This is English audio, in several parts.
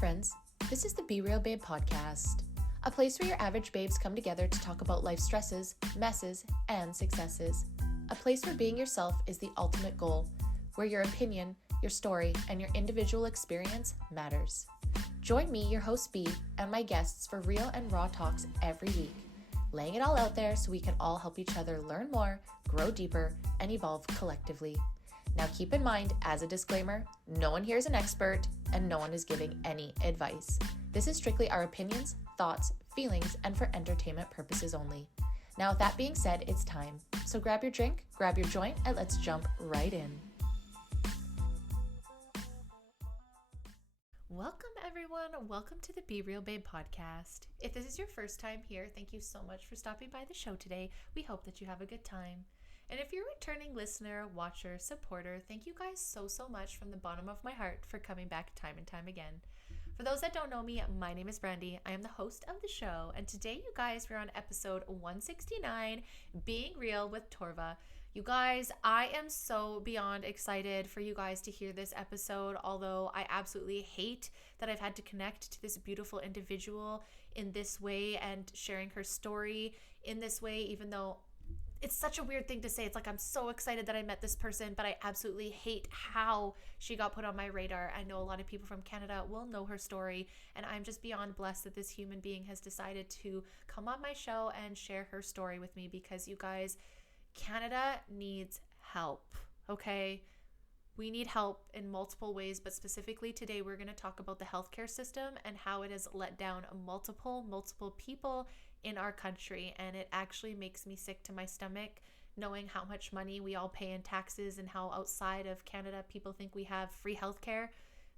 friends. This is the Be Real Babe podcast, a place where your average babes come together to talk about life stresses, messes, and successes. A place where being yourself is the ultimate goal, where your opinion, your story, and your individual experience matters. Join me, your host B, and my guests for real and raw talks every week, laying it all out there so we can all help each other learn more, grow deeper, and evolve collectively. Now keep in mind, as a disclaimer, no one here is an expert and no one is giving any advice. This is strictly our opinions, thoughts, feelings, and for entertainment purposes only. Now with that being said, it's time. So grab your drink, grab your joint, and let's jump right in. Welcome everyone, welcome to the Be Real Babe podcast. If this is your first time here, thank you so much for stopping by the show today. We hope that you have a good time. And if you're a returning listener, watcher, supporter, thank you guys so much from the bottom of my heart for coming back time and time again. For those that don't know me, my name is Brandy. I am the host of the show, and today you guys, we're on episode 169, Being Real with Torva. You guys, I am so beyond excited for you guys to hear this episode, although I absolutely hate that I've had to connect to this beautiful individual in this way and sharing her story in this way, even though it's such a weird thing to say. It's like I'm so excited that I met this person, but I absolutely hate how she got put on my radar. I know a lot of people from Canada will know her story, and I'm just beyond blessed that this human being has decided to come on my show and share her story with me because you guys, Canada needs help, okay? We need help in multiple ways, but specifically today we're going to talk about the healthcare system and how it has let down multiple people in our country, and it actually makes me sick to my stomach knowing how much money we all pay in taxes and how outside of Canada people think we have free healthcare.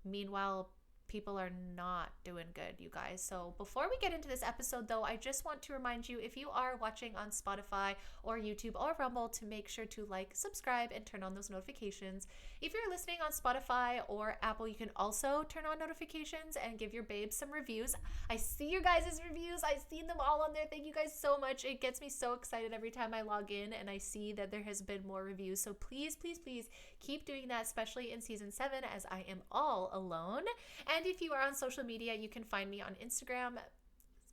Meanwhile, people are not doing good, you guys. So before we get into this episode though, I just want to remind you, if you are watching on Spotify or YouTube or Rumble, to make sure to like, subscribe, and turn on those notifications. If you're listening on Spotify or Apple, you can also turn on notifications and give your babes some reviews. I see your guys' reviews. I've seen them all on there. Thank you guys so much. It gets me so excited every time I log in and I see that there has been more reviews. So please keep doing that, especially in season 7 as I am all alone. And if you are on social media, you can find me on Instagram,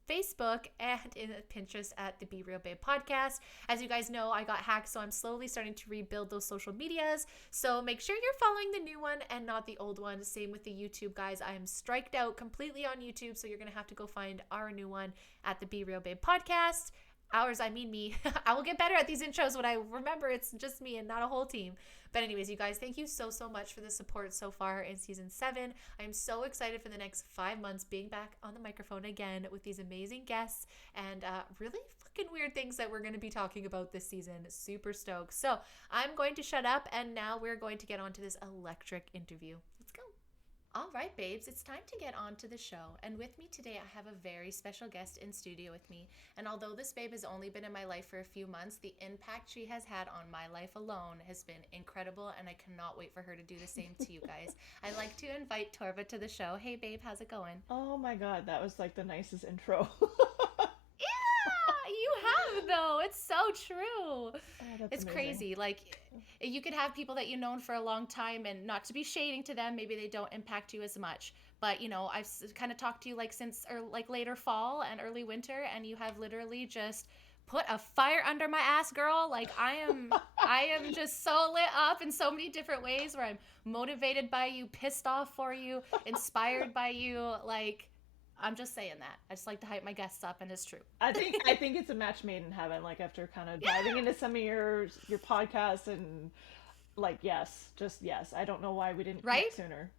Facebook, and in Pinterest at the Be Real Babe podcast. As you guys know, I got hacked, so I'm slowly starting to rebuild those social medias. So make sure you're following the new one and not the old one. Same with the YouTube, guys. I am striked out completely on YouTube, so you're going to have to go find our new one at the Be Real Babe podcast. Ours, I mean me. I will get better at these intros when I remember it's just me and not a whole team. But anyways, you guys, thank you so much for the support so far in season 7. I am so excited for the next 5 months being back on the microphone again with these amazing guests and really fucking weird things that we're going to be talking about this season. Super stoked. So I'm going to shut up, and now we're going to get on to this electric interview. Let's go. All right, babes, it's time to get on to the show. And with me today, I have a very special guest in studio with me. And although this babe has only been in my life for a few months, the impact she has had on my life alone has been incredible, and I cannot wait for her to do the same to you guys. I'd like to invite Torva to the show. Hey, babe, how's it going? Oh my God, that was like the nicest intro. You have, though. It's so true. Oh, it's amazing. Crazy. Like, you could have people that you've known for a long time, and not to be shading to them, maybe they don't impact you as much. But, you know, I've kind of talked to you like since or like later fall and early winter, and you have literally just put a fire under my ass, girl. Like, I am just so lit up in so many different ways where I'm motivated by you, pissed off for you, inspired by you. Like, I'm just saying that. I just like to hype my guests up, and it's true. I think it's a match made in heaven. Like, after kind of diving into some of your podcasts and like, yes. I don't know why we didn't connect sooner.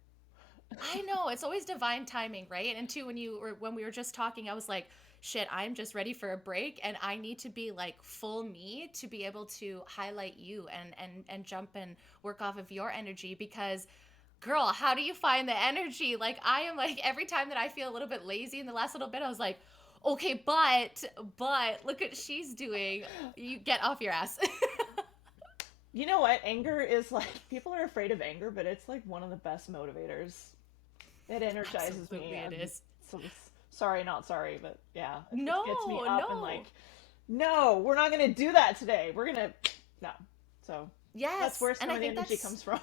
I know, it's always divine timing, right? And too, when we were just talking, I was like, shit, I'm just ready for a break, and I need to be like full me to be able to highlight you and jump and work off of your energy, because girl, how do you find the energy? Like, I am like, every time that I feel a little bit lazy in the last little bit, I was like, okay, but look what she's doing. You get off your ass. You know what? Anger is like, people are afraid of anger, but it's like one of the best motivators. It energizes Absolutely, me. it is. So sorry, not sorry, but yeah. It No, gets me up no. and like, no, we're not going to do that today. No. So yes. that's where some and of I the think energy that's comes from.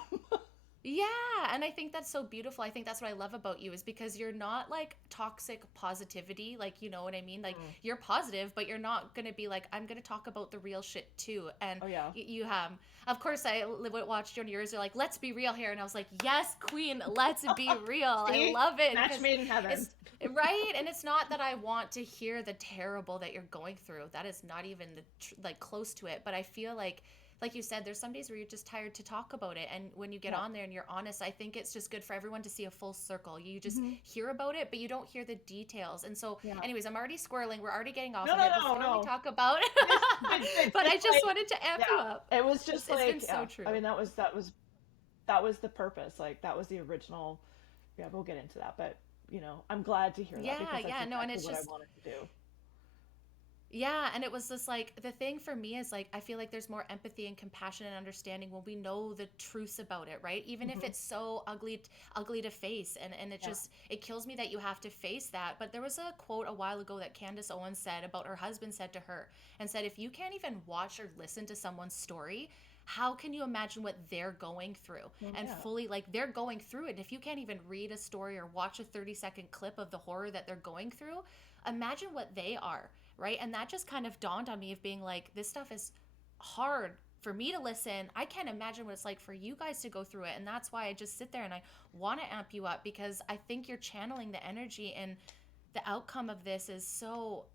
Yeah, and I think that's so beautiful. I think that's what I love about you is because you're not like toxic positivity, like you know what I mean? Like Mm. you're positive, but you're not going to be like I'm going to talk about the real shit too. And Oh yeah. you have of course watched you on yours you're like let's be real here and I was like, "Yes, queen, let's be real." I See, love it match because made in heaven. it's right and it's not that I want to hear the terrible that you're going through. That is not even like close to it, but I feel like you said, there's some days where you're just tired to talk about it. And when you get Yeah. on there and you're honest, I think it's just good for everyone to see a full circle. You just Hmm. hear about it, but you don't hear the details. And so, Yeah. anyways, I'm already squirreling. We're already getting off No, of no, it no, before we no. talk about but I Just just like, wanted to amp you yeah, up. it was just It's been like, so yeah. true. I mean, that was the purpose. Like that was the original. Yeah, we'll get into that, but I'm glad to hear that Yeah, because that's yeah, no, and exactly it's what I just wanted to do. yeah, and it was just like the thing for me is like I feel like there's more empathy and compassion and understanding when we know the truths about it, right? Even if Hmm. it's so ugly to face and it Yeah. just it kills me that you have to face that. But there was a quote a while ago that Candace Owens said about her husband said to her and said if you can't even watch or listen to someone's story, how can you imagine what they're going through Well, and yeah. fully like they're going through it. If you can't even read a story or watch a 30-second clip of the horror that they're going through, imagine what they are, right? And that just kind of dawned on me of being like, this stuff is hard for me to listen. I can't imagine what it's like for you guys to go through it. And that's why I just sit there and I want to amp you up because I think you're channeling the energy and the outcome of this is so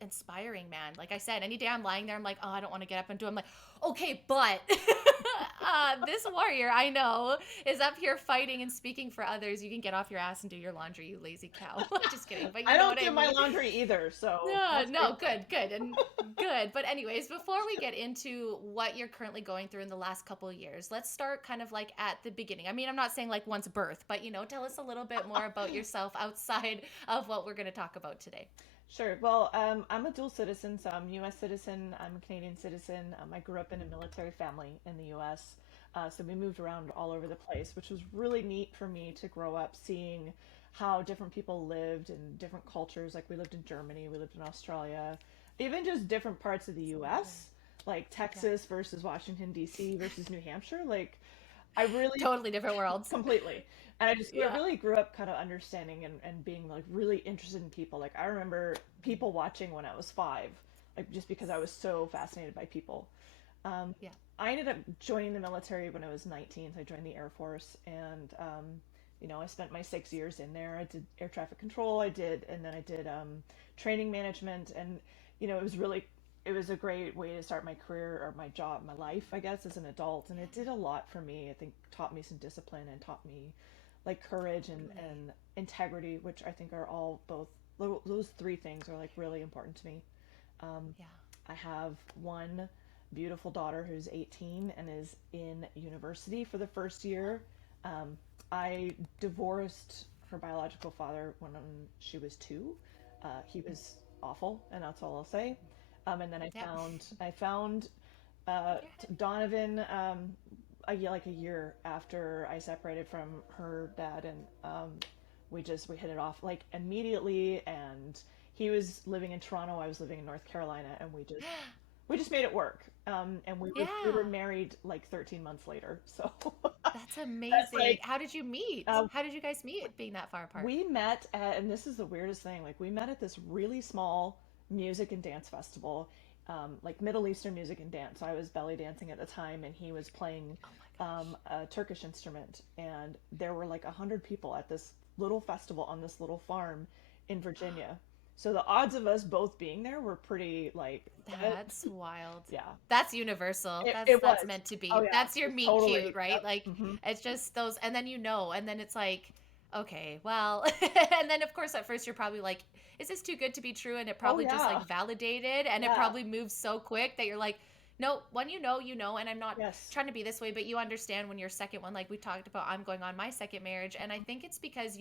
inspiring, man. Like I said, any day I'm lying there, I'm like, oh, I don't want to get up and do it. I'm like, okay, but this warrior I know is up here fighting and speaking for others. You can get off your ass and do your laundry, you lazy cow. Just kidding, but I you know don't what I do my mean. laundry either, so No, that's no, great. good, and good. But anyways, before we get into what you're currently going through in the last couple of years, let's start kind of like at the beginning. I mean, I'm not saying like once birth, but tell us a little bit more about yourself outside of what we're going to talk about today. Sure. Well, I'm a dual citizen, so I'm a U.S. citizen. I'm a Canadian citizen. I grew up in a military family in the U.S., so we moved around all over the place, which was really neat for me to grow up seeing how different people lived in different cultures. Like we lived in Germany, we lived in Australia, even just different parts of the U.S., like Okay. Texas versus Washington, D.C. versus New Hampshire. Like I really Totally different worlds. completely. And I Yeah. really grew up kind of understanding and being like really interested in people. Like I remember people watching when I was 5, like just because I was so fascinated by people. Um, Yeah. I ended up joining the military when I was 19, so I joined the Air Force, and I spent my 6 years in there. I did air traffic control, and then I did training management, and it was a great way to start my career or my job, my life, I guess, as an adult, and it did a lot for me. I think taught me some discipline and taught me like courage Totally. and integrity, which I think are all both those three things are like really important to me. Um, Yeah. I have one beautiful daughter who's 18 and is in university for the first year. Um, I divorced her biological father when she was 2. He was awful, and that's all I'll say. And then I Yeah. found I found Donovan like a year after I separated from her dad, and we hit it off like immediately. And he was living in Toronto, I was living in North Carolina, and we just made it work. And we were Yeah. married like 13 months later. So That's that's amazing. like How did you meet? uh, How did you guys meet being that far apart? we met and this is the weirdest thing. Like we met at this really small music and dance festival, like Middle Eastern music and dance. So I was belly dancing at the time, and he was playing Oh my gosh. a Turkish instrument. And there were like 100 people at this little festival on this little farm in Virginia. So the odds of us both being there were pretty like, That's wild. yeah, That's universal. it That's was. meant to Oh be. yeah, That's your it's meet totally. cute, right? Yep. Like Hmm. it's just those and then and then it's like okay, well, and then of course at first you're probably like is this too good to be true and it Oh probably just yeah, like validated and it yeah, probably moves so quick that you're like no, when and I'm not yes. trying to be this way, but you understand when your second one like we talked about I'm going on my second marriage and I think it's because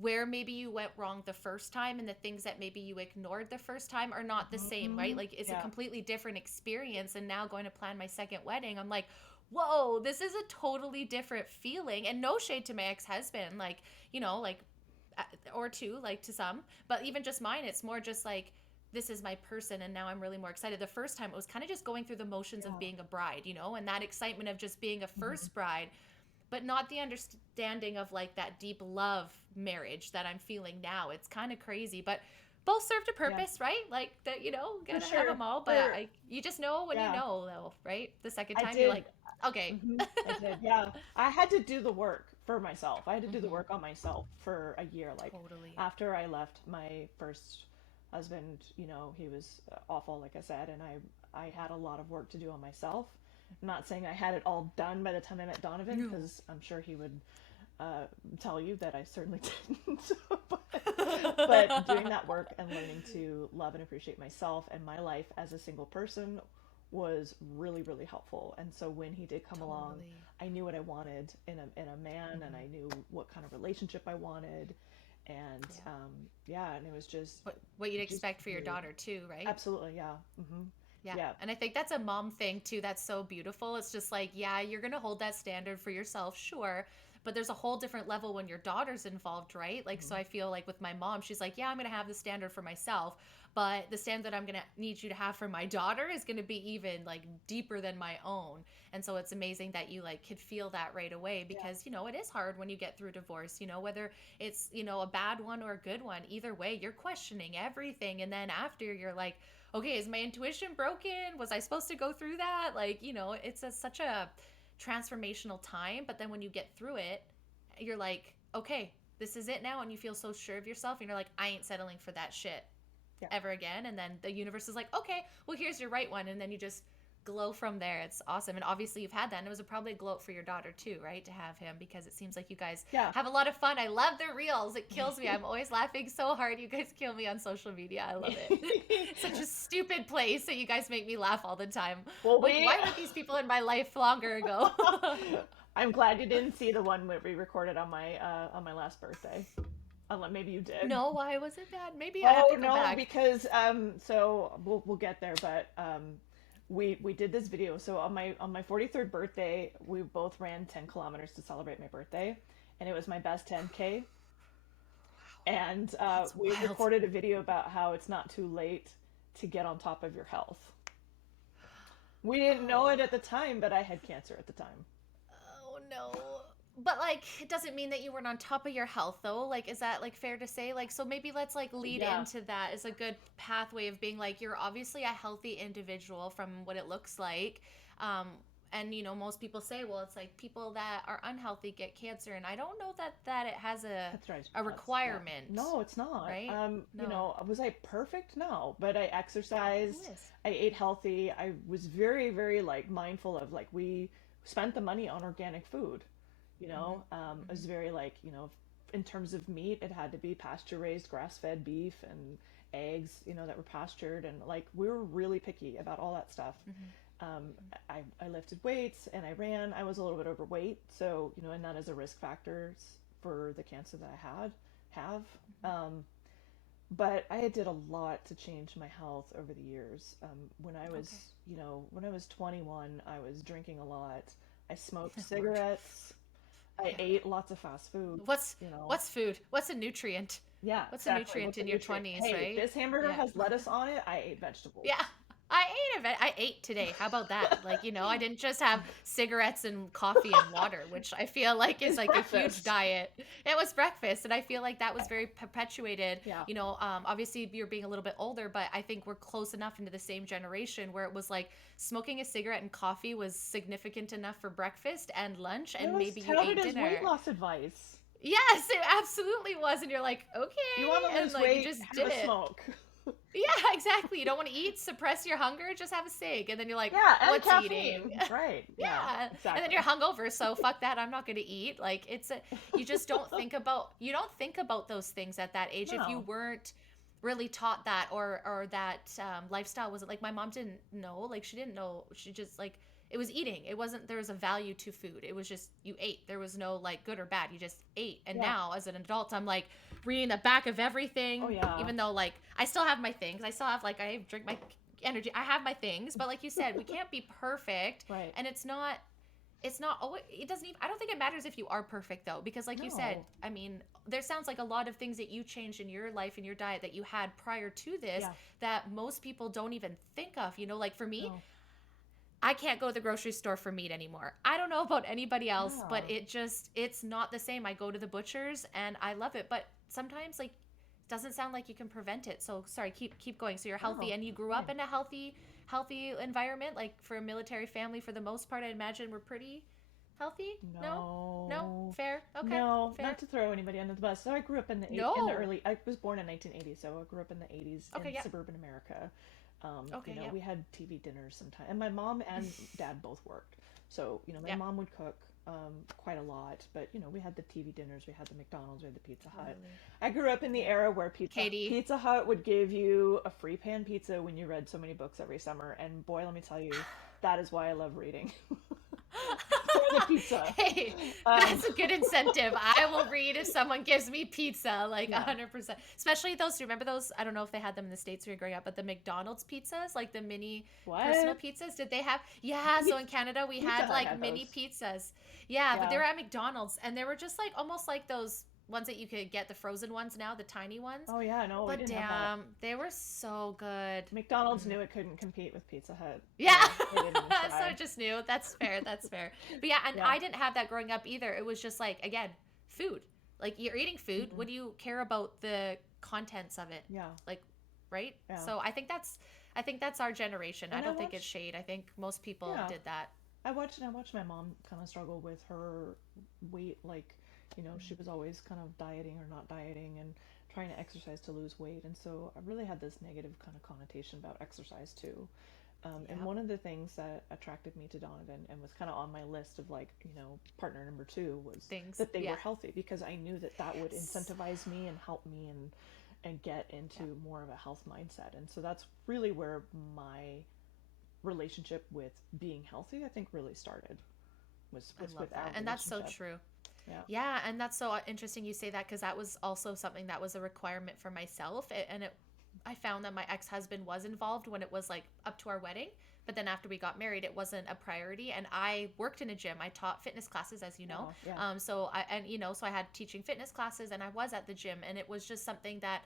where maybe you went wrong the first time and the things that maybe you ignored the first time are not the same, right? Hmm. Like it's a Yeah. completely different experience. And now going to plan my second wedding, I'm like, whoa, this is a totally different feeling. And no shade to my ex husband, like, like, uh, or two, like to some, but even just mine, it's more just like, this is my person and now I'm really more excited. The first time it was kind of just going through the motions of Yeah. being a bride, and that excitement of just being a Mhm. first bride, but not the understanding of like that deep love marriage that I'm feeling now. It's kind of crazy, but both served a Yeah, purpose, right? Like that, for gotta have sure. them all. But For you just know when you yeah, know, though, right? The second I time, you're did. like, okay. I did. Yeah, I had to do the work for myself. I had to do the Hmm. work on myself for a year. Like Totally. after I left my first husband, he was awful, like I said, and I had a lot of work to do on myself. I'm not saying I had it all done by the time I met Donovan, No. because I'm sure he would uh, tell you that I certainly didn't. But doing that work and learning to love and appreciate myself and my life as a single person was really, really helpful. And so when he did come along, Totally. I knew what I wanted in a man, and Hmm. I knew what kind of relationship I wanted. And Yeah. yeah, and it was What you'd just expect for your really, daughter too, right? absolutely, yeah. Yeah. Yeah. And I think that's a mom thing too. That's so beautiful. It's just like, yeah, you're going to hold that standard for yourself, sure. But there's a whole different level when your daughter's involved, right? Like, so hmm I feel like with my mom, she's like, yeah, I'm going to have the standard for myself. But the standard I'm going to need you to have for my daughter is going to be even like deeper than my own. And so it's amazing that you like could feel that right away Yeah. because, it is hard when you get through divorce, whether it's, a bad one or a good one. Either way, you're questioning everything. And then after you're like, okay, is my intuition broken? Was I supposed to go through that? Like, it's such a transformational time. But then when you get through it, you're like, okay, this is it now. And you feel so sure of yourself. And you're like, I ain't settling for that shit Yeah. ever again. And then the universe is like, okay, well, here's your right one. And then you just glow from there. It's awesome. And obviously you've had that. And it was probably a glow for your daughter too, right? To have him because it seems like you guys Yeah. have a lot of fun. I love the reels. It kills me. I'm always laughing so hard. You guys kill me on social media. I love it. Such a stupid place that you guys make me laugh all the time. Well, Like, why were these people in my life longer ago? I'm glad you didn't see the one that we recorded on my last birthday. Unless maybe you did. No, why was it bad? Maybe I have Oh to go no, back. because so we'll get there, but we did this video. So on my 43rd birthday, we both ran 10 kilometers to celebrate my birthday, and it was my best 10K. And That's we wild. recorded a video about how it's not too late to get on top of your health. We didn't know Oh, it at the time, but I had cancer at the time. oh no. But like, it doesn't mean that you weren't on top of your health though. Like, is that like fair to say? Like, so maybe let's like lead Yeah. into that as a good pathway of being like, you're obviously a healthy individual from what it looks like. Um, and most people say, well, it's like people that are unhealthy get cancer, and I don't know that it has That's right. a Yeah. requirement, No, it's not. right? No. Was I perfect? No, but I Who exercised. is? I ate healthy. I was very, very like mindful of like we spent the money on organic food. Mm-hmm. I was very like, in terms of meat, it had to be pasture raised, grass fed beef and eggs, that were pastured, and like we were really picky about all that stuff. Mm-hmm. Um, I lifted weights and I ran. I was a little bit overweight, so and that is a risk factor for the cancer that I have. Mm-hmm. Um, but I did a lot to change my health over the years. Okay. When I was 21, I was drinking a lot. I smoked Lord. cigarettes. I Yeah. ate lots of fast food. What's You know, what's food? What's a nutrient? yeah, What's a exactly. nutrient What's a in your nutrient? 20s, Hey, right? this hamburger Yeah. has lettuce on it. I ate vegetables. Yeah. I ate today. How about that? Like, I didn't just have cigarettes and coffee and water, which I feel like is It's like a huge breakfast. diet. It was breakfast, and I feel like that was very perpetuated. Yeah. Obviously you're being a little bit older, but I think we're close enough into the same generation where it was like smoking a cigarette and coffee was significant enough for breakfast and lunch, It and was maybe you touted ate as weight dinner. loss advice. Yes, it absolutely was. And you're like, You want to okay. And lose like you weight? just Have did a it. smoke. Yeah, exactly. You don't want to eat, suppress your hunger, just have a steak. And then you're like, Yeah, and what's eating? caffeine. Right. Yeah, Yeah. And then exactly. you're hungover, so fuck that. I'm not going to eat. Like you just you don't think about those things at that age if you No. weren't really taught that or that lifestyle wasn't like my mom didn't know, like she didn't know. She just like it was eating. It wasn't there was a value to food. It was just you ate. There was no like good or bad. You just ate. And Yeah. now as an adult, I'm like reading the back of Oh everything, yeah. even though like I still have my things. I still have like I drink my energy. I have my things, but like you said, we can't be perfect, Right. and it's not always, it doesn't even I don't think it matters if you are perfect though, because like you said, No. I mean, there sounds like a lot of things that you changed in your life and your diet that you had prior to this Yeah. that most people don't even think of, like for me, No. I can't go to the grocery store for meat anymore. I don't know about anybody else, but Yeah. it's not the same. I go to the butcher's and I love it, but sometimes like doesn't sound like you can prevent it. So sorry, keep going. So you're healthy No, and you that's grew up fine. in a healthy environment. Like for a military family, for the most part, I imagine we're pretty healthy. No, no, No, fair. Okay, no, fair. not to throw anybody under the bus. So I grew up in the No. early. I was born in 1980, so I grew up in the 80s Okay, in yeah. suburban America. Okay, yeah. We had TV dinners sometimes, and my mom and dad both worked. So my Yeah. mom would cook quite a lot, but we had the TV dinners, we had the McDonald's, we had the Pizza Hut. Totally. I grew up in the Yeah. era where Pizza Katie. Pizza Hut would give you a free pan pizza when you read so many books every summer, and boy, let me tell you, that is why I love reading. For the pizza. Hey, Um, that's a good incentive. I will read if someone gives me pizza, like yeah. 100%. Especially those, do you remember those? I don't know if they had them in the States when you were growing up, but the McDonald's pizzas, like the mini personal What? pizzas, did they have? Yeah, so in Canada we Pizza had Hut like had mini those. pizzas. Yeah, but they Yeah. were at McDonald's and they were just like almost like those ones that you could get, the frozen ones now, the tiny ones. Oh yeah, no, we But didn't have that. damn, they were so good. McDonald's Mm. knew it couldn't compete with Pizza Hut. Yeah. They didn't even So try. I just knew. That's fair. That's fair. But yeah, and Yeah. I didn't have that growing up either. It was just like, again, food. Like you're eating food. Mm-mm. What do you care about the contents of it? Yeah. Like, right? Yeah. So I think that's our generation. I And I don't think it's watched shade. I think most people yeah. did that. I watched my mom kind of struggle with her weight, like, she was always kind of dieting or not dieting and trying to exercise to lose weight. And so I really had this negative kind of connotation about exercise too. And Yep. one of the things that attracted me to Donovan and was kind of on my list of, like, partner number two was Things. that they Yeah. were healthy, because I knew that that would Yes. incentivize me and help me and get into Yep. more of a health mindset. And so that's really where my relationship with being healthy, I think, really started, I was love with our that. And that's so relationship. true. Yeah. Yeah, and that's so interesting you say that because that was also something that was a requirement for myself. I found that my ex-husband was involved when it was like up to our wedding, but then after we got married, it wasn't a priority. And I worked in a gym. I taught fitness classes, as you know. Oh, yeah. So I had teaching fitness classes, and I was at the gym, and it was just something that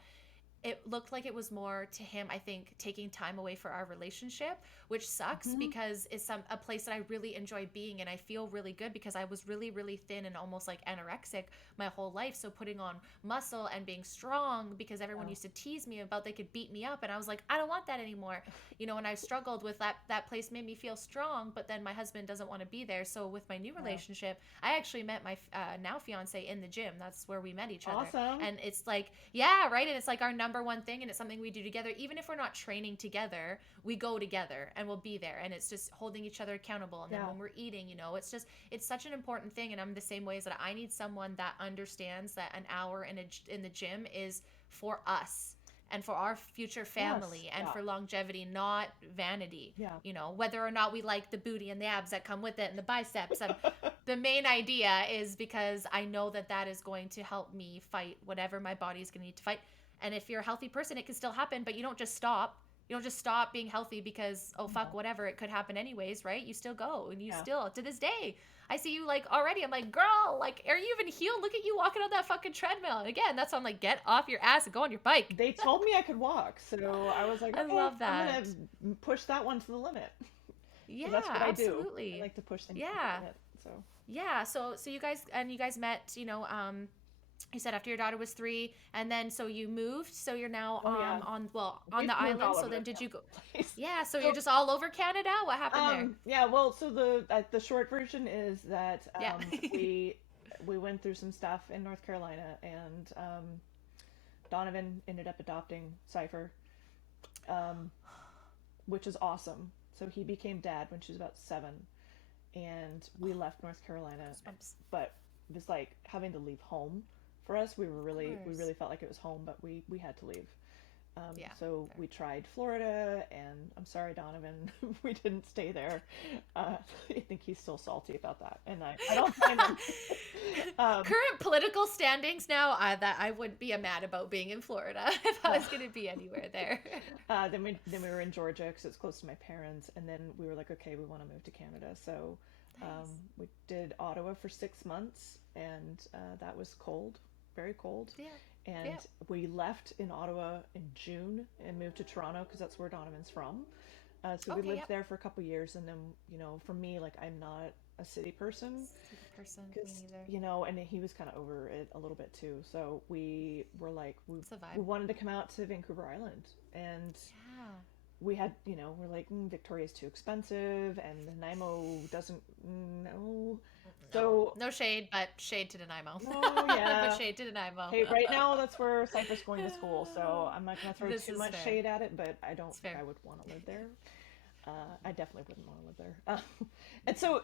it looked like it was more to him, I think, taking time away for our relationship, which sucks Hmm. because it's a place that I really enjoy being, and I feel really good because I was really really thin and almost like anorexic my whole life. So putting on muscle and being strong, because everyone Yeah. used to tease me about they could beat me up, and I was like, I don't want that anymore. And I struggled with that place made me feel strong, but then my husband doesn't want to be there. So with my new Yeah. relationship, I actually met my now fiance in the gym. That's where we met each other, Awesome. and it's like, yeah, right. And it's like our number one thing, and it's something we do together. Even if we're not training together, we go together and we'll be there. And it's just holding each other accountable. And then Yeah. when we're eating, it's such an important thing. And I'm the same way, as that I need someone that understands that an hour in the gym is for us and for our future Yes. family and Yeah. for longevity, not vanity. Yeah. Whether or not we like the booty and the abs that come with it and the biceps. The main idea is because I know that that is going to help me fight whatever my body is going to need to fight. And if you're a healthy person, it can still happen, but you don't just stop. You don't just stop being healthy because, oh, fuck, No. whatever, it could happen anyways, right? You still go, and you Yeah. still, to this day, I see you like already. I'm like, girl, like, are you even healed? Look at you walking on that fucking treadmill. And again, that's why I'm like, get off your ass and go on your bike. They told me I could walk, so I was like, I okay, love I'm that. gonna push that one to the limit. Yeah, Because that's what I do. I absolutely. like to push things to the Yeah. limit. So Yeah. So you guys met, you said after your daughter was 3, and then so you moved, so you're now oh yeah, on we've the moved island. all So over then the did you damn go? place. Yeah, so you're So just all over Canada. What happened there? yeah, well, so the short version is that Yeah. we went through some stuff in North Carolina, and Donovan ended up adopting Cypher, um, which is awesome. So he became dad when she was about 7, and we left North Carolina, Goosebumps. but it was like having to leave home for us. Of We course. really felt like it was home, but we had to leave. Yeah. So Fair. we tried Florida, and I'm sorry, Donovan, we didn't stay there. I think he's still salty about that, and I don't blame him. um, Current political standings now, that I wouldn't be mad about being in Florida if I yeah. was going to be anywhere there. Then we were in Georgia because it's close to my parents, and then we were like, okay, we want to move to Canada. So Nice. we did Ottawa for 6 months, and that was cold, very cold. Yeah. And Yeah. we left in Ottawa in June and moved to Toronto because that's where Donovan's from. So we Okay, lived yep. there for a couple years, and then for me, like I'm not a city person, City person, me because neither. and he was kind of over it a little bit too. So we were like, It's a we vibe. wanted to come out to Vancouver Island, and Yeah. we had, we're like, Victoria's too expensive, and Nanaimo doesn't, no. No. So, No shade, but shade to Nanaimo. no, But yeah. shade to Nanaimo. Hey, right now that's where Cypher's going to school, so I'm not gonna throw This too is much fair. shade at it, but I don't It's think fair. I would want to live there. I definitely wouldn't want to live there. And so,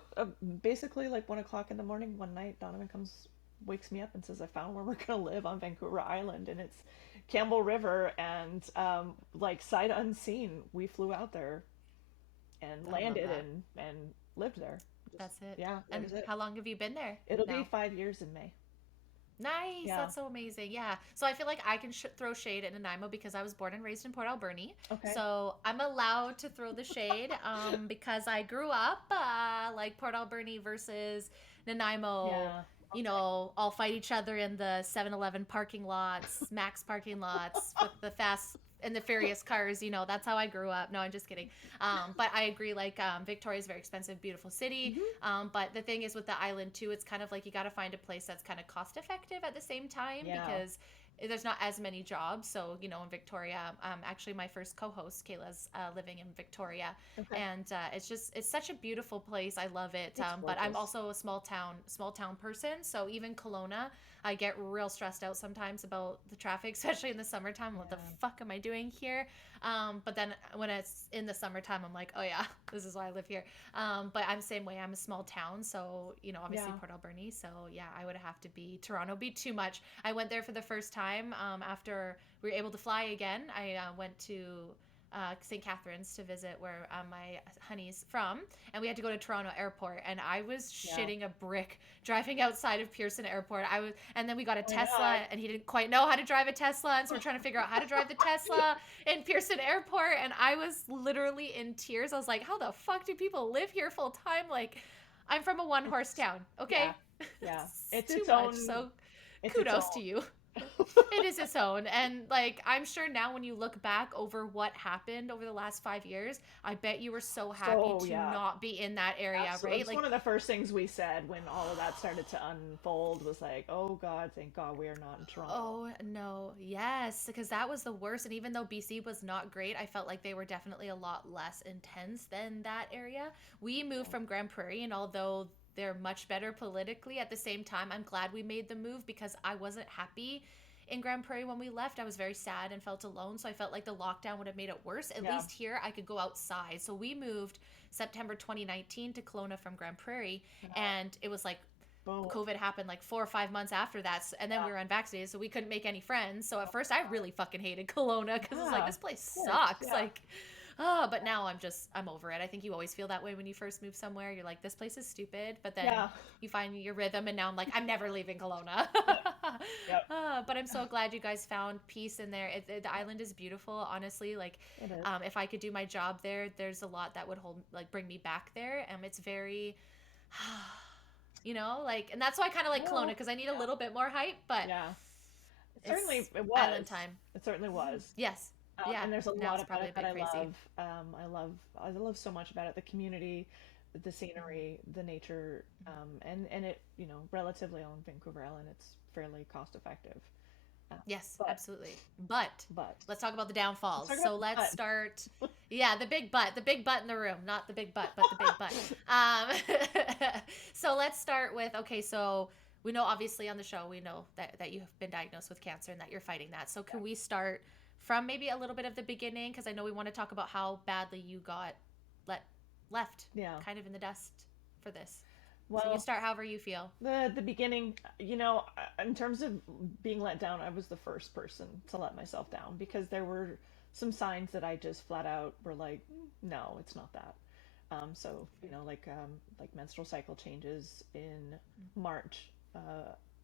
basically, like 1 o'clock in the morning, one night, Donovan wakes me up and says, "I found where we're gonna live on Vancouver Island, and it's Campbell River." And like sight unseen, we flew out there and I love landed that. and lived there. Just, That's it. yeah, that And was it. how long have you been there It'll be now? 5 years in May. Nice. Yeah. That's so amazing. Yeah. So I feel like I can throw shade at Nanaimo because I was born and raised in Port Alberni. Okay. So I'm allowed to throw the shade because I grew up like Port Alberni versus Nanaimo. Yeah. You Okay. know, all fight each other in the 7-Eleven parking lots, Max parking lots with the fast and the furious cars. You know, that's how I grew up. No, I'm just kidding. But I agree, like, Victoria is a very expensive, beautiful city. Hmm. But the thing is with the island too, it's kind of like you got to find a place that's kind of cost effective at the same time Yeah. because there's not as many jobs. So, you know, in Victoria, actually my first co-host, Kayla's living in Victoria. Okay. And it's such a beautiful place. I love it. It's But I'm gorgeous. also a small town person. So even Kelowna, I get real stressed out sometimes about the traffic, especially in the summertime. What the Yeah. fuck am I doing here? But then when it's in the summertime, I'm like, oh yeah, this is why I live here. But I'm the same way. I'm a small town, so you know, obviously Yeah. Port Alberni. So yeah, I would have to be Toronto. Be too much. I went there for the first time after we were able to fly again. I went to St. Catharines to visit where my honey's from, and we had to go to Toronto Airport, and I was Yeah. shitting a brick driving outside of Pearson Airport. And then we got a Oh my God. Tesla, and he didn't quite know how to drive a Tesla, and so we're trying to figure out how to drive the Tesla in Pearson Airport, and I was literally in tears. I was like, how the fuck do people live here full time? Like, I'm from a one horse It's town, yeah. okay? Yeah. It's It's too its much. own. So It's its kudos to own. you. It is its own. And like, I'm sure now when you look back over what happened over the last 5 years, I bet you were so happy So to yeah. not be in that area, Absolutely. right? It's Like, one of the first things we said when all of that started to unfold was like, "Oh God, thank God we are not in Toronto." oh no, yes, because that was the worst. And even though BC was not great, I felt like they were definitely a lot less intense than that area. We moved Yeah. from Grand Prairie, and although they're much better politically, at the same time, I'm glad we made the move because I wasn't happy in Grand Prairie when we left. I was very sad and felt alone. So I felt like the lockdown would have made it worse. At Yeah. least here, I could go outside. So we moved September 2019 to Kelowna from Grand Prairie. Yeah. And it was like Boom. COVID happened like 4 or 5 months after that, and then Yeah. we were unvaccinated, so we couldn't make any friends. So at first, I really fucking hated Kelowna because it's like Yeah. this place Of course. sucks. Yeah. Like, oh, but now I'm over it. I think you always feel that way when you first move somewhere. You're like, this place is stupid, but then Yeah. you find your rhythm, and now I'm like, I'm never leaving Kelowna. Yep. Yep. But I'm so glad you guys found peace in there. The island is beautiful, honestly. Like, It is. if I could do my job there, there's a lot that would bring me back there. It's very you know, like, and that's why I kind of like Kelowna No. because I need a Yeah. little bit more hype, but Yeah. It certainly it's it island was. time. It certainly was. Yes. Yeah. And there's a Now lot it's about probably a it that bit I crazy. love. I love so much about it. The community, the scenery, the nature, and it, relatively on Vancouver Island, it's fairly cost effective. Uh, Yes, but absolutely. But but let's talk about the let's downfalls. talk about So the let's butt. start. Yeah, the big butt in the room, not the big butt, but the big butt. So let's start with okay. So we know obviously on the show we know that you have been diagnosed with cancer and that you're fighting that. So can we start from maybe a little bit of the beginning because I know we want to talk about how badly you got let left Yeah. kind of in the dust for this. So you Well, start however you feel. the beginning, in terms of being let down, I was the first person to let myself down because there were some signs that I just flat out were like, no, it's not that. So like menstrual cycle changes in March,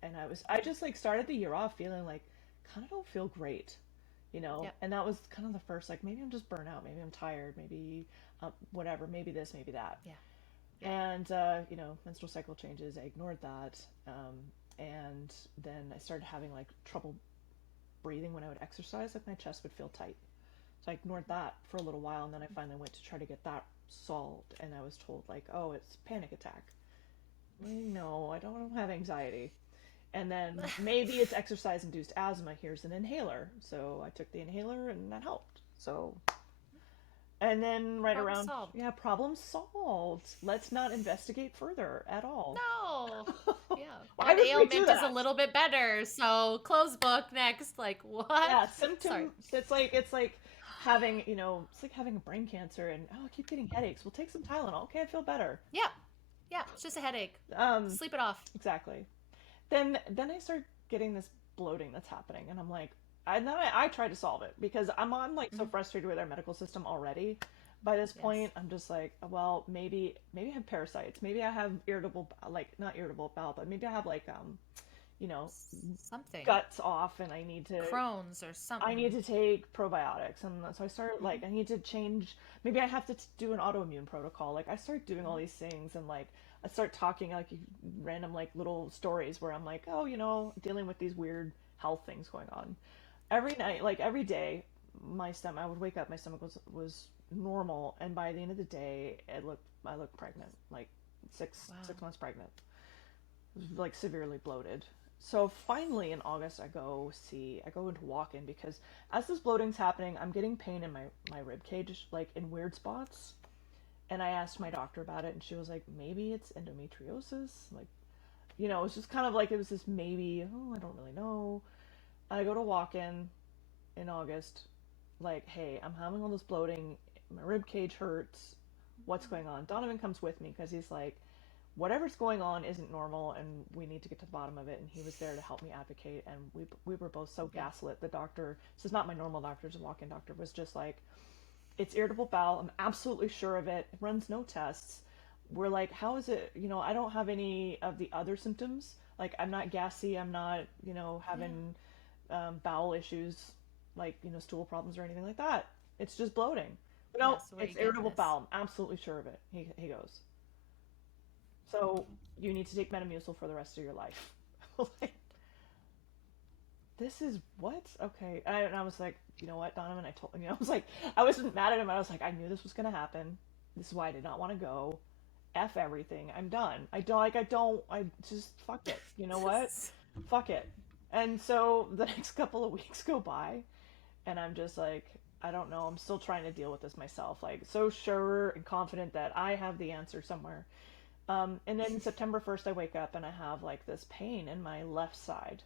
and I just like started the year off feeling like kind of don't feel great, Yep. and that was kind of the first like maybe I'm just burnt out, maybe I'm tired, maybe whatever, maybe this, maybe that. Yeah. Yeah. And menstrual cycle changes, I ignored that, and then I started having like trouble breathing when I would exercise, like my chest would feel tight. So I ignored that for a little while, and then I finally went to try to get that solved, and I was told like, oh, it's panic attack. No, I don't have anxiety. And then maybe it's exercise induced asthma. Here's an inhaler. So I took the inhaler and that helped. So, and then right Problem around, solved. yeah, problem solved. Let's not investigate further at all. No. Yeah. Why One would we do ailment is a that? little bit better. So close book next. Like what? Yeah, Sorry. symptoms. It's like having, it's like having a brain cancer and oh, I keep getting headaches. We'll take some Tylenol. Okay, I feel better. Yeah. Yeah. It's just a headache. Um, Sleep it off. exactly. Then I start getting this bloating that's happening, and I'm like, I try to solve it because I'm like so Mhm. frustrated with our medical system already. By this Yes. point, I'm just like, well, maybe I have parasites. Maybe I have irritable, like not irritable bowel, but maybe I have like you know, Something. guts off, and Crohn's or I something. need to take probiotics, and so I started Hmm. like I need to change. Maybe I have to do an autoimmune protocol. Like I start doing all Hmm. these things, and like I start talking like random like little stories where I'm like, oh, dealing with these weird health things going on. Every night, like every day, I would wake up, my stomach was normal, and by the end of the day, I looked pregnant, like Wow. 6 months pregnant, like severely bloated. So finally in August I go into walk-in because as this bloating's happening, I'm getting pain in my rib cage, like in weird spots. And I asked my doctor about it, and she was like, maybe it's endometriosis. Like, it's just kind of like it was this maybe, oh, I don't really know. I go to walk in August, like, hey, I'm having all this bloating, my rib cage hurts. What's going on? Donovan comes with me because he's like, whatever's going on isn't normal, and we need to get to the bottom of it. And he was there to help me advocate, and we were both so Yeah. gaslit. The doctor, this is not my normal doctor, it's a walk-in doctor, was just like, it's irritable bowel. I'm absolutely sure of it. Runs no tests. We're like, how is it? I don't have any of the other symptoms. Like, I'm not gassy. I'm not, Yeah. having bowel issues, like, stool problems or anything like that. It's just bloating. No, Yeah. So where are you it's getting irritable this? bowel. I'm absolutely sure of it. He goes, so you need to take Metamucil for the rest of your life. Like, this is what? Okay. And I was like, you know what, Donovan? I told him, I was like, I wasn't mad at him. I was like, I knew this was going to happen. This is why I did not want to go. F everything. I'm done. I just, fuck it. You know what? Fuck it. And so the next couple of weeks go by, and I'm just like, I don't know. I'm still trying to deal with this myself. Like, so sure and confident that I have the answer somewhere. And then September 1st, I wake up and I have like this pain in my left side,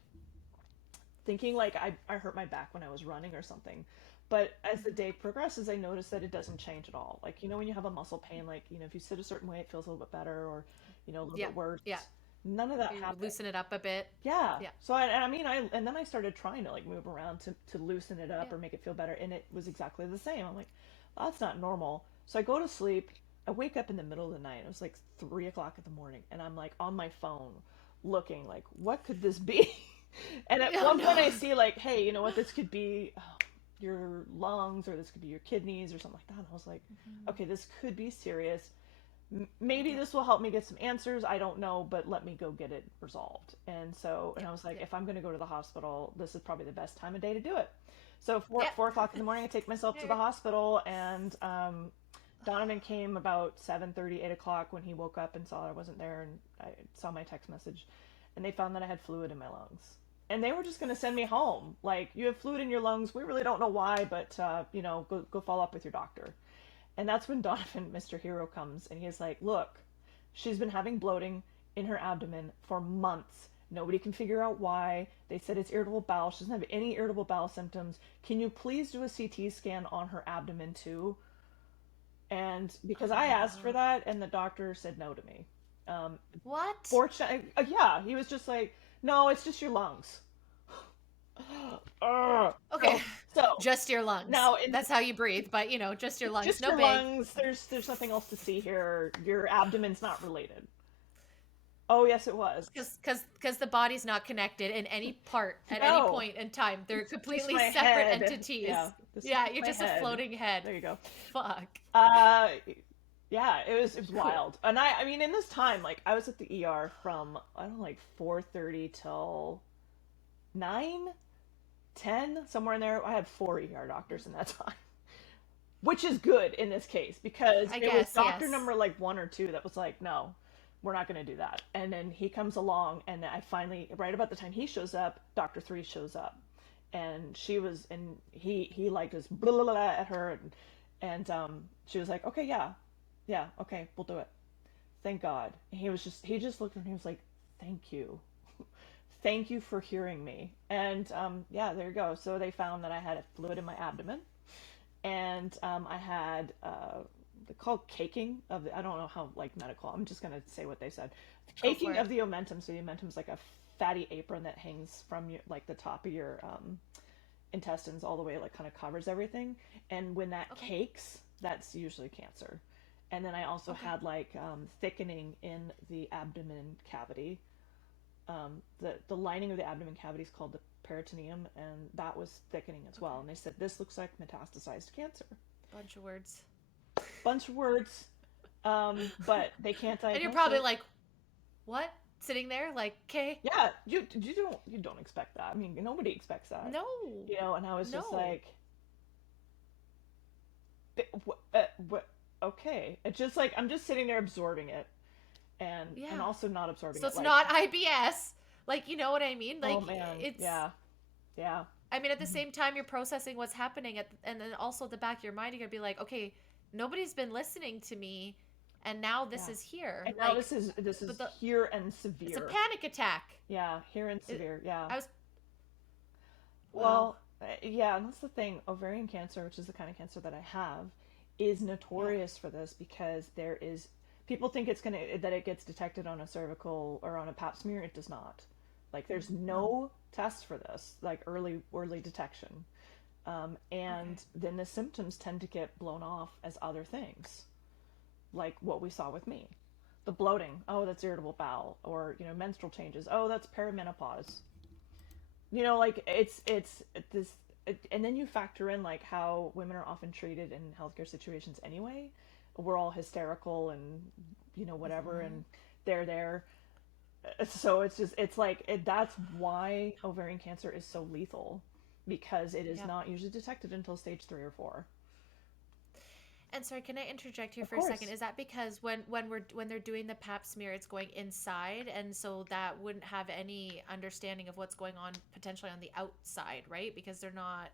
thinking like I hurt my back when I was running or something. But as the Mhm. day progresses, I notice that it doesn't change at all. Like, when you have a muscle pain, like, if you sit a certain way, it feels a little bit better, or, a little Yeah. bit worse. Yeah. None of that You happened. loosen it up a bit. Yeah. Yeah. So, I mean, and then I started trying to like move around to loosen it up Yeah. or make it feel better, and it was exactly the same. I'm like, well, that's not normal. So I go to sleep. I wake up in the middle of the night. It was like 3 o'clock in the morning, and I'm like on my phone looking like, what could this be? And at Oh one point I no. see like, hey, you know what? This could be your lungs, or this could be your kidneys or something like that. And I was like, Mhm. okay, this could be serious. Maybe Yeah. this will help me get some answers. I don't know, but let me go get it resolved. And Yeah. I was like, Yeah. if I'm going to go to the hospital, this is probably the best time of day to do it. So Yeah. 4 o'clock in the morning, I take myself to the Hey. hospital, and Donovan came about 7:30, 8 o'clock, when he woke up and saw I wasn't there, and I saw my text message, and they found that I had fluid in my lungs. And they were just going to send me home. Like, you have fluid in your lungs. We really don't know why, but go follow up with your doctor. And that's when Donovan, Mr. Hero, comes, and he's like, look, she's been having bloating in her abdomen for months. Nobody can figure out why. They said it's irritable bowel. She doesn't have any irritable bowel symptoms. Can you please do a CT scan on her abdomen too? And because Oh I my asked for god. that, and the doctor said no to me. Um, What? Fortunately, yeah, he was just like, no, it's just your lungs. Ugh. Okay. So, so Just your lungs. now in That's how you breathe, but just your lungs. just No your big. lungs. There's nothing else to see here. Your abdomen's not related. Oh yes, it was. Because the body's not connected in any part at any No, point in time. They're it's just completely my separate head. Yeah, entities. this is Yeah, just you're my just a head. floating head. There you go. Fuck. Uh, yeah, it was Cool. wild. And I mean, in this time, like, I was at the ER from, I don't know, like 4:30 till 9, 10, somewhere in there. I had 4 ER doctors in that time. which is good in this case because I it was guess, doctor yes. number like 1 or 2 that was like, no, we're not going to do that. And then he comes along, and I finally, right about the time he shows up, Doctor 3 shows up, and she was, and he like just blah, blah, blah at her, and she was like, okay, yeah, yeah, okay, we'll do it. Thank God. And he just looked at me and he was like, thank you. Thank you for hearing me. And yeah, there you go. So they found that I had a fluid in my abdomen, and I had they called caking of the, I don't know how like medical. I'm just gonna say what they said. Go for Caking it. of the omentum. So the omentum is like a fatty apron that hangs from your like the top of your intestines all the way, like kind of covers everything. And when that Okay. cakes, that's usually cancer. And then I also Okay. had like thickening in the abdomen cavity. The lining of the abdomen cavity is called the peritoneum, and that was thickening as Okay. well. And they said this looks like metastasized cancer. Bunch of words. Bunch of words, but they can't And you're diagnose probably it. like, what? Sitting there, like, okay, Yeah, you don't expect that. I mean, nobody expects that, no, And I was just no. like, what? Okay, it's just like I'm just sitting there absorbing it, and Yeah. also not absorbing So it. it's Like, not IBS. Like, you know what I mean? oh Like, man, it's, yeah, yeah, I mean, at the mhm, same time, you're processing what's happening, and then also at the back of your mind, you're going to be like, okay, nobody's been listening to me, and now this yeah. is here. And now Like, this is but the, here and it's a severe. panic attack. Yeah, here and It, severe. Yeah. I was, wow. Well, yeah, and that's the thing. Ovarian cancer, which is the kind of cancer that I have, is Yeah. notorious for this because there is people think it's gonna that it gets detected on a cervical or on a pap smear. It does not. Like, there's No. no test for this, like early detection. Okay. And then the symptoms tend to get blown off as other things, like what we saw with me. The bloating, oh, that's irritable bowel, or menstrual changes, oh, that's perimenopause. Like it's this, and then you factor in like how women are often treated in healthcare situations anyway. We're all hysterical and whatever, Mm-hmm. and they're there. So it's like that's why ovarian cancer is so lethal, because it is Yep. not usually detected until stage 3 or 4. And sorry, can I interject here Of for a second? course. Is that because when they're doing the pap smear, it's going inside, and so that wouldn't have any understanding of what's going on potentially on the outside, right? Because they're not.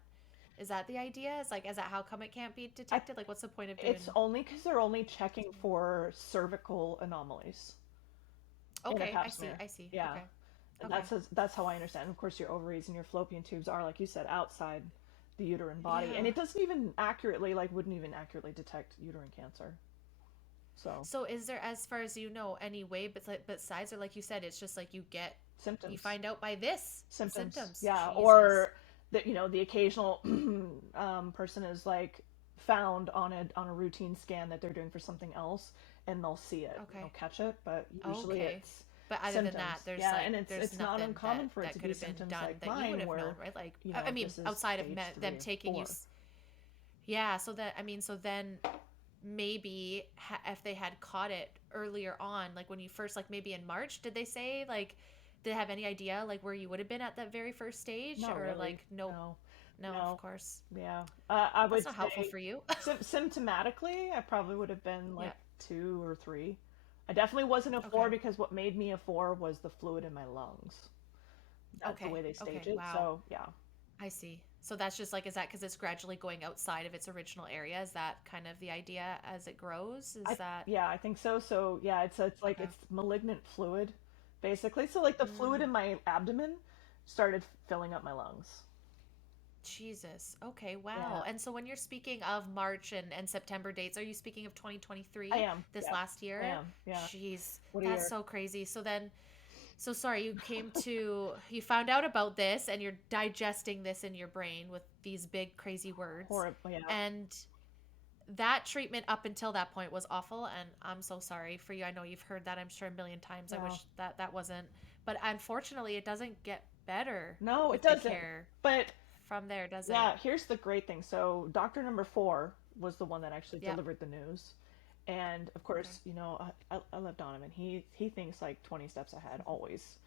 Is that the idea? Is that how come it can't be I detected? Like, what's the point of It's doing? only because they're only checking for cervical anomalies in a Okay, pap I see. smear. I see. Yeah. Okay. And Okay. that's how I understand. Of course, your ovaries and your fallopian tubes are, like you said, outside the uterine body, and Yeah. it doesn't even accurately, like, wouldn't even accurately detect uterine cancer. So So, is there, as far as you know, any way, besides, or like you said, it's just like you symptoms, find out by this symptoms, symptoms. yeah, Jesus. or that the occasional person is like found on a routine scan that they're doing for something else, and they'll see it, Okay. catch it, but usually Okay. it's But other than symptoms. that, there's Yeah, like and it's there's it's not nothing uncommon for it to that could be have been symptoms done like that you would mine, have known, where right? Like, I mean, this is outside of stage them three or taking you. four. Yeah. So that, I mean, so then maybe if they had caught it earlier on, like when you first, like maybe in March, did they say like, did they have any idea like where you would have been at that very first stage, Not or really. like nope, No, no, of no. course, Yeah, I that's would not helpful say for you. symptomatically, I probably would have been Yeah. like 2 or 3. I definitely wasn't a 4 Okay. because what made me a 4 was the fluid in my lungs. That's the Okay. way they stage Okay. it. Wow. So yeah, I see. So that's just like, is that because it's gradually going outside of its original area? Is that kind of the idea as it grows? Is I that yeah, I think so. So yeah, it's like okay? it's malignant fluid, basically. So like the fluid Mm, in my abdomen started filling up my lungs. Jesus. Okay. Wow. Yeah, And so when you're speaking of March and September dates, are you speaking of I 2023, am. this Yeah, last I year? am. Yeah. Jeez, What a that's year. so crazy. So then, so sorry, you found out about this and you're digesting this in your brain with these big, crazy words. Horrible. Yeah. And that treatment up until that point was awful, and I'm so sorry for you. I know you've heard that, I'm sure, a million times. I No. wish that wasn't, but unfortunately it doesn't get better No, it with the doesn't. care But from there, does it? yeah, here's the great thing. So doctor number 4 was the one that actually Yep. delivered the news. And of Okay. course, I love Donovan. He thinks like 20 steps ahead always.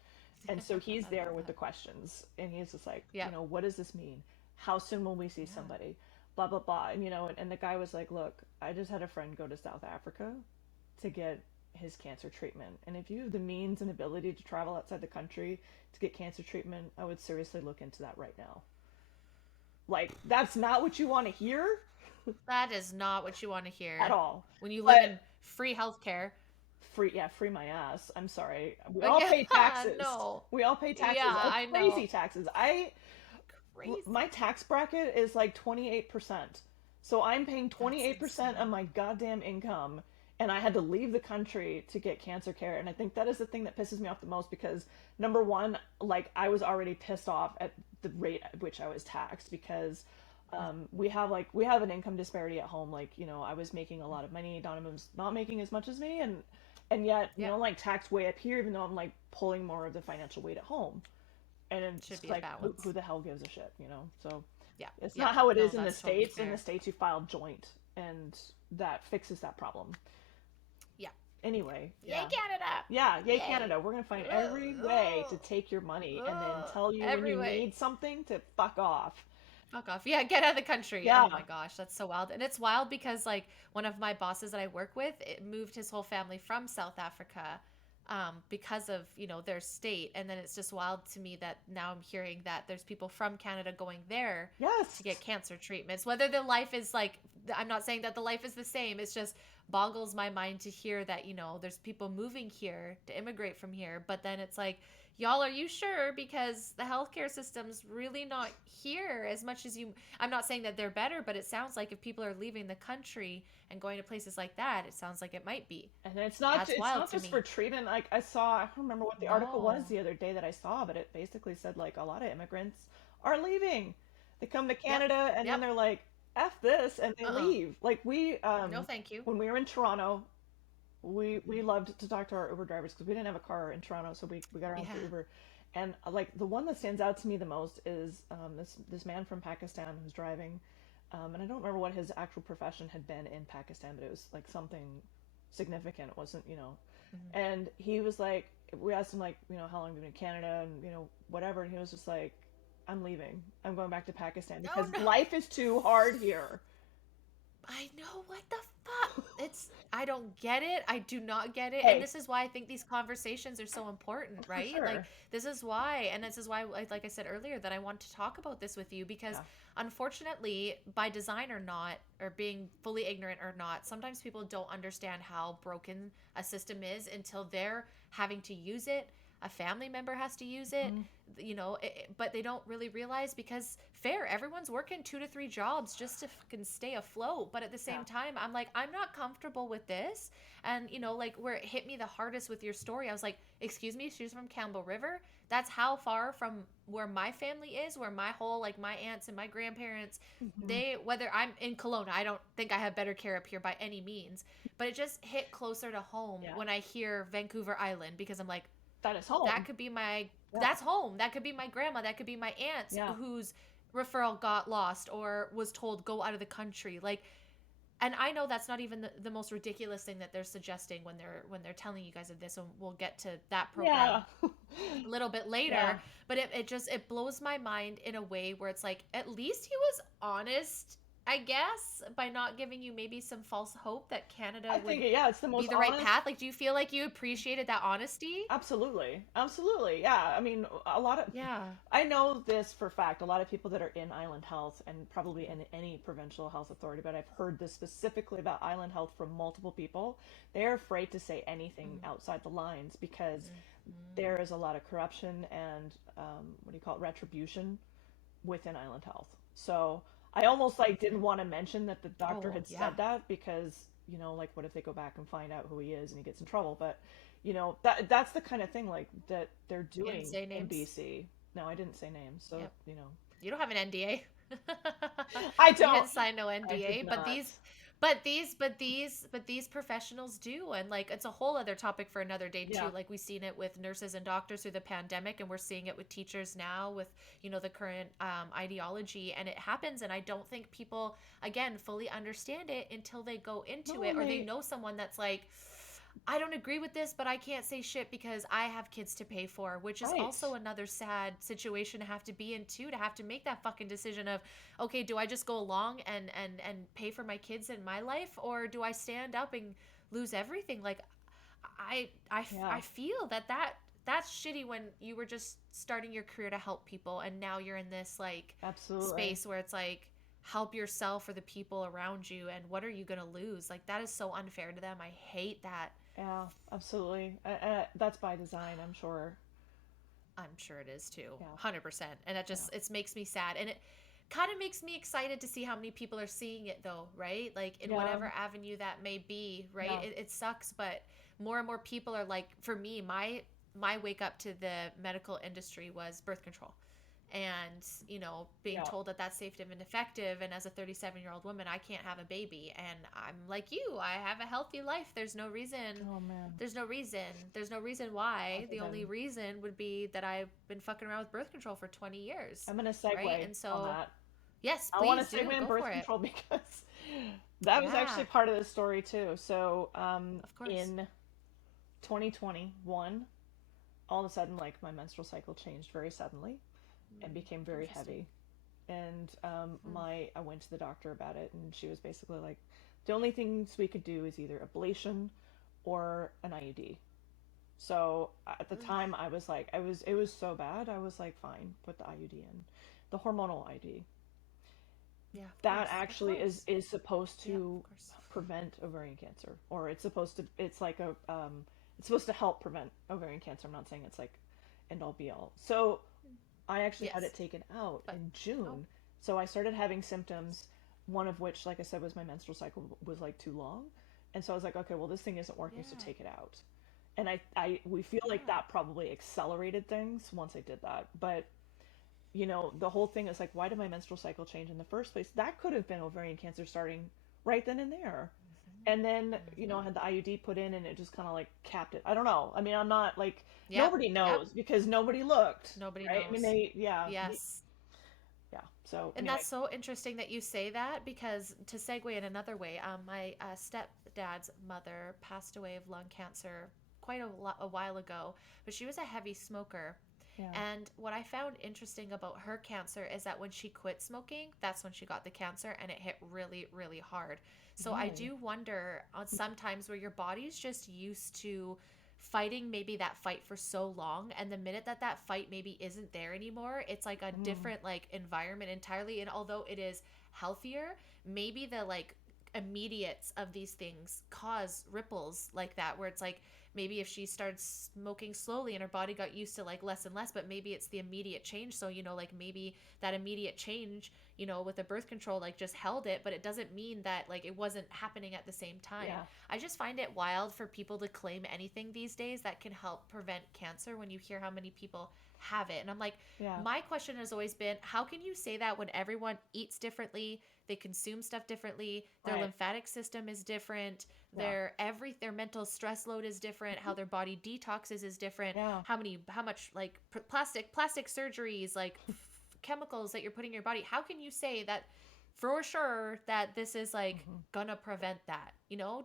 And so he's I there love with the that. questions, and he's just like, Yep. what does this mean? How soon will we see Yeah. somebody? blah blah blah. And and the guy was like, look, I just had a friend go to South Africa to get his cancer treatment, and if you have the means and ability to travel outside the country to get cancer treatment, I would seriously look into that right now. Like, that's not what you want to hear That is not what you want to at hear all. when you live But in free healthcare. free, yeah, free my ass. I'm sorry. We Like, all pay taxes. no. We all pay taxes. Yeah, I Crazy know. taxes. Crazy. My tax bracket is like 28%. So I'm paying That's 28% of insane. my goddamn income, and I had to leave the country to get cancer care. And I think that is the thing that pisses me off the most, because number one, like, I was already pissed off at the rate at which I was taxed, because we have an income disparity at home. Like, I was making a lot of money, Donovan's not making as much as me, and yet, Yeah. like, taxed way up here, even though I'm like pulling more of the financial weight at home. And Should it's be a like, who balance. the hell gives a shit? So Yeah. it's Yeah. not how it No, is in the that's totally States. In the fair. States, you file joint, and that fixes that problem. Yeah. Anyway, Yay, yeah. Canada! Yeah, yay, Yay! Canada. We're going to find every way to take your money and then tell you when Every you way. need something to fuck off. Fuck off. Yeah, get out of the country. Oh Yeah. my gosh, that's so wild. And it's wild because, like, one of my bosses that I work with, it moved his whole family from South Africa because of, their state. And then it's just wild to me that now I'm hearing that there's people from Canada going there to Yes. get cancer treatments. Whether the life is like, I'm not saying that the life is the same. It's just boggles my mind to hear that, there's people moving here to immigrate from here. But then it's like, y'all, are you sure? Because the healthcare system's really not here as much as you. I'm not saying that they're better, but it sounds like if people are leaving the country and going to places like that, it sounds like it might be. And That's it's wild not to just for me. treatment. Like, I don't remember what the article was No. the other day that I saw, but it basically said, like, a lot of immigrants are leaving. They come to Yep. Canada, and then Yep. they're like, F this, and they Uh-uh. leave. Like, No, thank you. when we were in Toronto, we loved to talk to our Uber drivers, because we didn't have a car in Toronto, so we got our own Yeah. through Uber. And like, the one that stands out to me the most is this man from Pakistan who's driving, and I don't remember what his actual profession had been in Pakistan, but it was like something significant. It wasn't, Mhm. and he was like, we asked him, like, how long have you been in Canada, and whatever, and he was just like, I'm leaving. I'm going back to Pakistan No, because no. life is too hard here. I know, what the fuck. I don't get it. I do not get it. And Hey, this is why I think these conversations are so important, for right? Like, sure. this is why, and this is why, like I said earlier, that I want to talk about this with you because Yeah. unfortunately, by design or not, or being fully ignorant or not, sometimes people don't understand how broken a system is until they're having to use it. A family member has to use it, Hmm. but they don't really realize because fair, everyone's working 2 to 3 jobs just to fucking stay afloat. But at the Yeah. same time, I'm like, I'm not comfortable with this. And, like where it hit me the hardest with your story, I was like, excuse me, she's from Campbell River. That's how far from where my family is, where my whole, like my aunts and my grandparents, Hmm. whether I'm in Kelowna, I don't think I have better care up here by any means. But it just hit closer to home Yeah. when I hear Vancouver Island because I'm like, That is that home. could be my Yeah. that's home, that could be my grandma, that could be my aunt Yeah. whose referral got lost or was told go out of the country, like. And I know that's not even the most ridiculous thing that they're suggesting when they're telling you guys of this, and we'll get to that Yeah. program a little bit later. Yeah. But it blows my mind in a way where it's like, at least he was honest, I guess, by not giving you maybe some false hope that I Canada would think, yeah, it's the be most the right honest. path. Like, do you feel like you appreciated that honesty? Absolutely. Absolutely. Yeah. I mean, a lot of, Yeah. I know this for a fact. A lot of people that are in Island Health, and probably in any provincial health authority, but I've heard this specifically about Island Health from multiple people. They're afraid to say anything Mm-hmm. outside the lines because Mm-hmm. there is a lot of corruption and, what do you call it, retribution within Island Health. So I almost like didn't want to mention that the doctor Oh, had yeah. said that, because, like, what if they go back and find out who he is and he gets in trouble? But that's the kind of thing, like, that they're You didn't doing say in names? BC. No, I didn't say names, so Yep. you know. You don't have an NDA. I You don't. didn't sign no I did NDA, but not. these professionals do, and like it's a whole other topic for another day too. Yeah. Like we've seen it with nurses and doctors through the pandemic, and we're seeing it with teachers now with the current ideology, and it happens. And I don't think people again fully understand it until they go into No, it and or they they know someone that's like, I don't agree with this, but I can't say shit because I have kids to pay for, which is Right. also another sad situation to have to be in too, to have to make that fucking decision of, okay, do I just go along and pay for my kids in my life, or do I stand up and lose everything? Like Yeah, I feel that's shitty when you were just starting your career to help people and now you're in this like absolutely. space where it's like help yourself or the people around you, and what are you going to lose? Like that is so unfair to them. I hate that. Yeah, absolutely. That's by design, I'm sure. I'm sure it is too. Yeah, 100%. And it yeah, just it makes me sad, and it kind of makes me excited to see how many people are seeing it though, right? Like in yeah, whatever avenue that may be, right? yeah. It sucks, but more and more people are like, for me, my wake up to the medical industry was birth control, and being Yeah. told that that's safe and effective, and as a 37-year-old woman I can't have a baby, and I'm like, you, I have a healthy life. Oh man. there's no reason why. Other The only than reason would be that I've been fucking around with birth control for 20 years, I'm gonna right? segue And on so that. yes, I want please to do segue in go birth for it. control because that was Yeah, actually part of the story too. So, of course. in 2021, all of a sudden, like my menstrual cycle changed very suddenly and became very Interesting. heavy. And Hmm. I went to the doctor about it, and she was basically like, the only things we could do is either ablation or an IUD. So at the Mm. time, I was like, it was so bad. I was like, fine, put the IUD in, the hormonal IUD. Yeah, of That course, of actually course. is supposed Yeah, to of course. prevent ovarian cancer, or it's like a it's supposed to help prevent ovarian cancer. I'm not saying it's like end all be all. So I actually had Yes, it taken out but in oh, June. So I started having symptoms, one of which, like I said, was my menstrual cycle was like too long. And so I was like, okay, well, this thing isn't working, so yeah, take it out. And we feel like yeah. that probably accelerated things once I did that. But, the whole thing is like, why did my menstrual cycle change in the first place? That could have been ovarian cancer starting right then and there. And then, I Hmm. had the IUD put in and it just kind of like capped it. I don't know. I mean, I'm not like, Yep, nobody yep. knows because nobody looked, Nobody right? I mean, knows. yeah. Yes. Yeah. So And anyway, that's so interesting that you say that, because to segue in another way, my stepdad's mother passed away of lung cancer quite a while ago, but she was a heavy smoker. yeah. And what I found interesting about her cancer is that when she quit smoking, that's when she got the cancer, and it hit really, really hard. So I Really? do wonder on sometimes where your body's just used to fighting maybe that fight for so long, and the minute that that fight maybe isn't there anymore, it's like a Mm, different like environment entirely. And although it is healthier, maybe the like immediates of these things cause ripples like that, where it's like maybe if she started smoking slowly and her body got used to like less and less, but maybe it's the immediate change. So like maybe that immediate change, with the birth control, like just held it, but it doesn't mean that like it wasn't happening at the same time. yeah. I just find it wild for people to claim anything these days that can help prevent cancer when you hear how many people have it. And I'm like, Yeah. my question has always been, how can you say that when everyone eats differently, they consume stuff differently, their Right. lymphatic system is different, Yeah. their mental stress load is different, how their body detoxes is different, Yeah. how much like plastic surgeries, like chemicals that you're putting in your body. How can you say that for sure that this is like Hmm. gonna prevent that?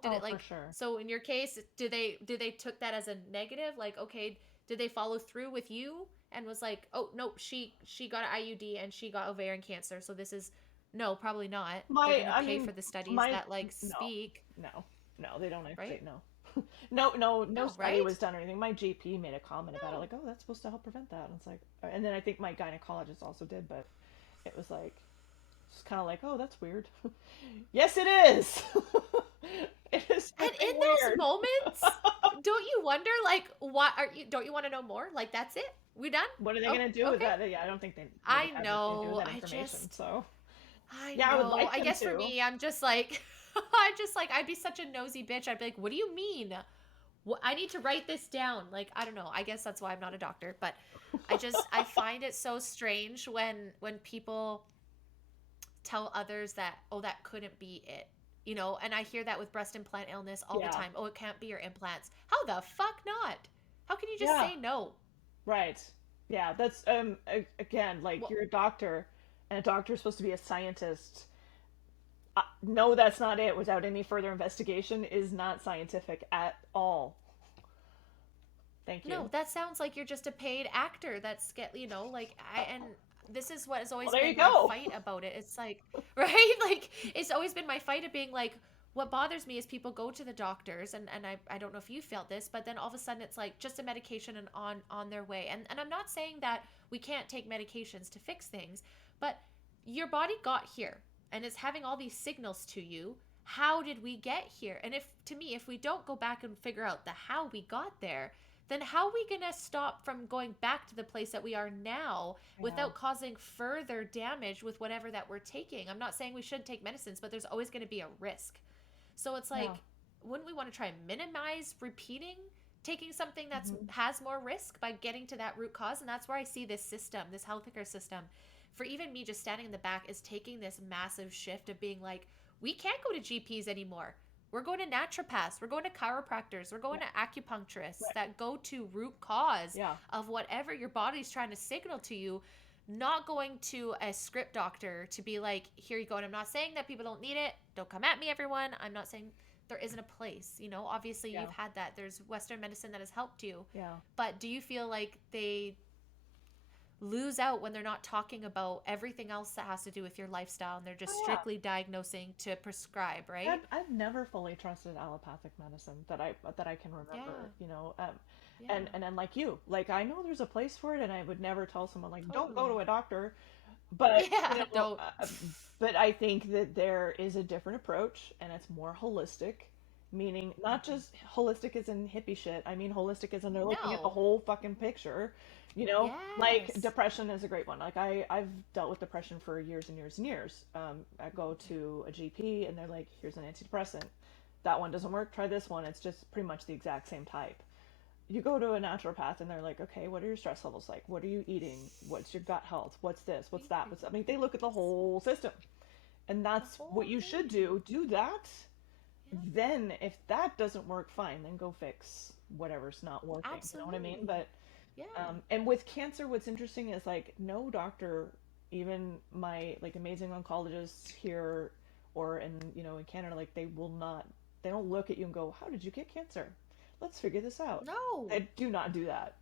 Did Oh, it for like, sure. so in your case, did they took that as a negative? Like, okay, did they follow through with you and was like, oh no, she got an IUD and she got ovarian cancer, so this is, no, probably not. They're My, gonna I pay mean, for the studies my, that like no, speak, no, no, they don't right? actually, no. No, no, no No, study right? was done or anything. My GP made a comment about it, No. like, oh, that's supposed to help prevent that. And it's like, and then I think my gynecologist also did, but it was like, just kind of like, oh, that's weird. Yes, it is. It is And very in those weird. moments, don't you wonder, like, what are you, don't you want to know more? Like, that's it? We done? What are they Oh, going to do with okay. that? Yeah, I don't think they would I have anything to do with know. that information. So, I yeah, I would know. like I them guess for to. me, I'm just like, I just like, I'd be such a nosy bitch. I'd be like, what do you mean? What, I need to write this down. Like, I don't know. I guess that's why I'm not a doctor, but I find it so strange when people tell others that, oh, that couldn't be it. And I hear that with breast implant illness all the Yeah, time. Oh, it can't be your implants. How the fuck not? How can you just yeah, say no? right. Yeah, that's again, like Well, you're a doctor, and a doctor is supposed to be a scientist. no, that's not it, without any further investigation, is not scientific at all. Thank No, you. that sounds like you're just a paid actor that's get, like and this is what has Well, always there you been my go. fight about it. It's like, right? Like it's always been my fight of being like what bothers me is people go to the doctors and I don't know if you felt this, but then all of a sudden it's like just a medication and on their way. And I'm not saying that we can't take medications to fix things, but your body got here and is having all these signals to you. How did we get here? And if to me, if we don't go back and figure out the how we got there, then how are we going to stop from going back to the place that we are now Yeah. without causing further damage with whatever that we're taking? I'm not saying we shouldn't take medicines, but there's always going to be a risk. So it's Yeah. like, wouldn't we want to try and minimize repeating taking something that's Hmm. has more risk by getting to that root cause? And that's where I see this system, this healthcare system, for even me just standing in the back, is taking this massive shift of being like, we can't go to GPs anymore. We're going to naturopaths, we're going to chiropractors, we're going Yeah. to acupuncturists Right. that go to root cause Yeah. of whatever your body's trying to signal to you, not going to a script doctor to be like, here you go. And I'm not saying that people don't need it. Don't come at me, everyone. I'm not saying there isn't a place. Obviously Yeah. you've had that. There's Western medicine that has helped you. Yeah. But do you feel like they lose out when they're not talking about everything else that has to do with your lifestyle and they're just Oh, yeah. strictly diagnosing to prescribe, right? I've never fully trusted allopathic medicine that I can Yeah. remember, Yeah. and then like you, like I know there's a place for it, and I would never tell someone like don't go to Totally. a doctor, but Yeah. Don't. but I think that there is a different approach, and it's more holistic, meaning not just holistic as in hippie shit. I mean holistic as in they're looking at the No. whole fucking picture. Like Yes. depression is a great one. Like I've dealt with depression for years and years and years. I go to a GP and they're like, here's an antidepressant. That one doesn't work. Try this one. It's just pretty much the exact same type. You go to a naturopath and they're like, okay, what are your stress levels like? What are you eating? What's your gut health? What's this? What's that? I mean, they look at the whole system, and The that's what whole you thing. should do. Do that. Yeah. Then, if that doesn't work, fine. Then go fix whatever's not working. You know what I mean? Absolutely. But Yeah. and with cancer, what's interesting is like no doctor, even my like amazing oncologists here or in Canada, like they don't look at you and go, how did you get cancer? Let's figure this out. No. They do not do that,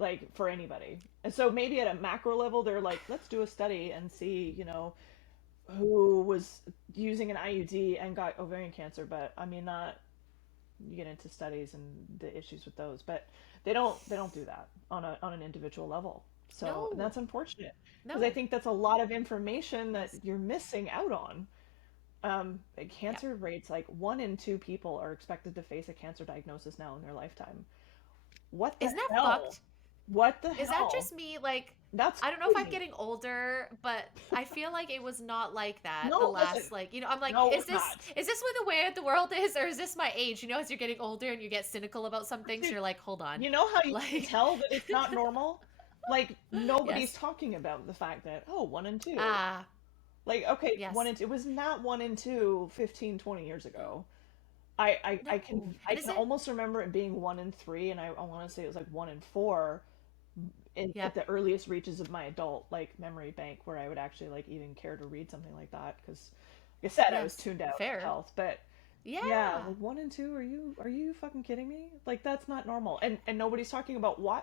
like for anybody. And so maybe at a macro level, they're like, let's do a study and see, who was using an IUD and got ovarian cancer. But I mean, not you get into studies and the issues with those, but they don't do that on an individual level. So and No. that's unfortunate because I No. think that's a lot of information that Yes. you're missing out on. Like Yeah. cancer rates, like 1 in 2 people are expected to face a cancer diagnosis now in their lifetime. What the Isn't that hell? fucked? What the Is that hell? just me? Like, That's I don't know if I'm crazy. getting older, but I feel like it was not like that the No, listen. last, like, I'm like, No, is it's this not. is this what the way of the world is, or is this my age? As you're getting older and you get cynical about some things, Dude, you're like, hold on. you know how you can Like, tell that it's not normal? Like nobody's yes. talking about the fact that, oh, 1 in 2. Ah, Like, okay, yes. it was not 1 in 2 15, 20 years ago. I No. I And is can it? almost remember it being 1 in 3, and I want to say it was like 1 in 4 at Yep. the earliest reaches of my adult like memory bank where I would actually like even care to read something like that because, like I said, I was Yes. tuned out with Fair. health. But yeah, Yeah. like 1 in 2, are you fucking kidding me? Like that's not normal, and nobody's talking about why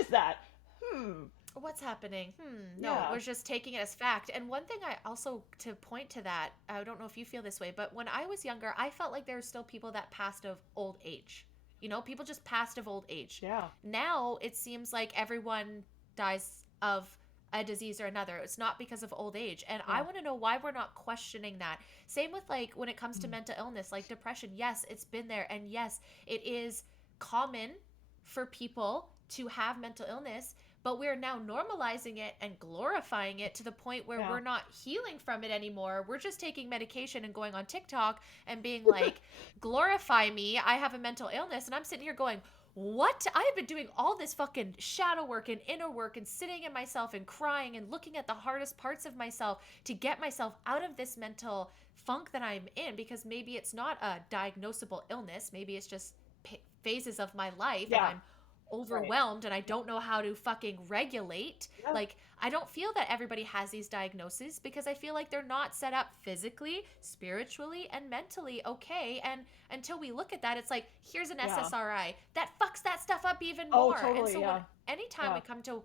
is that? Hmm. What's happening? No, Yeah. we're just taking it as fact. And one thing I also, to point to that, I don't know if you feel this way, but when I was younger, I felt like there were still people that passed of old age. People just passed of old age. Yeah. Now it seems like everyone dies of a disease or another. It's not because of old age. And I Yeah. want to know why we're not questioning that. Same with like when it comes to Mm. mental illness, like depression. Yes, it's been there. And yes, it is common for people to have mental illness, but we're now normalizing it and glorifying it to the point where Yeah. we're not healing from it anymore. We're just taking medication and going on TikTok and being like, glorify me, I have a mental illness. And I'm sitting here going, what? I've been doing all this fucking shadow work and inner work and sitting in myself and crying and looking at the hardest parts of myself to get myself out of this mental funk that I'm in, because maybe it's not a diagnosable illness. Maybe it's just phases of my life and Yeah. I'm Right. overwhelmed and I don't know how to fucking regulate. Yeah. Like, I don't feel that everybody has these diagnoses because I feel like they're not set up physically, spiritually, and mentally okay. And until we look at that, it's like, here's an Yeah. SSRI that fucks that stuff up even Oh, more. And totally. so when Yeah. anytime Yeah. we come to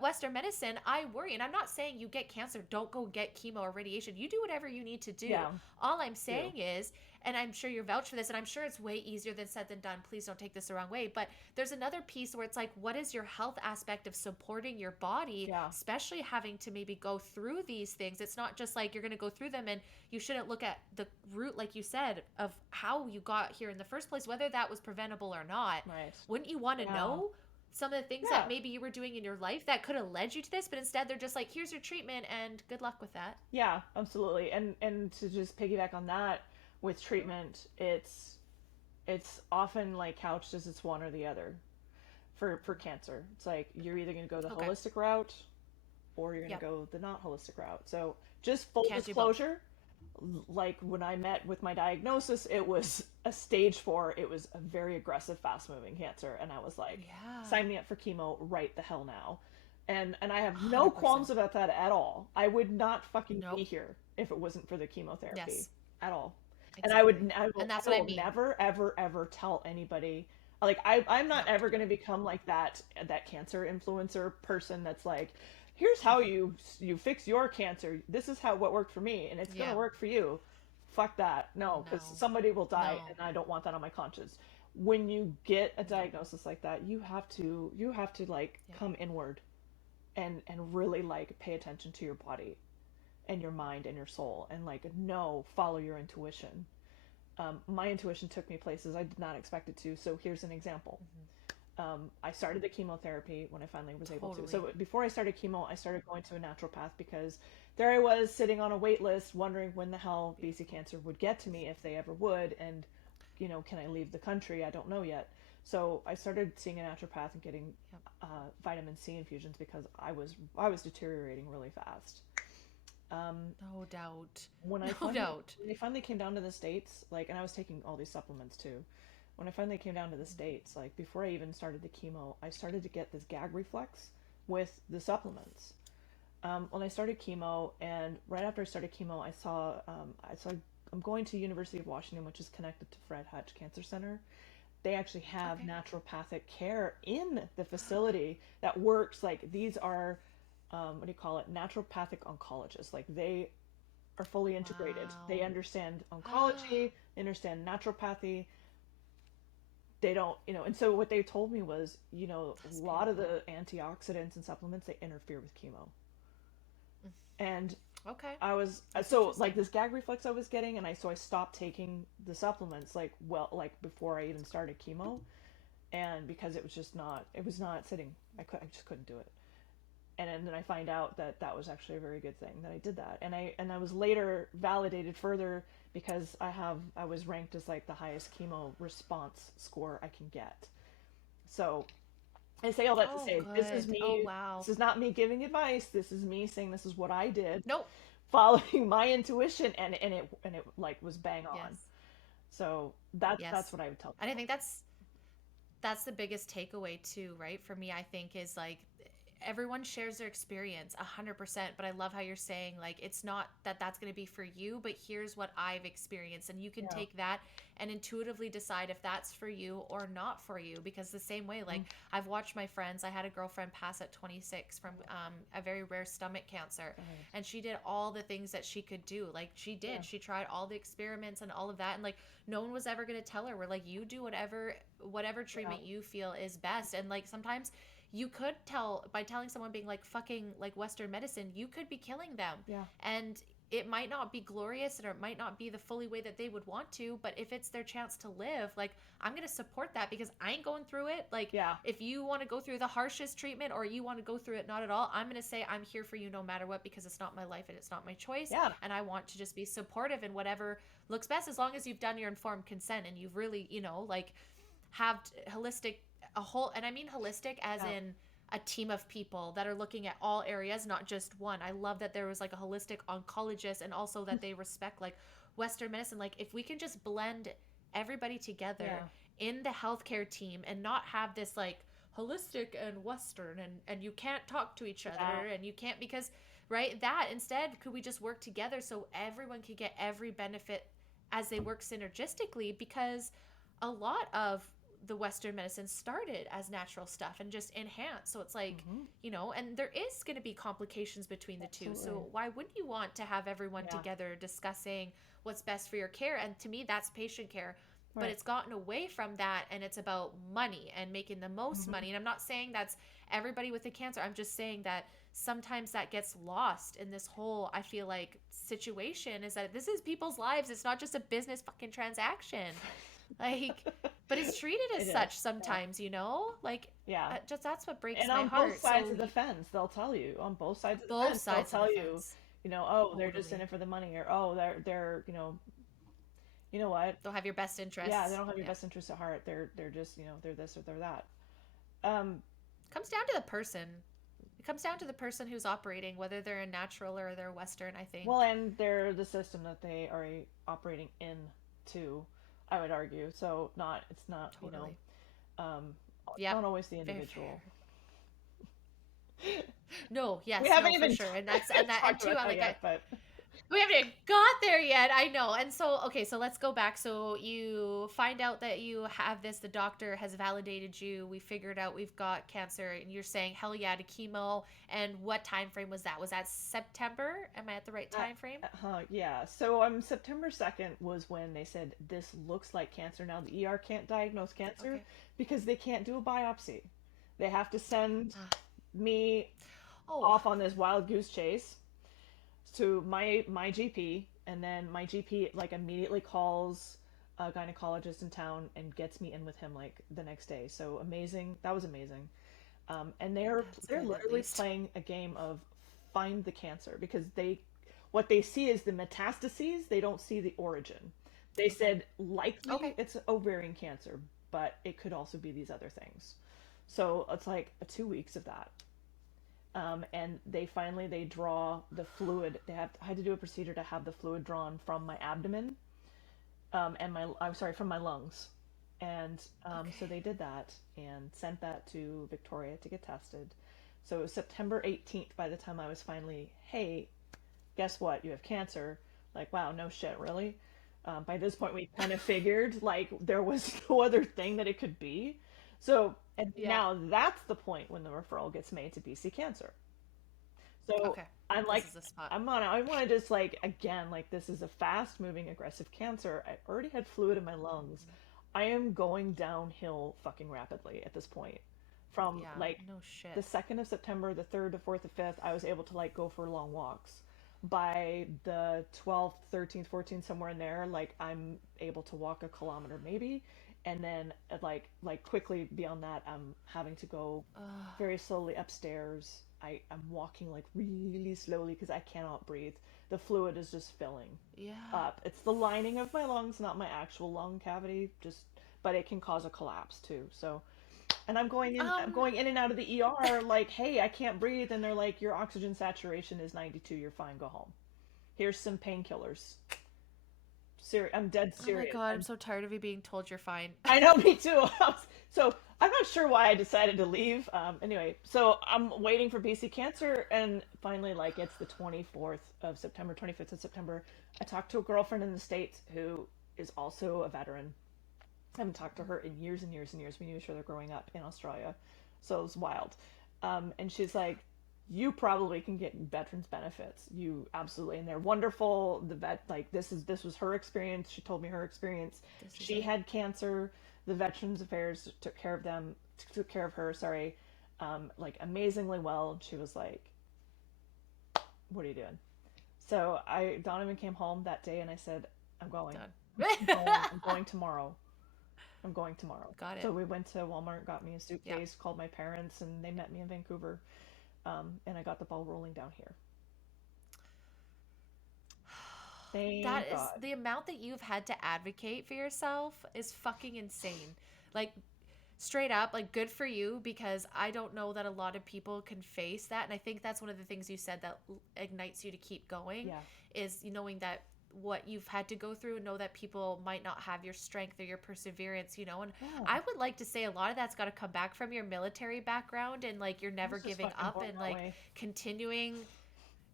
Western medicine, I worry. And I'm not saying you get cancer, don't go get chemo or radiation. You do whatever you need to do. Yeah. All I'm Do. saying is, and I'm sure you're vouch for this, and I'm sure it's way easier than said than done. Please don't take this the wrong way. But there's another piece where it's like, what is your health aspect of supporting your body, Yeah. especially having to maybe go through these things? It's not just like you're going to go through them and you shouldn't look at the root, like you said, of how you got here in the first place, whether that was preventable or not. Right. Wouldn't you want to Yeah. know some of the things Yeah. that maybe you were doing in your life that could have led you to this? But instead, they're just like, here's your treatment and good luck with that. Yeah, absolutely. And to just piggyback on that, with treatment, it's often like couched as it's one or the other for cancer. It's like you're either going to go the Okay. holistic route or you're going to Yep. go the not holistic route. So, just full Can't do both. disclosure, like when I met with my diagnosis, it was a stage 4. It was a very aggressive, fast-moving cancer, and I was like, Yeah. sign me up for chemo right the hell now. And I have no 100%. qualms about that at all. I would not fucking be Nope. here if it wasn't for the chemotherapy Yes. at all. And Exactly. And I that's what I will mean. never, ever, ever tell anybody. Like I'm not No. ever going to become like that cancer influencer person that's like, here's how you fix your cancer. This is how what worked for me, and it's going to Yeah. work for you. Fuck that. No, because No. somebody will die, No. and I don't want that on my conscience. When you get a No. diagnosis like that, you have to like Yeah. come inward and really like pay attention to your body and your mind and your soul, and like no, follow your intuition. My intuition took me places I did not expect it to. So here's an example. I started the chemotherapy when I finally was able to. Totally. So before I started chemo, I started going to a naturopath because there I was sitting on a wait list wondering when the hell BC Cancer would get to me, if they ever would, and can I leave the country? I don't know yet. So I started seeing a naturopath and getting Yep. vitamin C infusions because I was deteriorating really fast. No doubt. When I No finally doubt. when they finally came down to the States, like, and I was taking all these supplements too. When I finally came down to the States, like before I even started the chemo, I started to get this gag reflex with the supplements. When I started chemo, and right after I started chemo, I saw I'm going to University of Washington, which is connected to Fred Hutch Cancer Center. They actually have Okay. naturopathic care in the facility that works. Like these are, what do you call it? Naturopathic oncologists. Like they are fully integrated. They Wow. understand oncology, they understand naturopathy. They don't, and so what they told me was, That's a lot of beautiful. the antioxidants and supplements, they interfere with chemo. And Okay. I was That's so like interesting. this gag reflex I was getting, and I stopped taking the supplements like like before I even started chemo, and because it was not sitting. I just couldn't do it. And then I find out that that was actually a very good thing that I did that, and I was later validated further because I was ranked as like the highest chemo response score I can get. So I say all that to Oh, say good. Oh, wow. this is not me giving advice. This is me saying this is what I did, Nope. following my intuition, and it like was bang on. Yes. So that's Yes. what I would tell And I people. think that's the biggest takeaway too, right? For me, I think is like everyone shares their experience 100%, but I love how you're saying like it's not that that's going to be for you, but here's what I've experienced, and you can Yeah. take that and intuitively decide if that's for you or not for you, because the same way, like Mm. I've watched my friends. I had a girlfriend pass at 26 from a very rare stomach cancer, Right. and she did all the things that she could do. Like she Yeah. did, she tried all the experiments and all of that, and like no one was ever going to tell her, we're like, you do whatever Yeah. treatment you feel is best. And like sometimes you could tell, by telling someone being like fucking like Western medicine, you could be killing them. Yeah. And it might not be glorious, or it might not be the fully way that they would want to, but if it's their chance to live, like I'm going to support that because I ain't going through it. Like Yeah. if you want to go through the harshest treatment or you want to go through it not at all, I'm going to say I'm here for you no matter what, because it's not my life and it's not my choice. Yeah. And I want to just be supportive in whatever looks best, as long as you've done your informed consent and you've really, like have holistic, a whole, and I mean holistic as Yeah. in a team of people that are looking at all areas, not just one. I love that there was like a holistic oncologist, and also that they respect like Western medicine. Like if we can just blend everybody together Yeah. in the healthcare team and not have this like holistic and Western, and you can't talk to each other, Yeah. and you can't, because, right, that instead, could we just work together so everyone could get every benefit as they work synergistically? Because a lot of the Western medicine started as natural stuff and just enhanced. So it's like, Hmm. and there is going to be complications between the two. Absolutely. So why wouldn't you want to have everyone Yeah. together discussing what's best for your care? And to me, that's patient care. But Right. it's gotten away from that, and it's about money and making the most Hmm. money. And I'm not saying that's everybody with the cancer. I'm just saying that sometimes that gets lost in this whole, I feel like, situation, is that this is people's lives. It's not just a business fucking transaction. Like, but it's treated It as is. such Yeah. sometimes, like, Yeah. just that's what breaks And my on both heart. sides So of the fence, they'll tell you. On both sides of the both fence, they'll sides of the tell you, fence, oh, they're just in totally. it for the money, or oh, they're, you know what? They'll have your best Yeah, they interests. don't have your Yeah. best interests at heart. They're just, they're this or they're that. Um, Comes down to the person. It comes down to the person who's operating, whether they're a natural or they're Western, I well, think. and they're the system that they are operating in too, I would argue. So it's not, Totally. um, Yep. not always the Very individual. fair. No, We yes, haven't no, for even sure. And that's and that and talked too, about I that like I yet, but we haven't even got there yet. I know. And so, okay, so let's go back. So you find out that you have this, the doctor has validated you. We figured out we've got cancer, and you're saying, hell yeah, to chemo. And what time frame was that? Was that September? Am I at the right time frame? yeah. So September 2nd was when they said this looks like cancer. Now the ER can't diagnose cancer Okay. because they can't do a biopsy. They have to send Ah. me Oh, off on this wild goose chase to my GP, and then my GP like immediately calls a gynecologist in town and gets me in with him like the next day. So amazing. That was amazing. And that's they're good at literally least. playing a game of find the cancer, because they what they see is the metastases. They don't see the origin. They Okay. said likely Okay. it's ovarian cancer, but it could also be these other things. So it's like 2 weeks of that. And they draw the fluid. I had to do a procedure to have the fluid drawn from my abdomen, and I'm sorry, from my lungs. And so Okay. they did that and sent that to Victoria to get tested. So it was September 18th by the time I was finally, hey, guess what? You have cancer. Like, wow, no shit, really? By this point, we kind of figured like there was no other thing that it could be. So, and Yeah. now that's the point when the referral gets made to BC Cancer. So Okay. I'm This like, is the spot. I want to just like, again, like this is a fast moving aggressive cancer. I already had fluid in my lungs. I am going downhill fucking rapidly at this point. From Yeah. like No the shit. 2nd of September, the 3rd, the 4th, the 5th, I was able to like go for long walks. By the 12th, 13th, 14th, somewhere in there, like I'm able to walk a kilometer maybe. And then like quickly beyond that, I'm having to go Ugh. very slowly upstairs. I'm walking like really slowly because I cannot breathe. The fluid is just filling Yeah. up. It's the lining of my lungs, not my actual lung cavity, just but it can cause a collapse too. So, and I'm Um. going in and out of the ER like, "Hey, I can't breathe." And they're like, "Your oxygen saturation is 92. You're fine. Go home. Here's some painkillers." I'm dead Oh my serious. god, I'm so tired of you being told you're fine. I know, me too. So I'm not sure why I decided to leave. Anyway, so I'm waiting for BC Cancer, and finally, like it's the 24th of September, 25th of September. I talked to a girlfriend in the States who is also a veteran. I haven't talked to her in years and years and years. We knew each other growing up in Australia, so it was wild. And she's like, "You probably can get veterans benefits. You absolutely, and they're wonderful. The vet, like this was her experience. She told me her experience. This is She it. had cancer. The Veterans Affairs took care of her. Sorry, like amazingly well." She was like, "What are you doing?" So Donovan came home that day, and I said, "I'm going. I'm Done. going. I'm going tomorrow. I'm going tomorrow." Got it. So we went to Walmart, got me a Yeah. suitcase, called my parents, and they met me in Vancouver. And I got the ball rolling down here. That Thank is God. the amount that you've had to advocate for yourself is fucking insane. Like, straight up, like, good for you, because I don't know that a lot of people can face that. And I think that's one of the things you said that ignites you to keep going, Yeah. is knowing that what you've had to go through, and know that people might not have your strength or your perseverance, and Yeah, I would like to say a lot of that's got to come back from your military background, and like you're never this is giving fucking up, born and that like way. continuing.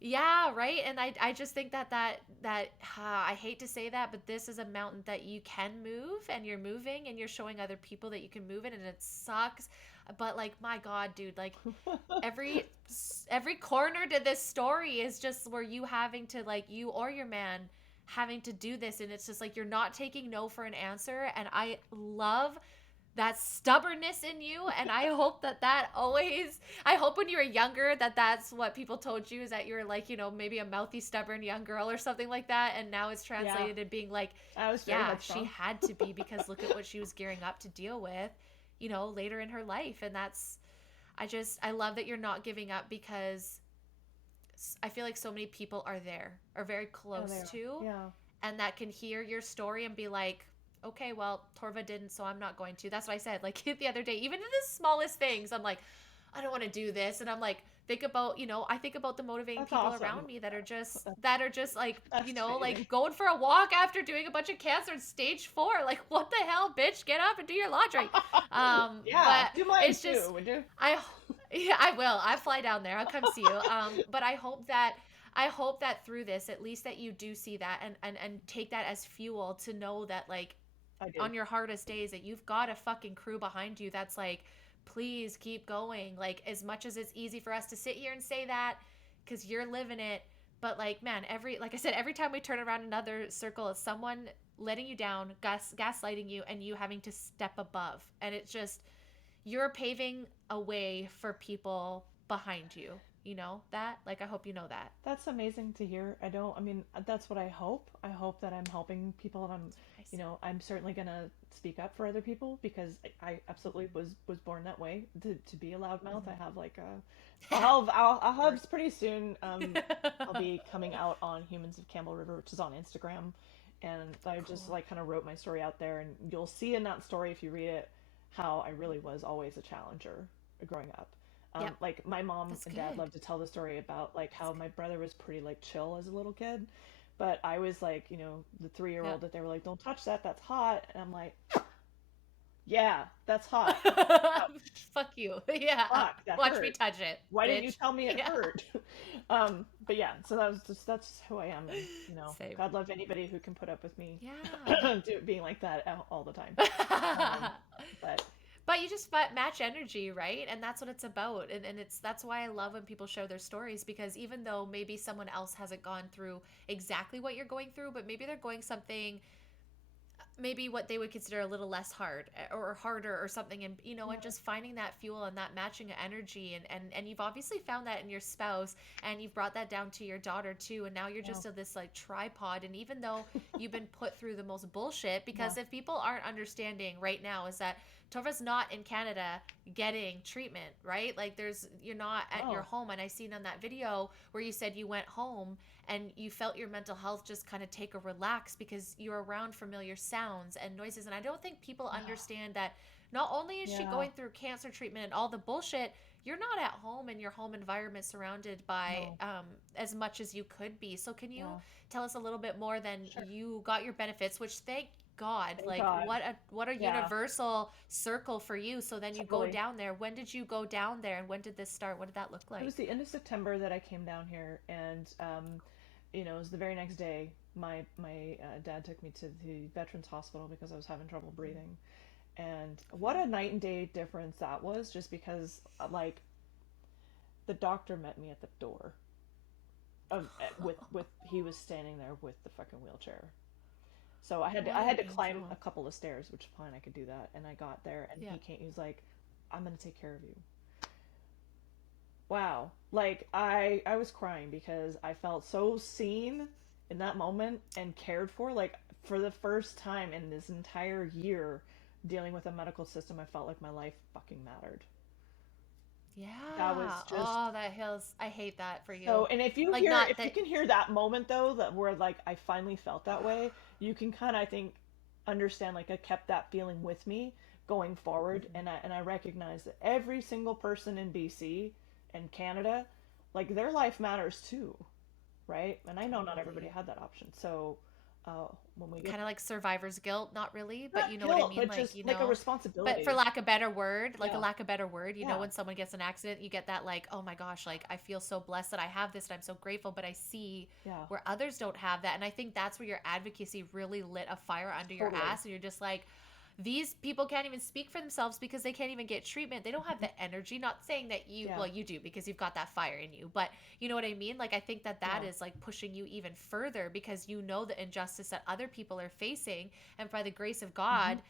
Yeah, right. And I just think that I hate to say that, but this is a mountain that you can move, and you're moving, and you're showing other people that you can move it, and it sucks. But like, my God, dude, like every every corner to this story is just where you having to, like, you or your man having to do this, and it's just like you're not taking no for an answer, and I love that stubbornness in you, and I hope that always, I hope when you were younger that that's what people told you, is that you're like, maybe a mouthy stubborn young girl or something like that, and now it's Yeah, translated to being like, I was very yeah, she headstrong. had to be, because look at what she was gearing up to deal with, later in her life. And that's, I love that you're not giving up, because I feel like so many people are very Oh, they close are. to, Yeah. and that can hear your story and be like, okay, well, Torva didn't, so I'm not going to. That's what I said. Like the other day, even in the smallest things, I'm like, I don't want to do this. And I'm like, I think about the motivating That's people awesome. around me that are just like, That's like amazing. going for a walk after doing a bunch of cancer in stage 4. Like, what the hell, bitch? Get up and do your laundry. Yeah, But do mine it's too, just, would you? I, yeah, I will. I fly down there. I'll come see you. But I hope that through this, at least that you do see that, and take that as fuel to know that, like, I do. on your hardest days, that you've got a fucking crew behind you that's like, please keep going. Like, as much as it's easy for us to sit here and say that because you're living it, but like, man, like I said, every time we turn around another circle, it's someone letting you down, gaslighting you, and you having to step above. And it's just, you're paving a way for people behind you. You know that? Like, I hope you know that. That's amazing to hear. I mean, that's what I hope. I hope that I'm helping people, and I said, I'm certainly gonna speak up for other people, because I absolutely was born that way, to be a loudmouth. I have like I'll Or- have pretty soon. I'll be coming out on Humans of Campbell River, which is on Instagram, and I just cool. like kind of wrote my story out there, and you'll see in that story, if you read it, how I really was always a challenger growing up. Yep. Like my mom That's and dad good. love to tell the story about like That's how my brother was pretty like chill as a little kid, but I was like, the 3 year good. old that they were like, don't touch that, that's hot, and I'm like, yeah, that's hot. Yep. Ouch. Fuck you. Yeah. Fuck, that Watch me hurt. touch it, Why didn't you bitch. tell me it Yeah. hurt? But yeah, so that's who I am, and Same. God love anybody who can put up with me Yeah. being like that all the time. Um, but But you just match energy, right? And that's what it's about. And that's why I love when people share their stories, because even though maybe someone else hasn't gone through exactly what you're going through, but maybe they're going something, maybe what they would consider a little less hard, or harder or something, and yeah, and just finding that fuel and that matching energy, and you've obviously found that in your spouse, and you've brought that down to your daughter too, and now you're yeah, just this like tripod. And even though you've been put through the most bullshit, yeah. because if people aren't understanding right now, is that Torva's not in Canada getting treatment, right? Like, you're not at your Oh, home. And I seen on that video where you said you went home and you felt your mental health just kind of take a relax, because you're around familiar sounds and noises. And I don't think people understand that not only is she yeah, going through cancer treatment and all the bullshit, you're not at home in your home environment surrounded by no, as much as you could be. So can you yeah, tell us a little bit more? Than sure. you got your benefits, which, thank God, Thank like, God. what a Yeah, universal circle for you. So then you go totally. down there. When did you go down there, and when did this start? What did that look It like? was the end of September that I came down here, and it was the very next day. My dad took me to the Veterans Hospital because I was having trouble breathing, and what a night and day difference that was. Just because, like, the doctor met me at the door with he was standing there with the fucking wheelchair. So I What had an to climb a angel. couple of stairs, which fine, I could do that, and I got there, and Yeah. he was like, "I'm gonna take care of you." Wow. Like I was crying because I felt so seen in that moment and cared for. Like, for the first time in this entire year dealing with a medical system, I felt like my life fucking mattered. That was Yeah. just Oh, that hills. I hate that for so. you. And Like, not if you that. can hear that moment though, that where like I finally felt that way, you can kind of, I think, understand, like, I kept that feeling with me going forward, Mhm. and I recognize that every single person in BC and Canada, like, their life matters too, right? And I know not everybody Totally. had that option. So uh, when we get Kind of like survivor's guilt, not really, but not you know what I guilt, mean? but Like, just like a but for responsibility. lack of better word, like a Yeah, lack of better word, yeah, when someone gets an accident, you get that like, oh my gosh, like I feel so blessed that I have this and I'm so grateful, but I see yeah, where others don't have that. And I think that's where your advocacy really lit a fire under your totally. ass. And you're just like, these people can't even speak for themselves because they can't even get treatment. They don't have Mhm. the energy. Not saying that you, Yeah, well, you do because you've got that fire in you, but you know what I mean? Like, I think that that yeah, is like pushing you even further because you know the injustice that other people are facing. And by the grace of hmm, God,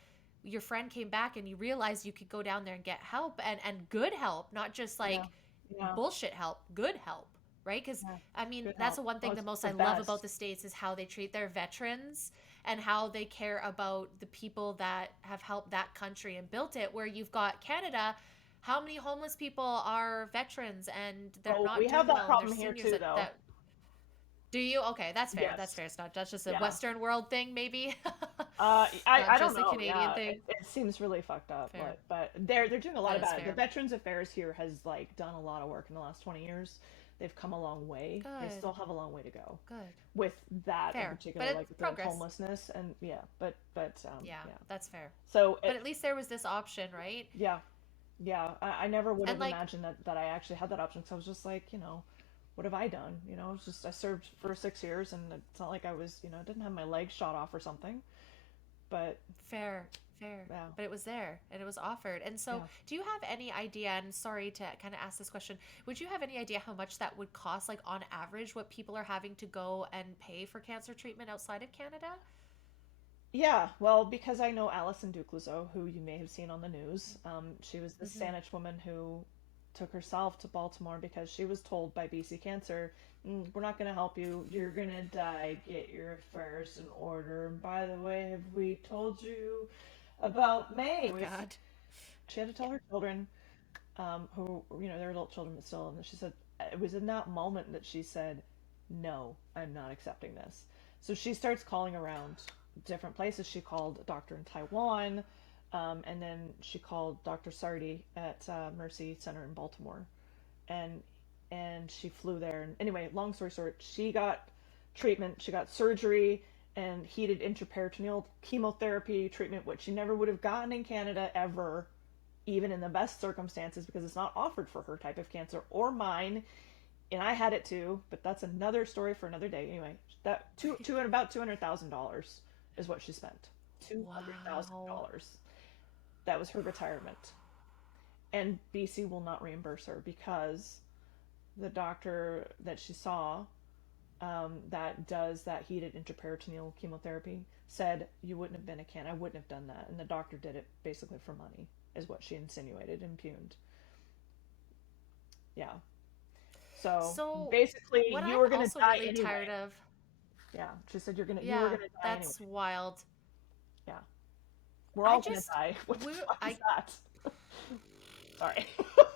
your friend came back and you realized you could go down there and get help and good help, not just yeah, like yeah, bullshit help, good help, right? Because yeah. I mean, Good that's help. the one Oh, thing the it's most the I love about best. the States is how they treat their veterans and how they care about the people that have helped that country and built it. Where you've got Canada, how many homeless people are veterans and they're Oh, not we have doing that well and they're problem here seniors too, though. that do you? Okay, that's fair. That's Yes. fair. It's not that's just a Yeah. Western world thing, maybe. I Not don't just a know. Canadian Yeah, thing. it seems really fucked up, Fair. but they're doing a lot That is about it. The fair. Veterans Affairs here has like done a lot of work in the last 20 years. They've come a long way. They Good. still have a long way to go Good. with that in Fair. But particular, it's like with the progress. homelessness and yeah, but Yeah, yeah. that's fair. So But it, at least there was this option, right? yeah, yeah. I never would And have like, imagined that I actually had that option. So I was just like, what have I done? It's just I served for 6 years, and it's not like I was, I didn't have my legs shot off or something. But fair, fair. yeah, But it was there and it was offered. And so, yeah. do you have any idea? And sorry to kind of ask this question, would you have any idea how much that would cost, like on average, what people are having to go and pay for cancer treatment outside of Canada? Yeah, well, because I know Alison Ducloseau, who you may have seen on the news. She was the Mm-hmm. Saanich woman who took herself to Baltimore because she was told by BC Cancer, we're not going to help you. You're going to die. Get your affairs in order. And by the way, have we told you about May? Oh God. She had to Yeah. tell her children, who, they're adult children, but still, and she said, it was in that moment that she said, no, I'm not accepting this. So she starts calling around different places. She called a doctor in Taiwan, and then she called Dr. Sardi at Mercy Center in Baltimore, and she flew there. And anyway, long story short, she got treatment. She got surgery and heated intraperitoneal chemotherapy treatment, which she never would have gotten in Canada ever, even in the best circumstances, because it's not offered for her type of cancer or mine. And I had it too, but that's another story for another day. Anyway, that two and about $200,000 is what she spent. two hundred thousand Wow. dollars. That was her retirement, and BC will not reimburse her because the doctor that she saw, that does that heated intraperitoneal chemotherapy, said you wouldn't have been a can. I wouldn't have done that, and the doctor did it basically for money, is what she insinuated, impugned. Yeah. So So, basically, what you I'm were gonna also die really tired anyway. of, Yeah, she said you were yeah, gonna die anyway. that's wild. Yeah, we're I all gonna just, die. What the we, fuck is I that? Sorry.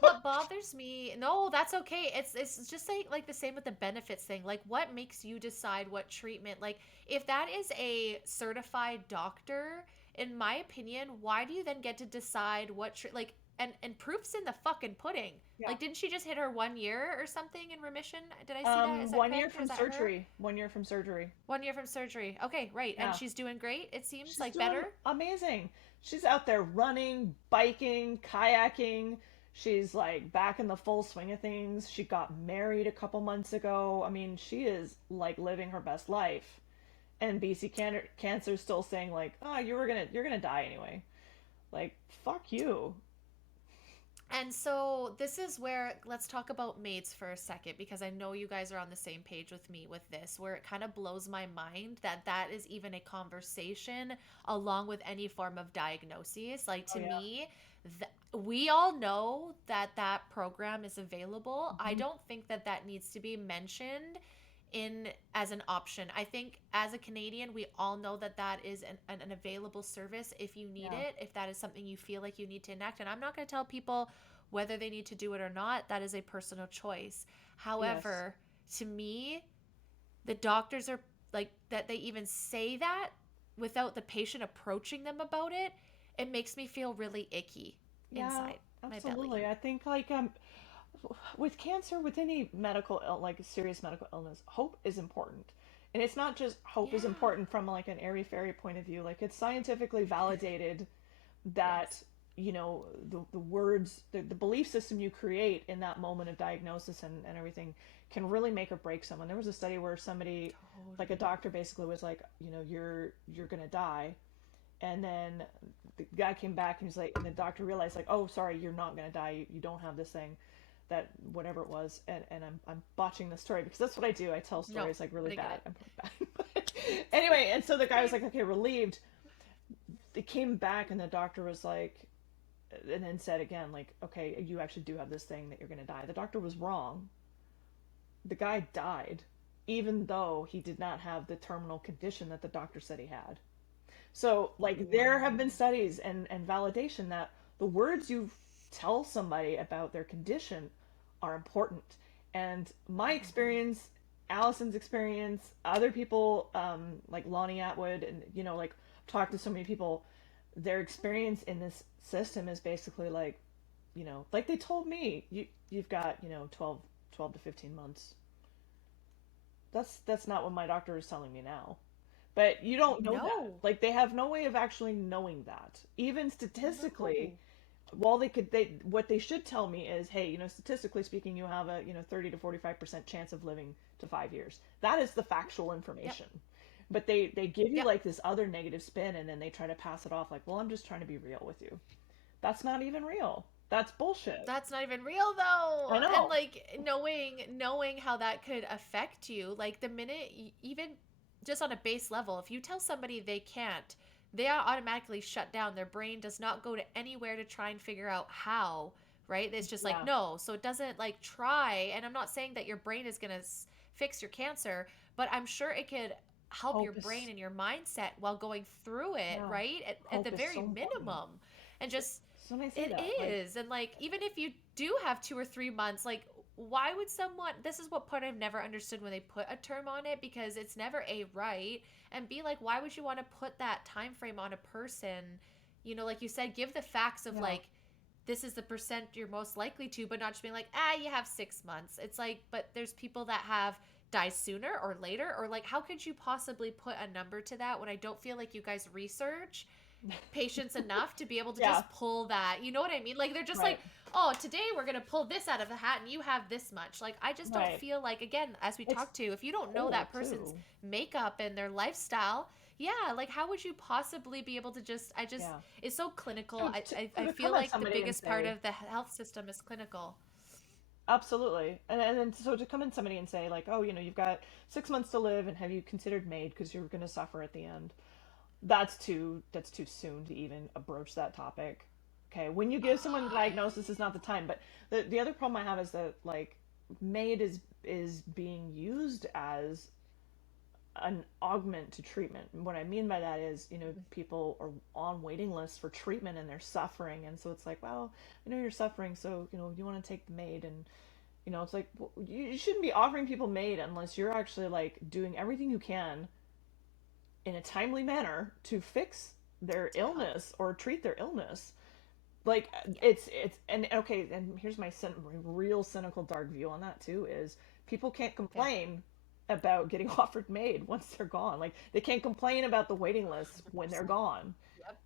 what bothers me, no, that's okay. It's just like the same with the benefits thing. Like, what makes you decide what treatment? Like, if that is a certified doctor, in my opinion, why do you then get to decide like, and proof's in the fucking pudding. Yeah. Like, didn't she just hit her 1 year or something in remission? Did I see that? Is that 1 year correct, or from is that her? surgery. 1 year from surgery. 1 year from surgery. Okay, right. And Yeah. she's doing great. It seems She's like doing better. amazing. She's out there running, biking, kayaking. She's like back in the full swing of things. She got married a couple months ago. I mean, she is like living her best life. And Cancer's still saying like, "Oh, you're gonna die anyway." Like, fuck you. And so this is where let's talk about maids for a second because I know you guys are on the same page with me with this, where it kind of blows my mind that that is even a conversation along with any form of diagnosis. Like, Oh to yeah. me, we all know that that program is available. I Hmm. don't think that that needs to be mentioned in as an option. I think as a Canadian, we all know that that is an available service if you need Yeah. it, if that is something you feel like you need to enact. And I'm not going to tell people whether they need to do it or not. That is a personal choice. Yes. However, to me, the doctors are like that, they even say that without the patient approaching them about it. It makes me feel really icky Yeah, inside my belly. absolutely. I think like with cancer, with any medical like serious medical illness, hope is important. And it's not just hope is Yeah. important from like an airy fairy point of view. Like it's scientifically validated that, Yes. the words, the belief system you create in that moment of diagnosis and everything can really make or break someone. There was a study where somebody, like a Totally. doctor basically was like, you're gonna die. And then the guy came back and he's like, and the doctor realized like, oh, sorry, you're not gonna die. You don't have this thing, that whatever it was. And I'm botching the story because that's what I do. I tell No, stories like really but I get bad. it. I'm really bad. Anyway, and so the guy was Fine. like, okay, relieved. They came back and the doctor was like, and then said again, like, okay, you actually do have this thing that you're gonna die. The doctor was wrong. The guy died, even though he did not have the terminal condition that the doctor said he had. So, like, there have been Wow. studies and validation that the words you tell somebody about their condition are important. And my Mhm. experience, Allison's experience, other people, like Lonnie Atwood, and, like, talk to so many people, their experience in this system is basically like, like they told me, you've got, 12 to 15 months. That's not what my doctor is telling me now. But you don't know that. No. Like they have no way of actually knowing that. Even statistically, No. while they what they should tell me is, hey, statistically speaking, you have a, 30 to 45% chance of living to 5 years. That is the factual Yep. information. But they give you Yep. like this other negative spin and then they try to pass it off like, well, I'm just trying to be real with you. That's not even real. That's bullshit. That's not even real though. I And know. like knowing how that could affect you, like the minute even just on a base level, if you tell somebody they can't, they are automatically shut down. Their brain does not go to anywhere to try and figure out how, right? It's just like Yeah. no. So it doesn't like try. And I'm not saying that your brain is going to fix your cancer, but I'm sure it could help your Hope brain is, and your mindset while going through it, yeah. right? At the Hope is very so important. minimum. And just So when I say it that, like, is. And like even if you do have 2 or 3 months, like why would someone, this is what part I've never understood when they put a term on it, because it's never a right, and be like why would you want to put that time frame on a person? Like you said, give the facts of yeah. like this is the percent you're most likely to, but not just being like, ah, you have 6 months. It's like, but there's people that have died sooner or later, or like how could you possibly put a number to that when I don't feel like you guys research patience enough to be able to Yeah. just pull that. You know what I mean? Like they're just like, Right. "Oh, today we're going to pull this out of the hat and you have this much." Like I just don't Right. feel like, again, as we It's talked to, if you don't know toll that person's too. makeup and their lifestyle, yeah, like how would you possibly be able to just I just Yeah. it's so clinical. So I to, I, so I to feel come at like the somebody and biggest part say, of the health system is clinical. absolutely, and then so to come at somebody and say like, oh, you've got 6 months to live, and have you considered MAID because you're going to suffer at the end? That's too soon to even broach that topic. Okay, when you give someone a diagnosis is not the time. But the other problem I have is that like MAID is being used as an augment to treatment. And what I mean by that is, people are on waiting lists for treatment and they're suffering, and so it's like, well, I know you're suffering, so you want to take the MAID, and it's like, well, you shouldn't be offering people MAID unless you're actually like doing everything you can in a timely manner to fix their To help. illness or treat their illness. Like Yeah. it's and okay, and here's my real cynical dark view on that too is people can't Okay. complain about getting offered MAID once they're gone. Like they can't complain about the waiting list when they're 100%. gone. Yep.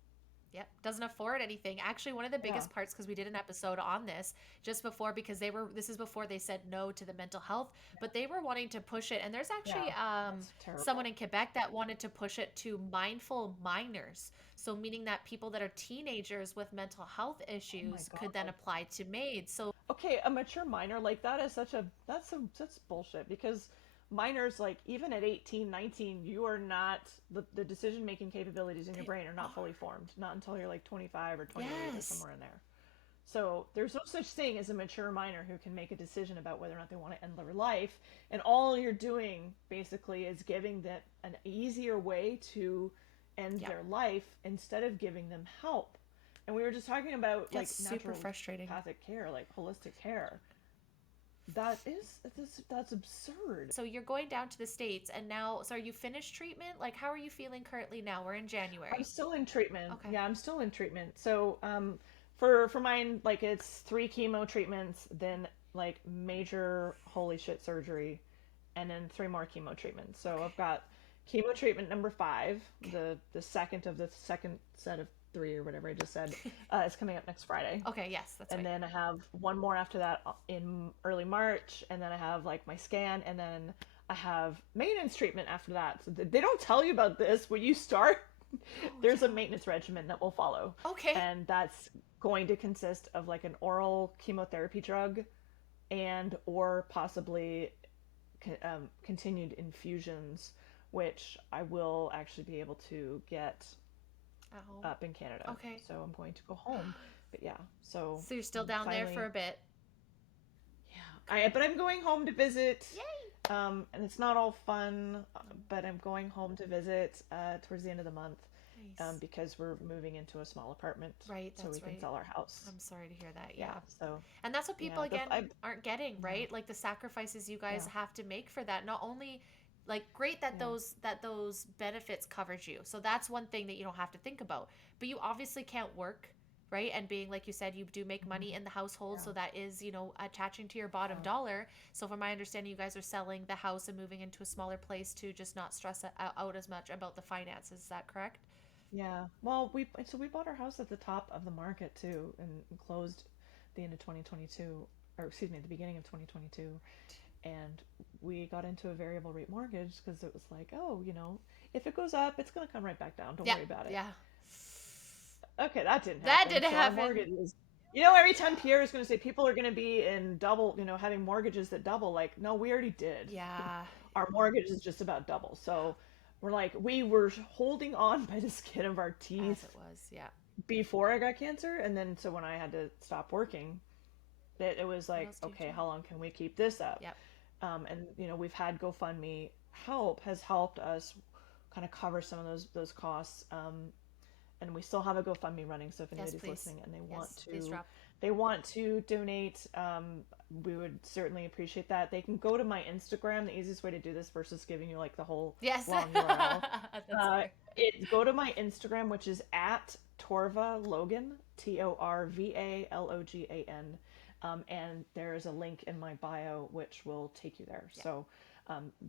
Yep, doesn't afford anything. Actually, one of the Yeah. biggest parts, because we did an episode on this just before, because this is before they said no to the mental health, but they were wanting to push it. And there's Yeah. actually That's someone terrible. in Quebec that wanted to push it to mindful minors. So meaning that people that are teenagers with mental health Oh my issues could then God. apply to MAID. So Okay, a mature minor like that is that's bullshit because minors like even at 18, 19, you are not the decision making capabilities in your they brain are not are. fully formed, not until you're like 25 or 28 or Yes. somewhere in there. So there's no such thing as a mature minor who can make a decision about whether or not they want to end their life, and all you're doing basically is giving them an easier way to end Yep. their life instead of giving them help. And we were just talking about That's like super frustrating. naturopathic care, like holistic care. That's absurd. So you're going down to the States and now, so are you finished treatment? Like, how are you feeling currently now? We're in I'm January. still in treatment. Okay. Yeah, I'm still in treatment. So, for mine, like it's 3 chemo treatments, then like major holy shit surgery, and then 3 more chemo treatments. So I've got chemo treatment number 5, the second of the second set of 3 or whatever I just said, is coming up next Friday. Okay, yes, that's And right. then I have one more after that in early March, and then I have like my scan, and then I have maintenance treatment after that. So they don't tell you about this when you start. Oh, There's a yeah. maintenance regimen that will follow, Okay. and that's going to consist of like an oral chemotherapy drug and or possibly continued infusions, which I will actually be able to get Oh, up in Canada. okay. So I'm going to go home. But yeah, so So you're still down there for finally, a bit. yeah. But I'm going home to visit. Yay! And it's not all fun, but I'm going home to visit towards the end of the month, Nice. because we're moving into a small apartment Right, so we that's can right. sell our house. I'm sorry to hear that. Yeah. Yeah. So And that's what people yeah, again aren't getting, yeah, right? Like the sacrifices you guys yeah, have to make for that. Not only like great that yeah, those benefits covered you. So that's one thing that you don't have to think about. But you obviously can't work, right? And being like you said, you do make mhm, money in the household, yeah, so that is, attaching to your bottom yeah. dollar. So from my understanding, you guys are selling the house and moving into a smaller place to just not stress out as much about the finances. Is that correct? Yeah. Well, we bought our house at the top of the market too, and closed the end of 2022, or excuse me, the beginning of 2022, and we got into a variable rate mortgage because it was like, oh, if it goes up, it's gonna come right back down. Don't Yeah. worry about it. Yeah. Okay, that didn't That happen. didn't So our happen. mortgage is, every time Pierre is going to say people are going to be in double, having mortgages that double, like, no, we already did. Yeah. Our mortgage is just about double. So we're like, we were holding on by the skin of our As teeth it was. Yeah. before I got cancer. And then, so when I had to stop working, it was What like, else do you do? okay, how long can we keep this up? Yep. And, we've had GoFundMe has helped us kind of cover some of those costs. And we still have a GoFundMe running. So if Yes, anybody's please. listening and Yes, please drop. they want to donate, we would certainly appreciate that. They can go to my Instagram. The easiest way to do this versus giving you like the whole Yes. long URL. That's fair. Go to my Instagram, which is at Torva Logan, TorvaLogan. And there is a link in my bio which will take you there. Yeah. So,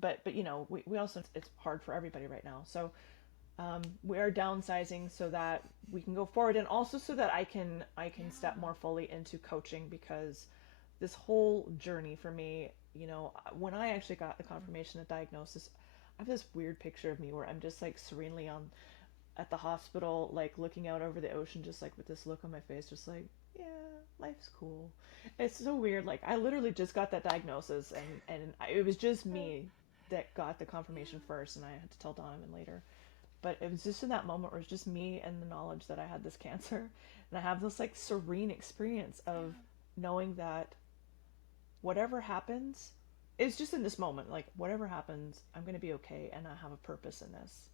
but we also, it's hard for everybody right now. So we are downsizing so that we can go forward, and also so that I can step Yeah. more fully into coaching, because this whole journey for me, when I actually got the confirmation of diagnosis, I have this weird picture of me where I'm just like serenely on at the hospital, like looking out over the ocean, just like with this look on my face, just like, yeah, life's cool. It's so weird. Like I literally just got that diagnosis, and it was just me that got the confirmation Yeah. first, and I had to tell Donovan later. But it was just in that moment where it's just me and the knowledge that I had this cancer, and I have this like serene experience of Yeah. knowing that whatever happens, it's just in this moment, like whatever happens, I'm going to be okay, and I have a purpose in this.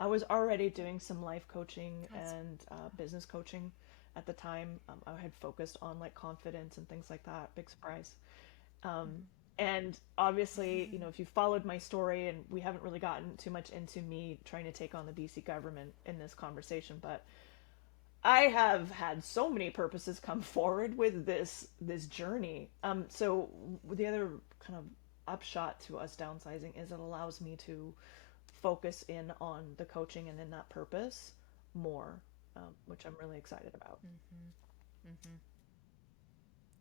I was already doing some life coaching That's and business coaching at the time. I had focused on like confidence and things like that. Big surprise. Um, and obviously, if you followed my story, and we haven't really gotten too much into me trying to take on the BC government in this conversation, but I have had so many purposes come forward with this journey. So the other kind of upshot to us downsizing is it allows me to focus in on the coaching and in that purpose more, which I'm really excited about. Mm-hmm. Mm-hmm.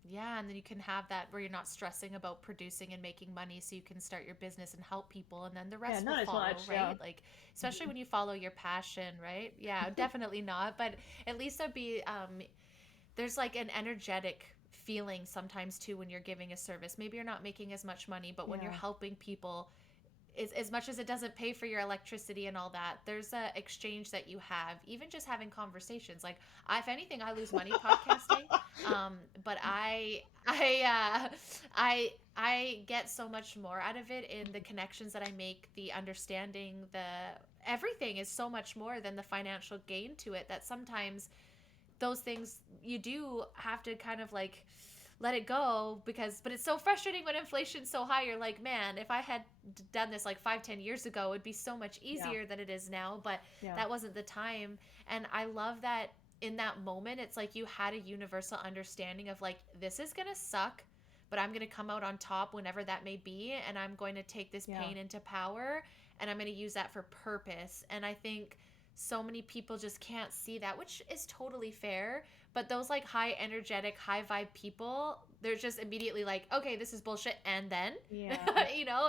Yeah, and then you can have that where you're not stressing about producing and making money, so you can start your business and help people, and then the Yeah, rest will not as follow, much. Yeah. right? Like, especially Hmm. when you follow your passion, right? Yeah, definitely not. But at least there'd be, there's like an energetic feeling sometimes too when you're giving a service. Maybe you're not making as much money, but when you're Yeah. helping people, as much as it doesn't pay for your electricity and all that, there's a exchange that you have, even just having conversations. Like, if anything, I lose money podcasting, but I get so much more out of it in the connections that I make, the understanding, the everything is so much more than the financial gain to it, that sometimes those things you do have to kind of like let it go, but it's so frustrating when inflation's so high. You're like, man, if I had done this like 5-10 years ago, it'd be so much Yeah. easier than it is now, but Yeah. that wasn't the time. And I love that in that moment it's like you had a universal understanding of like, this is gonna suck, but I'm going to come out on top whenever that may be. And I'm going to take this Yeah. pain into power, and I'm going to use that for purpose. And I think so many people just can't see that, which is totally fair. But those like high energetic, high vibe people, they're just immediately like, okay, this is bullshit. And then, Yeah.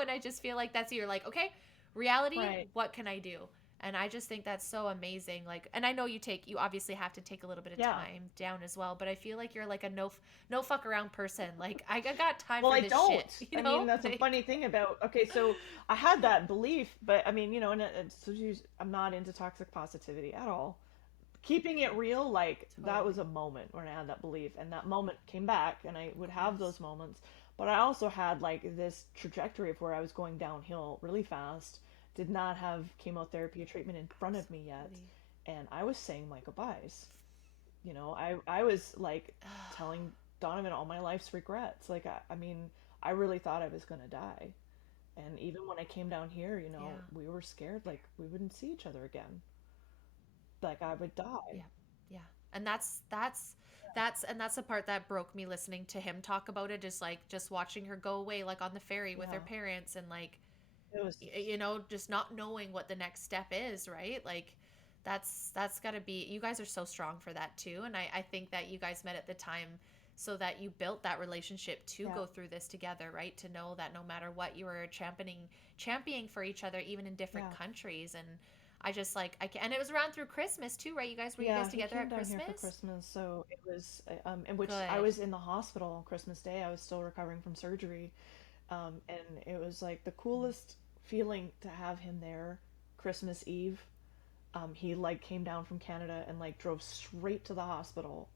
and I just feel like you're like, okay, reality, Right. what can I do? And I just think that's so amazing. Like, and I know you obviously have to take a little bit of Yeah. time down as well, but I feel like you're like a no fuck around person. Like, I got time Well, for I this don't. shit, I mean, that's a Like, funny thing about. Okay, so I had that belief, but I mean, and I'm not into toxic positivity at all. Keeping it real, like that was totally. a moment when I had that belief, and that moment came back, and I would Of have course. those moments. But I also had like this trajectory of where I was going downhill really fast. Did not have chemotherapy or treatment in front of me yet, Absolutely. and I was saying my goodbyes. I was like telling Donovan all my life's regrets. Like I mean, I really thought I was gonna die. And even when I came down here, Yeah. we were scared like we wouldn't see each other again. Like I would die. Yeah. Yeah. And that's the part that broke me listening to him talk about it, is like just watching her go away like on the ferry with her Yeah. parents, and like It was just not knowing what the next step is, right? Like that's got to be, you guys are so strong for that too. And I think that you guys met at the time so that you built that relationship to yeah. go through this together, right? To know that no matter what, you were championing for each other, even in different Yeah. countries. And I just like, I can, and it was around through Christmas too, right? Were you guys Yeah, he together came at down here for Christmas? Christmas, so it was in which I Good. was in the hospital on Christmas Day. I was still recovering from surgery. And it was like the coolest feeling to have him there Christmas Eve. He like came down from Canada and like drove straight to the hospital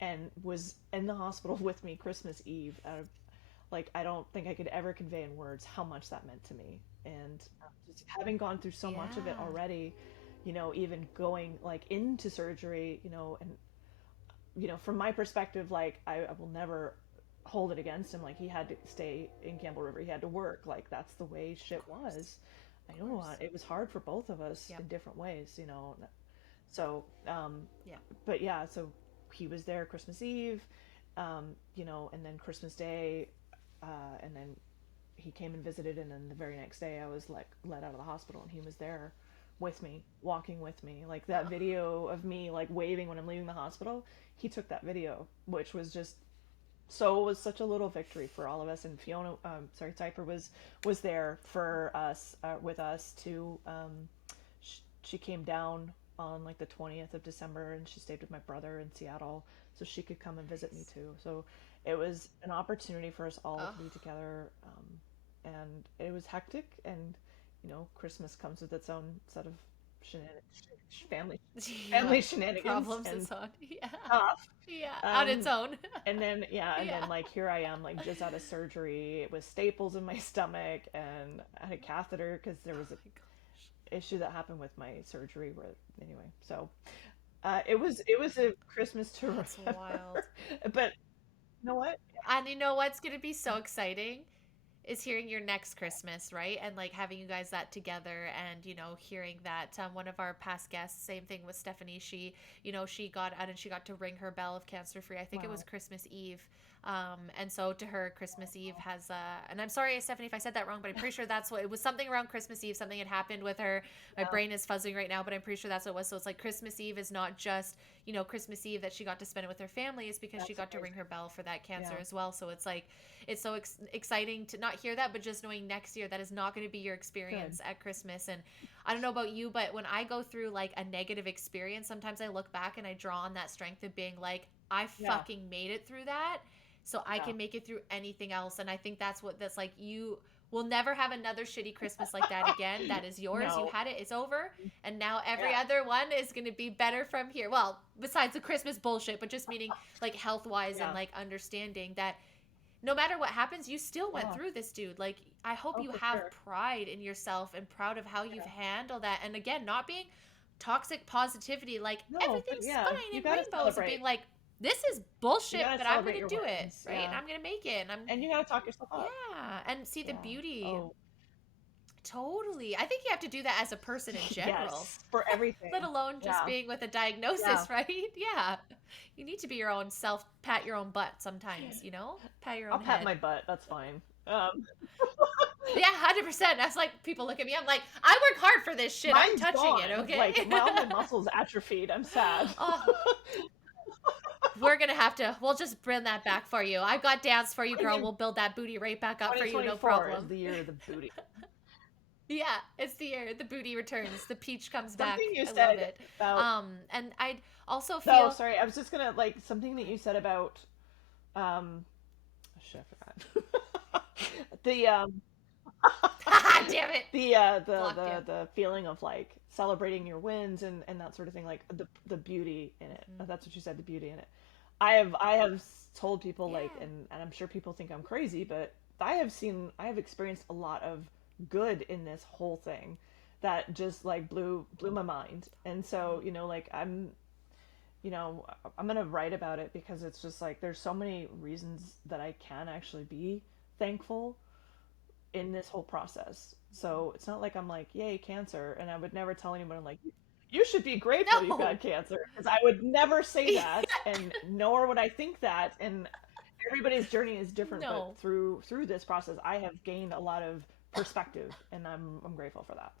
and was in the hospital with me Christmas Eve. Like I don't think I could ever convey in words how much that meant to me. And just having gone through so much of it Yeah. already, even going like into surgery, and from my perspective, like I will never hold it against him. Like he had to stay in Campbell River, he had to work. Like that's the way Of shit course. was. I Of know course. it was hard for both of us Yep. in different ways. So, Yeah. but yeah, so he was there Christmas Eve, and then Christmas Day, and then he came and visited, and then the very next day I was like let out of the hospital, and he was there with me, walking with me. Like that Oh, video of me like waving when I'm leaving the hospital, he took that video, which was just so it was such a little victory for all of us. And Typer was there for us with us too. She came down on like the 20th of December, and she stayed with my brother in Seattle, so she could come and visit me nice. too. So it was an opportunity for us all Oh, to be together, and it was hectic. And Christmas comes with its own set of family yeah. shenanigans Problems and is on. Yeah. stuff. Yeah. On its Um, own. and then yeah, and Yeah. then like here I am like just out of surgery with staples in my stomach, and I had a catheter because there Oh was a my gosh. issue that happened with my surgery where anyway. So it was a Christmas to That's wild. remember. But you know what? And you know what's going to be so exciting is hearing your next Christmas, right? And like having you guys that together, and hearing that one of our past guests, same thing with Stephanie, she got out and she got to ring her bell of cancer free. I think it was Wow. Christmas Eve. And so to her, Christmas Eve has and I'm sorry, Stephanie, if I said that wrong, but I'm pretty sure that's what it was, something around Christmas Eve. Something had happened with her. My Yeah. brain is fuzzing right now, but I'm pretty sure that's what it was. So it's like Christmas Eve is not just Christmas Eve that she got to spend it with her family, is because she That's got to ring amazing. her bell for that cancer Yeah. as well. So it's like it's so exciting to not hear that, but just knowing next year that is not going to be your Good. experience at Christmas. And I don't know about you, but when I go through like a negative experience, sometimes I look back and I draw on that strength of being like, I Yeah. fucking made it through that, so I Yeah. can make it through anything else. And I think that's like, you will never have another shitty Christmas like that again. That is yours. You No. had it. It's over. And now every Yeah. other one is going to be better from here. Well, besides the Christmas bullshit, but just meaning like health wise and Yeah. like understanding that no matter what happens, you still went Oh. through this, dude. Like, I hope Oh, you for have sure. pride in yourself and proud of how you've Yeah. handled that. And again, not being toxic positivity, like No, but everything's yeah, fine you and gotta rainbows, and celebrate. being like, this is You bullshit, gotta but I'm celebrate gonna your do it, wins. right? And Yeah. I'm gonna make it. And I'm, And you gotta talk yourself up. yeah. And see the Yeah. beauty Oh, Totally. I think you have to do that as a person in general, Yes, for let everything. alone just Yeah, being with a yeah. diagnosis, right? Yeah. You need to be your own self, pat your own butt sometimes, pat your I'll own pat head. my butt. That's fine. Yeah, 100%. That's like people look at me. I'm like, I work hard for this shit. I'm Mine's touching it, gone. okay? Like all my muscles atrophied. I'm sad. Oh, we're gonna have to. We'll just bring that back for you. I got dance for you, girl. We'll build that booty right back up for you, no 2024 is problem. the year of the booty. Yeah, it's the year the booty returns. The peach comes Something back. you I love said it. about And I'd also no, feel. sorry, I was just gonna like something that you said about um shit, I forgot. the Damn it, blocked you. the feeling of like celebrating your wins and that sort of thing, like the beauty in it. Mm. That's what you said, the beauty in it. I have told people Yeah. like, and I'm sure people think I'm crazy, but I have experienced a lot of good in this whole thing that just like blew my mind. And so, like you know, I'm gonna write about it because it's just like there's so many reasons that I can actually be thankful in this whole process. So it's not like I'm like, yay, cancer. And I would never tell anyone, like, you should be grateful you've No. got cancer. Because I would never say that, and nor would I think that. And everybody's journey is different, but No. through this process, I have gained a lot of perspective, and I'm grateful for that.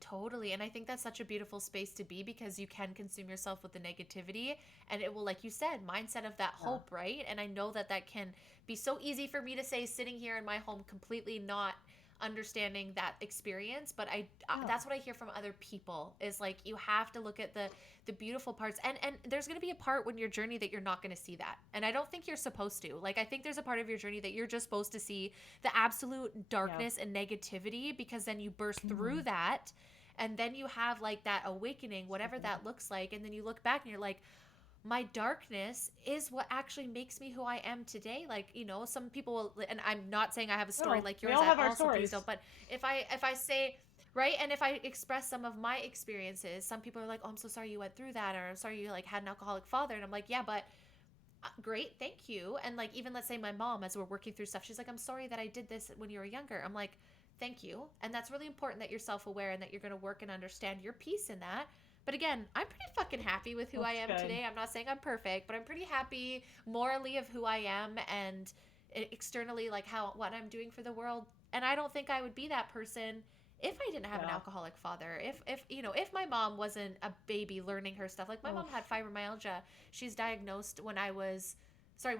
Totally. And I think that's such a beautiful space to be because you can consume yourself with the negativity and it will, like you said, mindset of that Yeah. hope, right? And I know that that can be so easy for me to say sitting here in my home completely not understanding that experience, but Yeah. that's what I hear from other people is like you have to look at the beautiful parts, and there's going to be a part when your journey that you're not going to see that, and I don't think you're supposed to. Like I think there's a part of your journey that you're just supposed to see the absolute Yeah. darkness and negativity because then you burst through Hmm. that, and then you have like that awakening, So whatever good. that looks like, and then you look back and you're like, my darkness is what actually makes me who I am today. Like, some people will, and I'm not saying I have a story No, like we yours all at have our all, so please stories. don't. But if I say, right, and if I express some of my experiences, some people are like, oh, I'm so sorry you went through that, or I'm sorry you like had an alcoholic father, and I'm like, yeah, but great, thank you. And like even let's say my mom, as we're working through stuff, she's like, I'm sorry that I did this when you were younger. I'm like, thank you. And that's really important that you're self-aware and that you're going to work and understand your piece in that. But again, I'm pretty fucking happy with who I That's am good. today. I'm not saying I'm perfect, but I'm pretty happy morally of who I am and externally like how what I'm doing for the world. And I don't think I would be that person if I didn't have an Yeah. alcoholic father. If my mom wasn't a baby learning her stuff. Like my Oh, mom had fibromyalgia. She's diagnosed when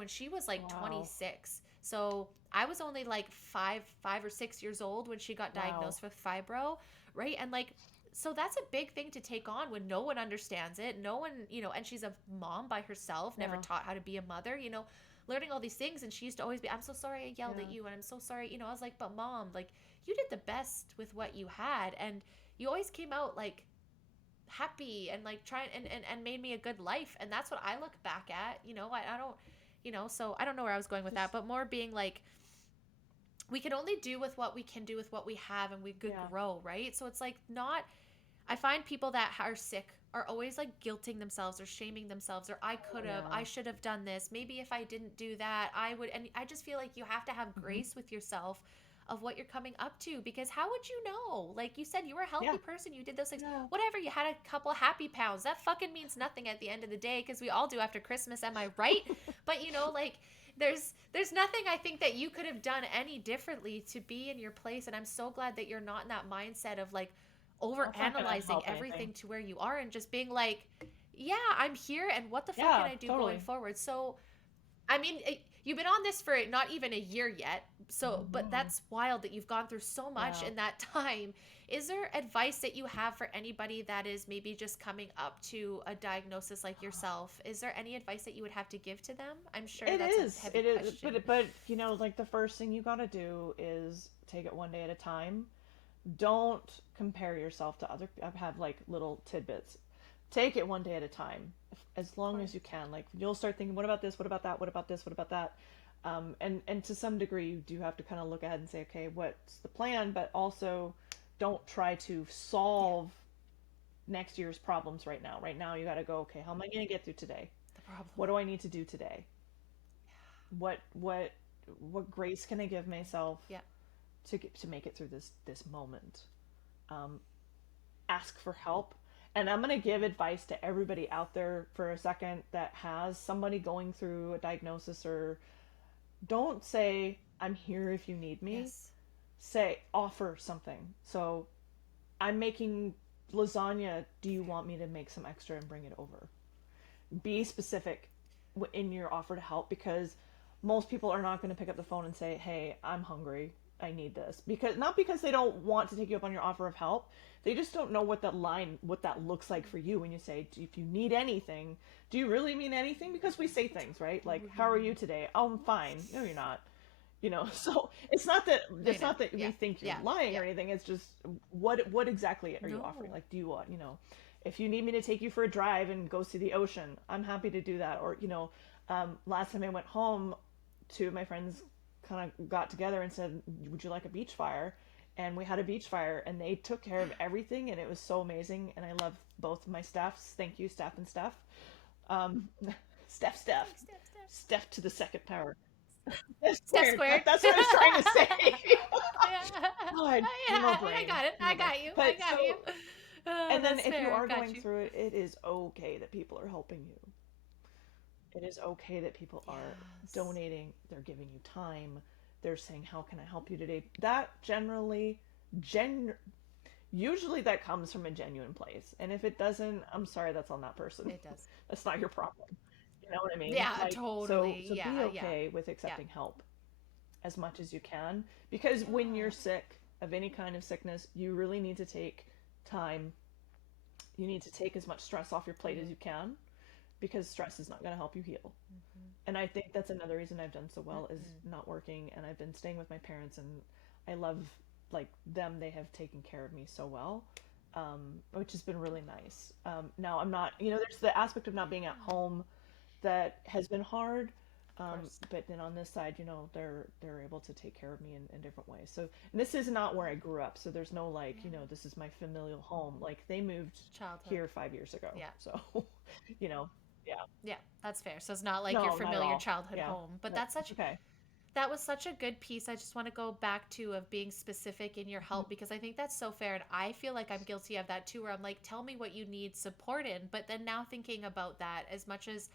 she was like wow. 26. So I was only like 5 or 6 years old when she got Wow. diagnosed with fibro, right? And like, so that's a big thing to take on when no one understands it. No one, and she's a mom by herself, never Yeah. taught how to be a mother, learning all these things. And she used to always be, I'm so sorry I yelled at Yeah. you. And I'm so sorry, I was like, but mom, like, you did the best with what you had. And you always came out like happy and like trying and made me a good life. And that's what I look back at. I don't, so I don't know where I was going with Just that, but more being like, we can only do with what we can do with what we have, and we could yeah. grow, right? So it's like not, I find people that are sick are always like guilting themselves or shaming themselves, or I could have, Yeah. I should have done this. Maybe if I didn't do that, I would. And I just feel like you have to have Hmm. grace with yourself of what you're coming up to, because how would you know? Like you said, you were a Yeah. healthy person, you did those things. No. Whatever, you had a couple happy pounds. That fucking means nothing at the end of the day, because we all do after Christmas, am I right? But like there's nothing I think that you could have done any differently to be in your place, and I'm so glad that you're not in that mindset of like over That's not gonna analyzing help anything. everything to where you are and just being like, yeah, I'm here and what the fuck can Yeah, I do going totally. forward? So I mean, you've been on this for not even a year yet. So, but Hmm. that's wild that you've gone through so much Yeah. in that time. Is there advice that you have for anybody that is maybe just coming up to a diagnosis like yourself? Is there any advice that you would have to give to them? I'm sure It that's a is. heavy It is. question. But like the first thing you gotta do is take it one day at a time. Don't compare yourself to other. I have like little tidbits. Take it one day at a time, as Of long as you course. can. Like you'll start thinking, what about this? What about that? What about this? What about that? And to some degree, you do have to kind of look ahead and say, okay, what's the plan? But also, don't try to Yeah, solve next year's problems right now. Right now, you got to go, okay, how am I going to get through today? the problem. What do I need to do today? What what what grace can I give myself Yeah. to make it through this moment. Ask for help. And I'm going to give advice to everybody out there for a second that has somebody going through a diagnosis, or don't say, I'm here if you need me. Yes. Say, offer something. So, I'm making lasagna. Do you want me to make some extra and bring it over? Be specific in your offer to help, because most people are not going to pick up the phone and say, hey, I'm hungry, I need this. Because not because they don't want to take you up on your offer of help, they just don't know what that looks like for you when you say, if you need anything. Do you really mean anything? Because we say things, right? Like, how are you today? Oh, I'm fine. No, you're not. So it's not that we think you're lying or anything. It's just, what exactly are you offering? Like, do you want, if you need me to take you for a drive and go see the ocean, I'm happy to do that. Or, last time I went home, two of my friends kind of got together and said, would you like a beach fire? And we had a beach fire, and they took care of everything, and it was so amazing. And I love both of my staffs. Thank you, Steph and Steph. Steph to the second power. Steph squared. That's what I was trying to say. God, I got it. I got you. I got you. And then if you are going through it, it is okay that people are helping you. It is okay that people are donating. They're giving you time. They're saying, how can I help you today? That usually that comes from a genuine place. And if it doesn't, I'm sorry, that's on that person. It does. That's not your problem. You know what I mean? Yeah, totally. So be okay with accepting help as much as you can. Because when you're sick of any kind of sickness, you really need to take time. You need to take as much stress off your plate as you can, because stress is not going to help you heal. And I think that's another reason I've done so well is not working, and I've been staying with my parents, and I love them. They have taken care of me so well, which has been really nice. Now I'm not, there's the aspect of not being at home that has been hard. But then on this side, they're able to take care of me in different ways. So, and this is not where I grew up. So there's no this is my familial home. Like, they moved here 5 years ago. Yeah. So, Yeah, that's fair. So it's not like No, your not at familiar all. childhood Yeah. home, but No, that's such okay. that was such a good piece. I just want to go back to of being specific in your help, because I think that's so fair, and I feel like I'm guilty of that too, where I'm like, tell me what you need support in. But then now thinking about that, as much as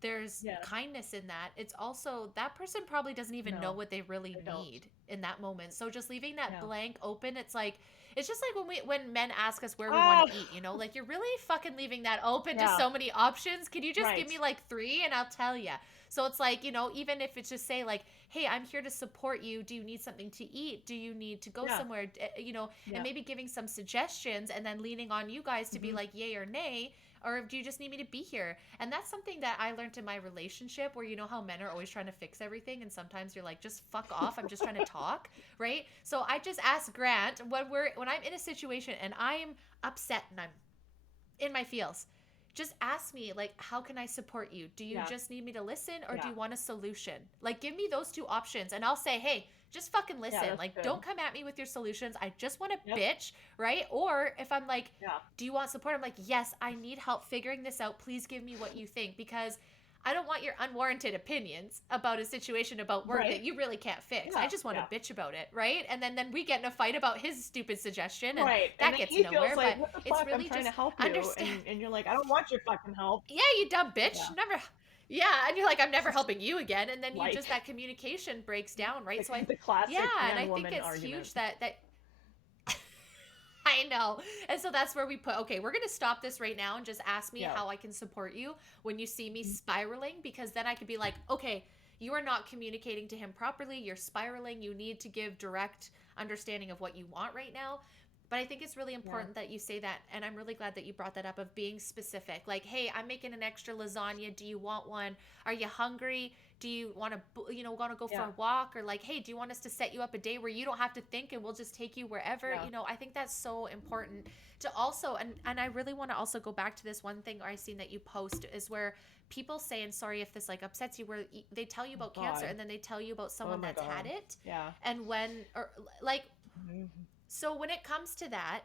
there's kindness in that, it's also that person probably doesn't even know No, what they really they don't. need in that moment. So just leaving that Yeah. blank open, it's just like when men ask us where we want to eat, like, you're really fucking leaving that open to Yeah. so many options. Can you just give Right. me like 3 and I'll tell you? So it's like, even if it's just say like, hey, I'm here to support you. Do you need something to eat? Do you need to go Yeah. somewhere? Yeah. And maybe giving some suggestions, and then leaning on you guys to be like yay or nay. Or do you just need me to be here? And that's something that I learned in my relationship, where how men are always trying to fix everything. And sometimes you're like, just fuck off. I'm just trying to talk. Right. So I just ask Grant when I'm in a situation and I am upset and I'm in my feels, just ask me, like, how can I support you? Do you just need me to listen, or do you want a solution? Like, give me those 2 options, and I'll say, hey, just fucking listen. that's Like, good. don't come at me with your solutions. I just want to Yep. bitch, right? Or if I'm like, Yeah. do you want support? I'm like, yes, I need help figuring this out. Please give me what you think, because I don't want your unwarranted opinions about a situation about work Right. that you really can't fix. Yeah, I just want to bitch about it, right? And then we get in a fight about his stupid suggestion, and Right. that And then gets he nowhere. feels like, But what the it's fuck? really I'm trying to just help you. understand. And you're like, I don't want your fucking help. Yeah, you dumb bitch. Yeah. Never. Yeah, and you're like, I'm never helping you again, and then Like, that communication breaks down, right? the classic and I think man-woman it's argument. huge that I know. And so that's where we put, okay, we're going to stop this right now and just ask me how I can support you when you see me spiraling, because then I could be like, okay, you are not communicating to him properly. You're spiraling. You need to give direct understanding of what you want right now. But I think it's really important that you say that, and I'm really glad that you brought that up, of being specific. Like, hey, I'm making an extra lasagna. Do you want one? Are you hungry? Do you want to, want to go for a walk? Or like, hey, do you want us to set you up a day where you don't have to think and we'll just take you wherever? Yeah. I think that's so important to also, and I really want to also go back to this one thing I've seen that you post, is where people say, and sorry if this like upsets you, where they tell you about cancer and then they tell you about someone my that's God. had it. Yeah. And or like, Mhm. so when it comes to that,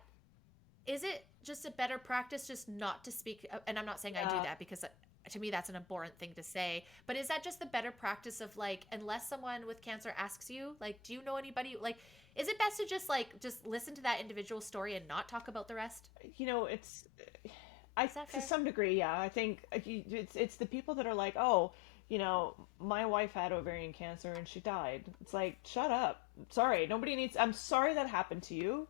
is it just a better practice just not to speak? And I'm not saying I do that, because to me that's an abhorrent thing to say. But is that just the better practice of like, unless someone with cancer asks you, like, do you know anybody, like, is it best to just listen to that individual story and not talk about the rest? It's I Is that to fair? some degree, yeah. I think it's the people that are like, oh, my wife had ovarian cancer and she died. It's like, shut up. Sorry, nobody needs. I'm sorry that happened to you.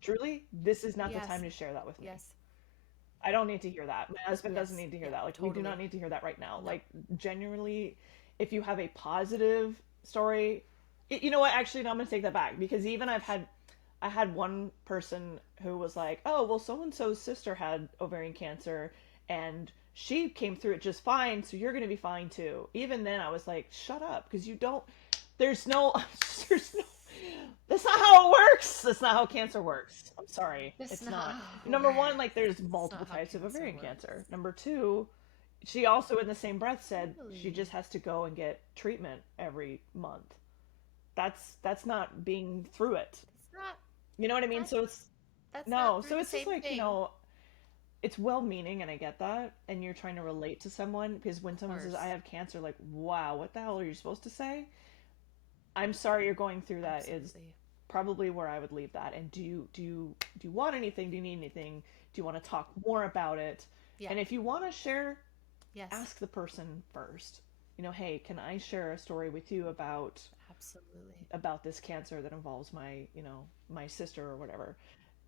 Truly, this is not the time Yes. to share that with me. Yes. I don't need to hear that. My husband doesn't Yes. need to hear Yeah, that. Like, we do not totally. need to hear that right now. No. Like, genuinely, if you have a positive story, you know what? Actually, no, I'm gonna take that back because even I had one person who was like, "Oh, well, so and so's sister had ovarian cancer, and she came through it just fine, so you're gonna be fine too." Even then, I was like, "Shut up," because you don't. There's no. There's no. That's not how it works. That's not how cancer works. I'm sorry. It's It's not not. how it Number one, like works. there's It's not multiple how types of cancer ovarian works. cancer. Number two, she also in the same breath said she Really? just has to go and get treatment every month. That's not being through it. It's not You know what I mean? that So it's that's not no. through So the it's just same like, thing. it's well meaning and I get that. And you're trying to relate to someone because when Of someone says, I course. have cancer, like, wow, what the hell are you supposed to say? I'm sorry you're going through that is Absolutely. probably where I would leave that. And do you want anything? Do you need anything? Do you want to talk more about it? Yeah. And if you want to share, Yes. ask the person first. Hey, can I share a story with you Absolutely. about this cancer that involves my sister or whatever?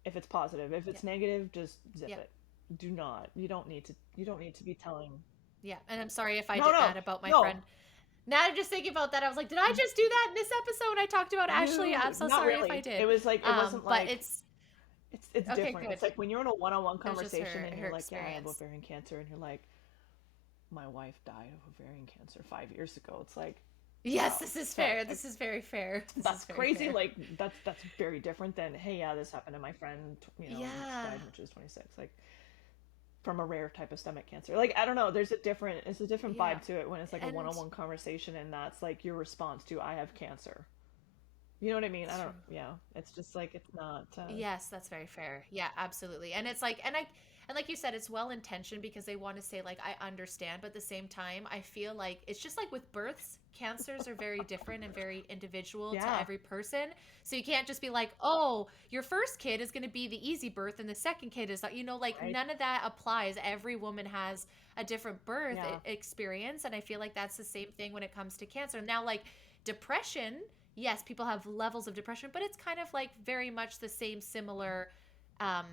If it's positive, if Yeah. it's negative, just zip Yeah. it. Do not. You don't need to be telling. Yeah. And I'm sorry if I No, did no, that about my no. friend. Now I'm just thinking about that. I was like, did I just do that in this episode? I talked about Ashley. You I'm so not sorry if I really. It did. was like it wasn't But like it's it's okay, different. good. It's like when you're in a one-on-one It was just conversation and her you're like, "Yeah, I have experience. ovarian cancer," and you're like, "My wife died of ovarian cancer 5 years ago." It's like, Yes, wow, this is okay, fair. This is very fair. This is that's very crazy. fair. Like that's very different than, "Hey, yeah, this happened to my friend. Yeah. Died when she was 26." Like from a rare type of stomach cancer. Like I don't know. It's a different Yeah. vibe to it when it's like a And one-on-one conversation and that's like your response to, "I have cancer." You know what I mean? I it's don't. true. Yeah, it's just like it's not. Yes, that's very fair. Yeah, absolutely. And it's like, and like you said, it's well intentioned because they want to say, like, I understand, but at the same time, I feel like it's just like with births, cancers are very different and very individual to Yeah. every person. So you can't just be like, oh, your first kid is going to be the easy birth and the second kid is not, like Right. none of that applies. Every woman has a different birth Yeah. experience. And I feel like that's the same thing when it comes to cancer. Now, like depression, yes, people have levels of depression, but it's kind of like very much the same similar um,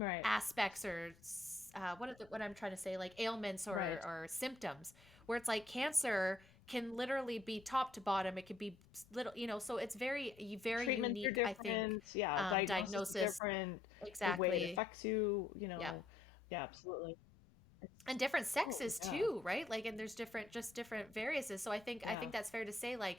Right. aspects or what I'm trying to say, like ailments Right. or symptoms, where it's like cancer can literally be top to bottom. It could be little, so it's very Treatments are unique. I think different. Yeah. Diagnosis is diagnosis different. The way it exactly. affects you. Yeah, Yeah. Absolutely. It's, and different oh sexes yeah. too, right? Like, and there's different variances. So I Yeah. think that's fair to say, like,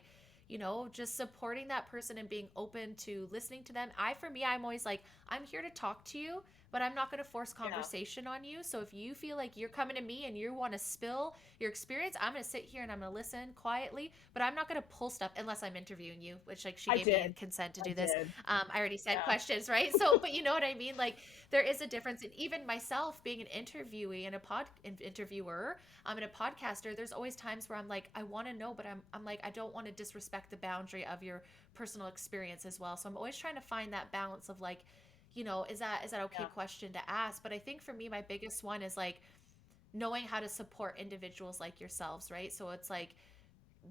just supporting that person and being open to listening to them. For me, I'm always like, I'm here to talk to you, but I'm not going to force Yeah. conversation on you. So if you feel like you're coming to me and you want to spill your experience, I'm going to sit here and I'm going to listen quietly, but I'm not going to pull stuff unless I'm interviewing you, which, like, she I gave me did. consent to I do this. did. I already said Yeah. questions, right? So, but you know what I mean? Like, there is a difference. And even myself being an interviewee and an interviewer, I'm in a podcaster, there's always times where I'm like, I want to know, but I'm like, I don't want to disrespect the boundary of your personal experience as well. So I'm always trying to find that balance of like, is that okay Yeah. question to ask? But I think for me, my biggest one is like knowing how to support individuals like yourselves, right? So it's like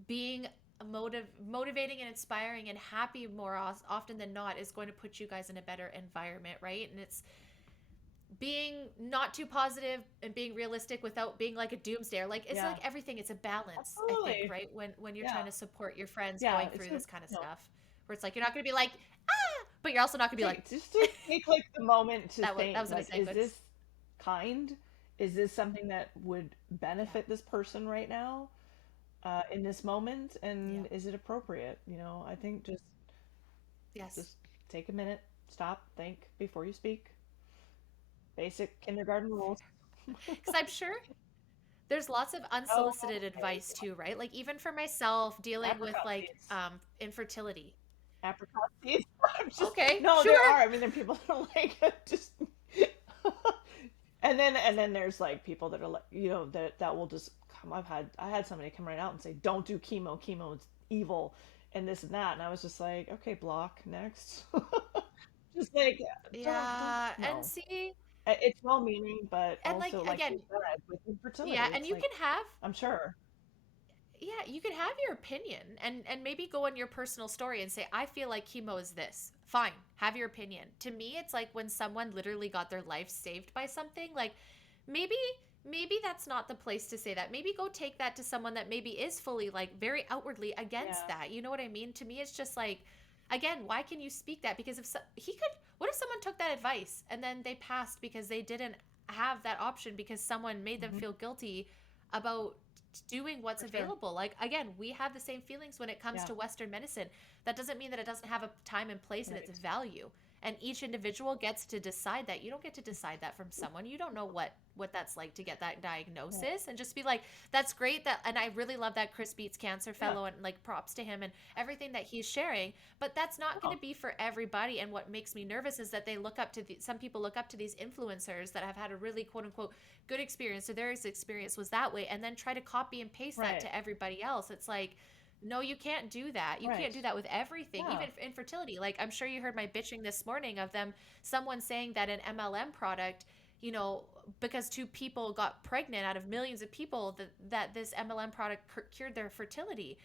being motivating and inspiring and happy more often than not is going to put you guys in a better environment, right? And it's being not too positive and being realistic without being like a doomsdayer. Like it's Yeah. like everything, it's a balance, I think, Absolutely. right? When you're Yeah. trying to support your friends Yeah. going It's through a this kind of no. stuff, where it's like you're not going to be like, but you're also not going to be like, Take like the moment to that think was in a like, is this sequence. kind? Is this something that would Yeah, benefit this person right now, in this moment? yeah, And is it appropriate? I think yes. just take a minute, stop, think before you speak. Basic kindergarten rules. Because I'm sure there's lots of Oh, unsolicited okay. advice too, right? Like even for myself dealing with Apricot like seeds. infertility. Apricot seeds. I'm just Okay, no, there sure. are. I mean, there are people that are like just And then there's like people that are like, that will just come. I had somebody come right out and say, don't do chemo. Chemo is evil and this and that. And I was just like, okay, block next. Just like, don't Yeah, and no. see, It's well meaning, but and like also like again, you said, with yeah, infertility, and it's you like, can have I'm sure. yeah, you can have your opinion and maybe go on your personal story and say I feel like chemo is this. Fine, have your opinion. To me, it's like when someone literally got their life saved by something, like maybe maybe that's not the place to say that. Maybe go take that to someone that maybe is fully like very outwardly against Yeah. that. You know what I mean? To me it's just like again, why can you speak that? Because if he could what if someone took that advice and then they passed because they didn't have that option because someone made them Hmm. feel guilty about doing what's For sure. available. Like again, we have the same feelings when it comes Yeah. to Western medicine. That doesn't mean that it doesn't have a time and place and its Right. value. And each individual gets to decide that. You don't get to decide that from someone. You don't know what that's like to get that Yeah. diagnosis and just be like, that's great that and I really love that Chris Beats Cancer Yeah. Fellow and like props to him and everything that he's sharing. But that's not going No. to be for everybody. And what makes me nervous is that they look up to some people look up to these influencers that have had a really quote unquote good experience, so their experience was that way, and then try to copy and paste that Right. to everybody else. It's like, no, you can't do that. You can't Right. do that with everything, Yeah. even infertility. Like I'm sure you heard my bitching this morning of them, someone saying that an MLM product, you know, because two people got pregnant out of millions of people, that this MLM product cured their fertility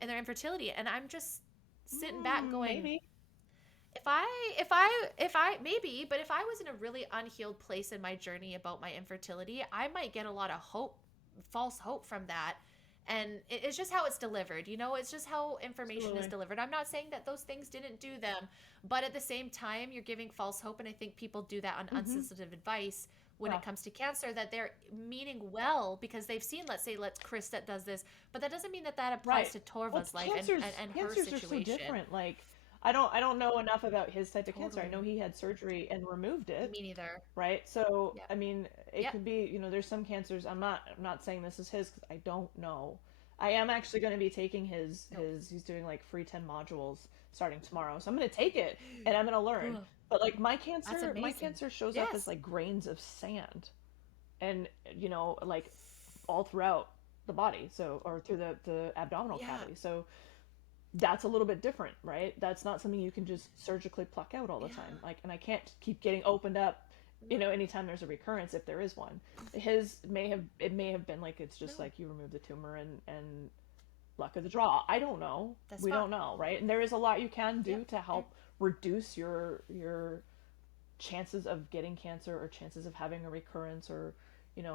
and their infertility. And I'm just sitting back going, Maybe. if I maybe, but if I was in a really unhealed place in my journey about my infertility, I might get a lot of hope, false hope from that. And it's just how it's delivered, you know, it's just how information is Absolutely. delivered. I'm not saying that those things didn't do them, but at the same time, you're giving false hope. And I think people do that on Hmm. unsolicited advice when Yeah. it comes to cancer, that they're meaning well because they've seen, let's say, let's Chris that does this, but that doesn't mean that that applies Right. to Well, Torva's life and, cancers and her cancers are so situation. different. Like, I don't know enough about his type of cancer. I know Totally. he had surgery and removed it, Me neither. right? So, Yep. I mean, it Yep. could be, there's some cancers. I'm not saying this is his because I don't know. I am actually going to be taking his Nope. his he's doing like free 10 modules starting tomorrow. So I'm going to take it and I'm going to learn. Ugh, But like my that's cancer, my amazing. cancer shows up as Yes. like grains of sand and like all throughout the body, so or through the abdominal Yeah. cavity. So that's a little bit different, right? That's not something you can just surgically pluck out all the time. Yeah. Like, and I can't keep getting opened up, No. anytime there's a recurrence, if there is one. It may have been like it's just No. like you remove the tumor and luck of the draw. I don't know. That's We fine. don't know, right? And there is a lot you can Yep. do to And help reduce your chances of getting cancer or chances of having a recurrence or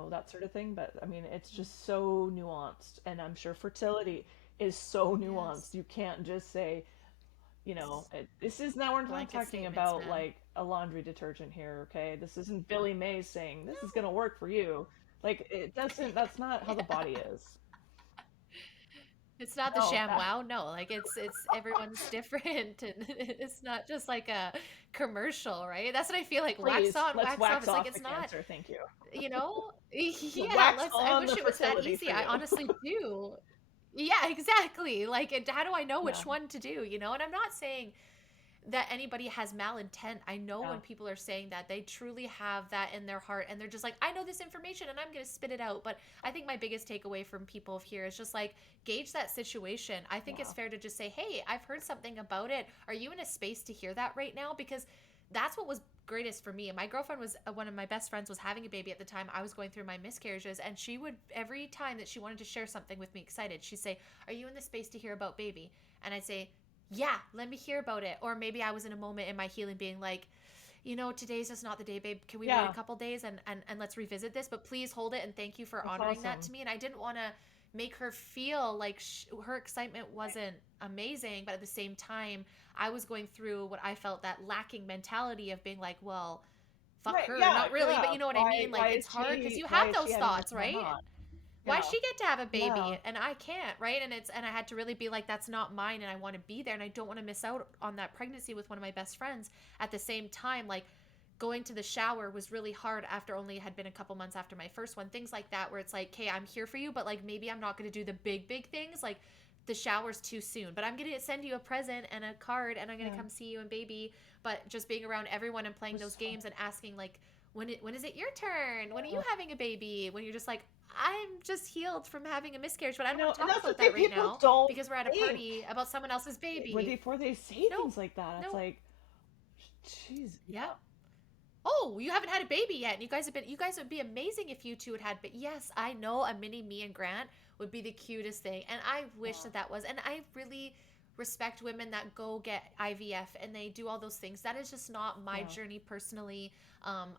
that sort of thing. But I mean, it's just so nuanced, and I'm sure fertility is so nuanced. yes. You can't just say, this is now, we're not Blanket talking statements, about man. like a laundry detergent here, okay? This isn't Billy Mays saying this is No. gonna work for you. Like, it doesn't. That's not how the Yeah. body is. It's not the No, sham wow. No, like it's everyone's different and it's not just like a commercial, right? That's what I feel like. Wax please, on, let's wax off. wax It's like off it's the not, cancer. Thank you. you know? Yeah, Wax let's I on wish the it was that fertility easy. for I you. honestly do. Yeah, exactly. Like how do I know Yeah, which one to do, you know? And I'm not saying that anybody has malintent. I know yeah, when people are saying that they truly have that in their heart and they're just like, I know this information and I'm going to spit it out. But I think my biggest takeaway from people here is just like gauge that situation. I think it's yeah. fair to just say, hey, I've heard something about it. Are you in a space to hear that right now? Because that's what was greatest for me. And my girlfriend was one of my best friends was having a baby at the time. I was going through my miscarriages and she would every time that she wanted to share something with me excited, she'd say, are you in the space to hear about baby? And I'd say, yeah, let me hear about it. Or maybe I was in a moment in my healing being like, you know, today's just not the day, babe. Can we wait a Yeah, couple days and let's revisit this? But please hold it and thank you for that's honoring that awesome. to me. And I didn't want to make her feel like her excitement Right. wasn't amazing. But at the same time, I was going through what I felt that lacking mentality of being like, well, fuck Right. her. Yeah. Not really, but Yeah. you know what I Why? mean? Like Why it's is hard because she? you Why have is she those having thoughts, this and I'm right? not? Why Yeah. she get to have a Yeah. baby and I can't, right? And I had to really be like, that's not mine and I want to be there and I don't want to miss out on that pregnancy with one of my best friends. At the same time, like going to the shower was really hard after only had been a couple months after my first one. Things like that where it's like, okay, I'm here for you, but like maybe I'm not going to do the big things. Like the shower's too soon, but I'm going to send you a present and a card and I'm going to Yeah. come see you and baby. But just being around everyone and playing those Just, games and asking like when is it your turn? When are you Yeah. having a baby? When you're just like, I'm just healed from having a miscarriage, but I don't want to And talk that's the about thing, that right people now don't because we're at a think party about someone else's when baby. before they say No, things like that. It's no. like, jeez, Yeah. Oh, you haven't had a baby yet. And you guys would be amazing if you two had had, but yes, I know a mini me and Grant would be the cutest thing. And I wish yeah, that that was, and I really respect women that go get IVF and they do all those things. That is just not my yeah, journey personally.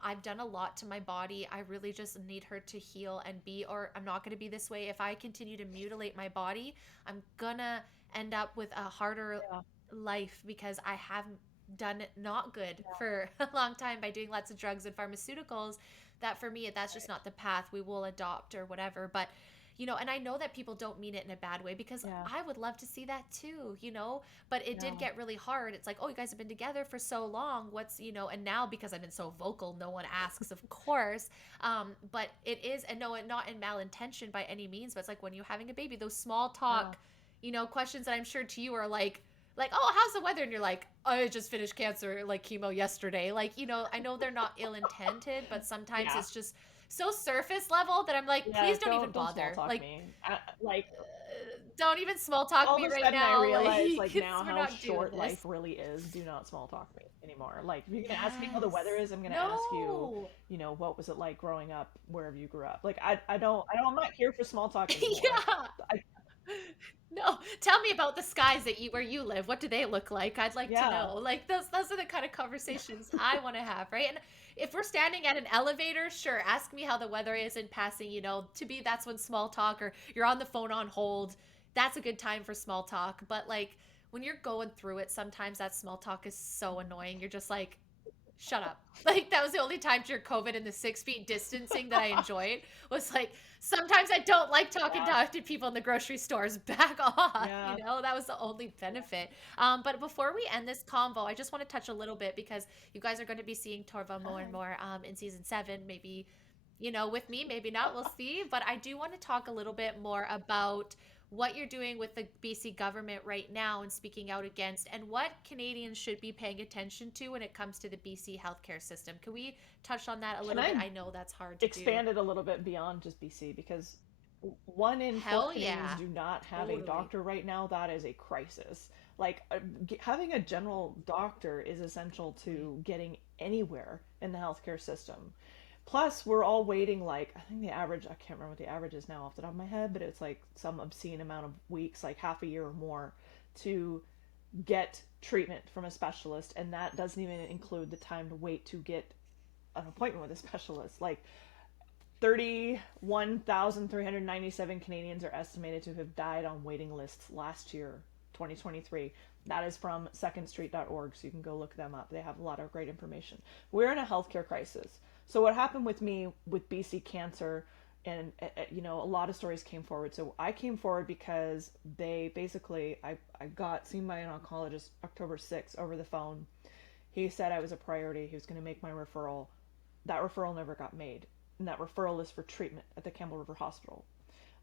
I've done a lot to my body. I really just need her to heal and be, or I'm not going to be this way. If I continue to mutilate my body, I'm gonna end up with a harder yeah, life because I have done not good yeah, for a long time by doing lots of drugs and pharmaceuticals. That for me, that's just right, not the path we will adopt or whatever. But and I know that people don't mean it in a bad way because yeah, I would love to see that too. But it did yeah, get really hard. It's like, oh, you guys have been together for so long. And now because I've been so vocal, no one asks, of course. But it is, and no, not in malintention by any means, but it's like when you're having a baby, those small yeah, talk, questions that I'm sure to you are like, oh, how's the weather? And you're like, oh, I just finished cancer like chemo yesterday. Like, I know they're not ill intended, but sometimes yeah, it's just so surface level that I'm like, yeah. please don't even Don't small bother. talk Like, me. Like don't even small talk all me of a right sudden, I now. Like, realize like now we're how not doing short this. life really is. Do not small talk me anymore. Like if you're gonna ask me how the weather Yes. is, I'm gonna ask you, No. what was it like growing up wherever you grew up. Like I'm not here for small talk anymore. Yeah. I No, tell me about the skies where you live. What do they look like? I'd like to yeah, know. Like those are the kind of conversations I want to have, right? And if we're standing at an elevator, sure, ask me how the weather is in passing, to be that's when small talk, or you're on the phone on hold. That's a good time for small talk, but like when you're going through it, sometimes that small talk is so annoying. You're just like, shut up. Like that was the only time during COVID and the 6 feet distancing that I enjoyed was like sometimes I don't like talking yeah, to people in the grocery stores. Back off. yeah. That was the only benefit. But before we end this convo, I just want to touch a little bit because you guys are going to be seeing Torva more and Hi. more in season 7. Maybe with me, maybe not. We'll see. But I do want to talk a little bit more about what you're doing with the BC government right now and speaking out against, and what Canadians should be paying attention to when it comes to the BC healthcare system. Can we touch on that a Can little bit? I I know that's hard to do. expand it a little bit beyond just BC because 1 in 4 Hell Canadians yeah. do not have a Totally. doctor right now. That is a crisis. Like having a general doctor is essential Totally. to getting anywhere in the healthcare system. Plus, we're all waiting like I think the average, I can't remember what the average is now off the top of my head, but it's like some obscene amount of weeks, like half a year or more, to get treatment from a specialist, and that doesn't even include the time to wait to get an appointment with a specialist. Like 31,397 Canadians are estimated to have died on waiting lists last year, 2023. That is from secondstreet.org, so you can go look them up. They have a lot of great information. We're in a healthcare crisis. So what happened with me with BC cancer, and a lot of stories came forward. So I came forward because they basically I got seen by an oncologist October 6th over the phone. He said I was a priority. He was going to make my referral. That referral never got made, and that referral is for treatment at the Campbell River Hospital.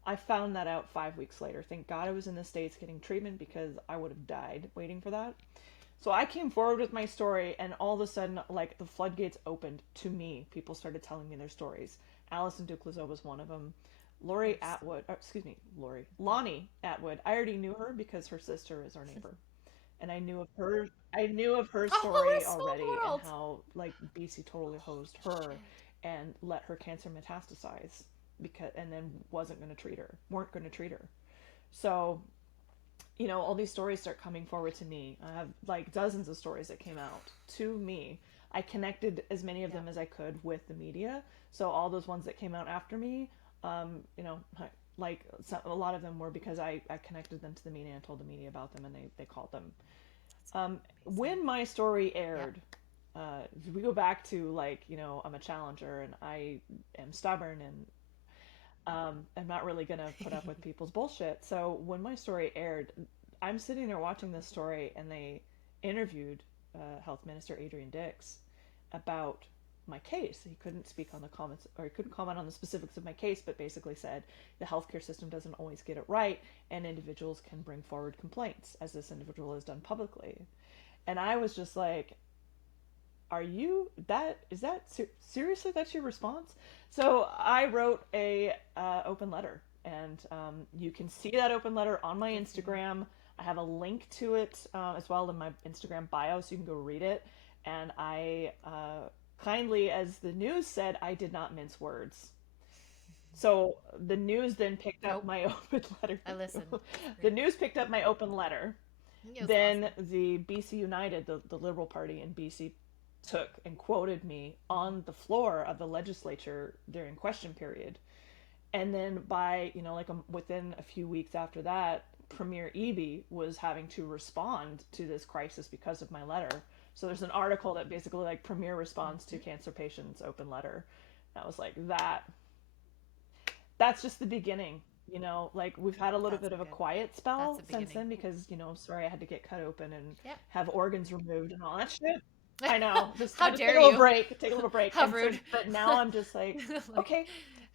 I found that out 5 weeks later. Thank God I was in the States getting treatment because I would have died waiting for that. So I came forward with my story, and all of a sudden, like the floodgates opened to me. People started telling me their stories. Alison Duclazo was one of them. Lori That's so Atwood, excuse me, Lonnie Atwood. I already knew her because her sister is our neighbor, and I knew of her. I knew of her Oh, what story a small already, and world. how like BC totally hosed her Shit. and let her cancer metastasize because, and then wasn't going to treat her, weren't going to treat her. So all these stories start coming forward to me. I have like dozens of stories that came out to me. I connected as many of Yeah. them as I could with the media. So all those ones that came out after me, like a lot of them were because I connected them to the media and told the media about them, and they called them. That's amazing. When my story Yep. aired, we go back to like, I'm a challenger and I am stubborn, and I'm not really gonna put up with people's bullshit. So when my story aired, I'm sitting there watching this story, and they interviewed Health Minister Adrian Dix about my case. He couldn't speak on the comments, or he couldn't comment on the specifics of my case, but basically said the healthcare system doesn't always get it right, and individuals can bring forward complaints, as this individual has done publicly. And I was just like, seriously, that's your response? So I wrote a open letter, and you can see that open letter on my Good for you. Instagram. I have a link to it as well in my Instagram bio, so you can go read it. And I kindly, as the news said, I did not mince words. So the news then picked up Nope. my open letter. I listened. That's The great. news picked up my open letter. It was Then awesome. the BC United, the Liberal Party in BC, took and quoted me on the floor of the legislature during question period. And then by, within a few weeks after that, Premier Eby was having to respond to this crisis because of my letter. So there's an article that basically like Premier responds to Mm-hmm. cancer patients open letter. And I was like, that's just the beginning. Like we've had a little That's bit a of a good. quiet That's spell the since beginning. then because, sorry, I had to get cut open and Yep. have organs removed and all that shit. I know, just How had to take dare a little you? break, take a little break. How And so, rude. but now I'm just like, Like, okay,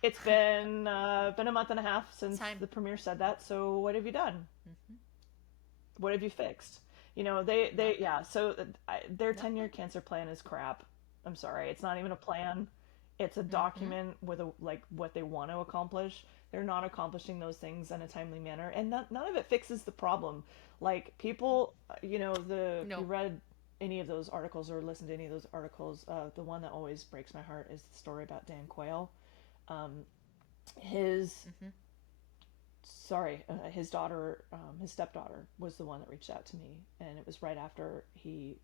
it's been a month and a half it's since time. the premier said that. So what have you done? Mm-hmm. What have you fixed? They Nothing. yeah. So their 10-year Nothing. cancer plan is crap. I'm sorry, it's not even a plan. It's a Mm-hmm. document with a like what they want to accomplish. They're not accomplishing those things in a timely manner, and none of it fixes the problem. Like people, if you No. read any of those articles or listened to any of those articles, the one that always breaks my heart is the story about Dan Quayle. Um, his Mm-hmm. his daughter, his stepdaughter, was the one that reached out to me, and it was right after he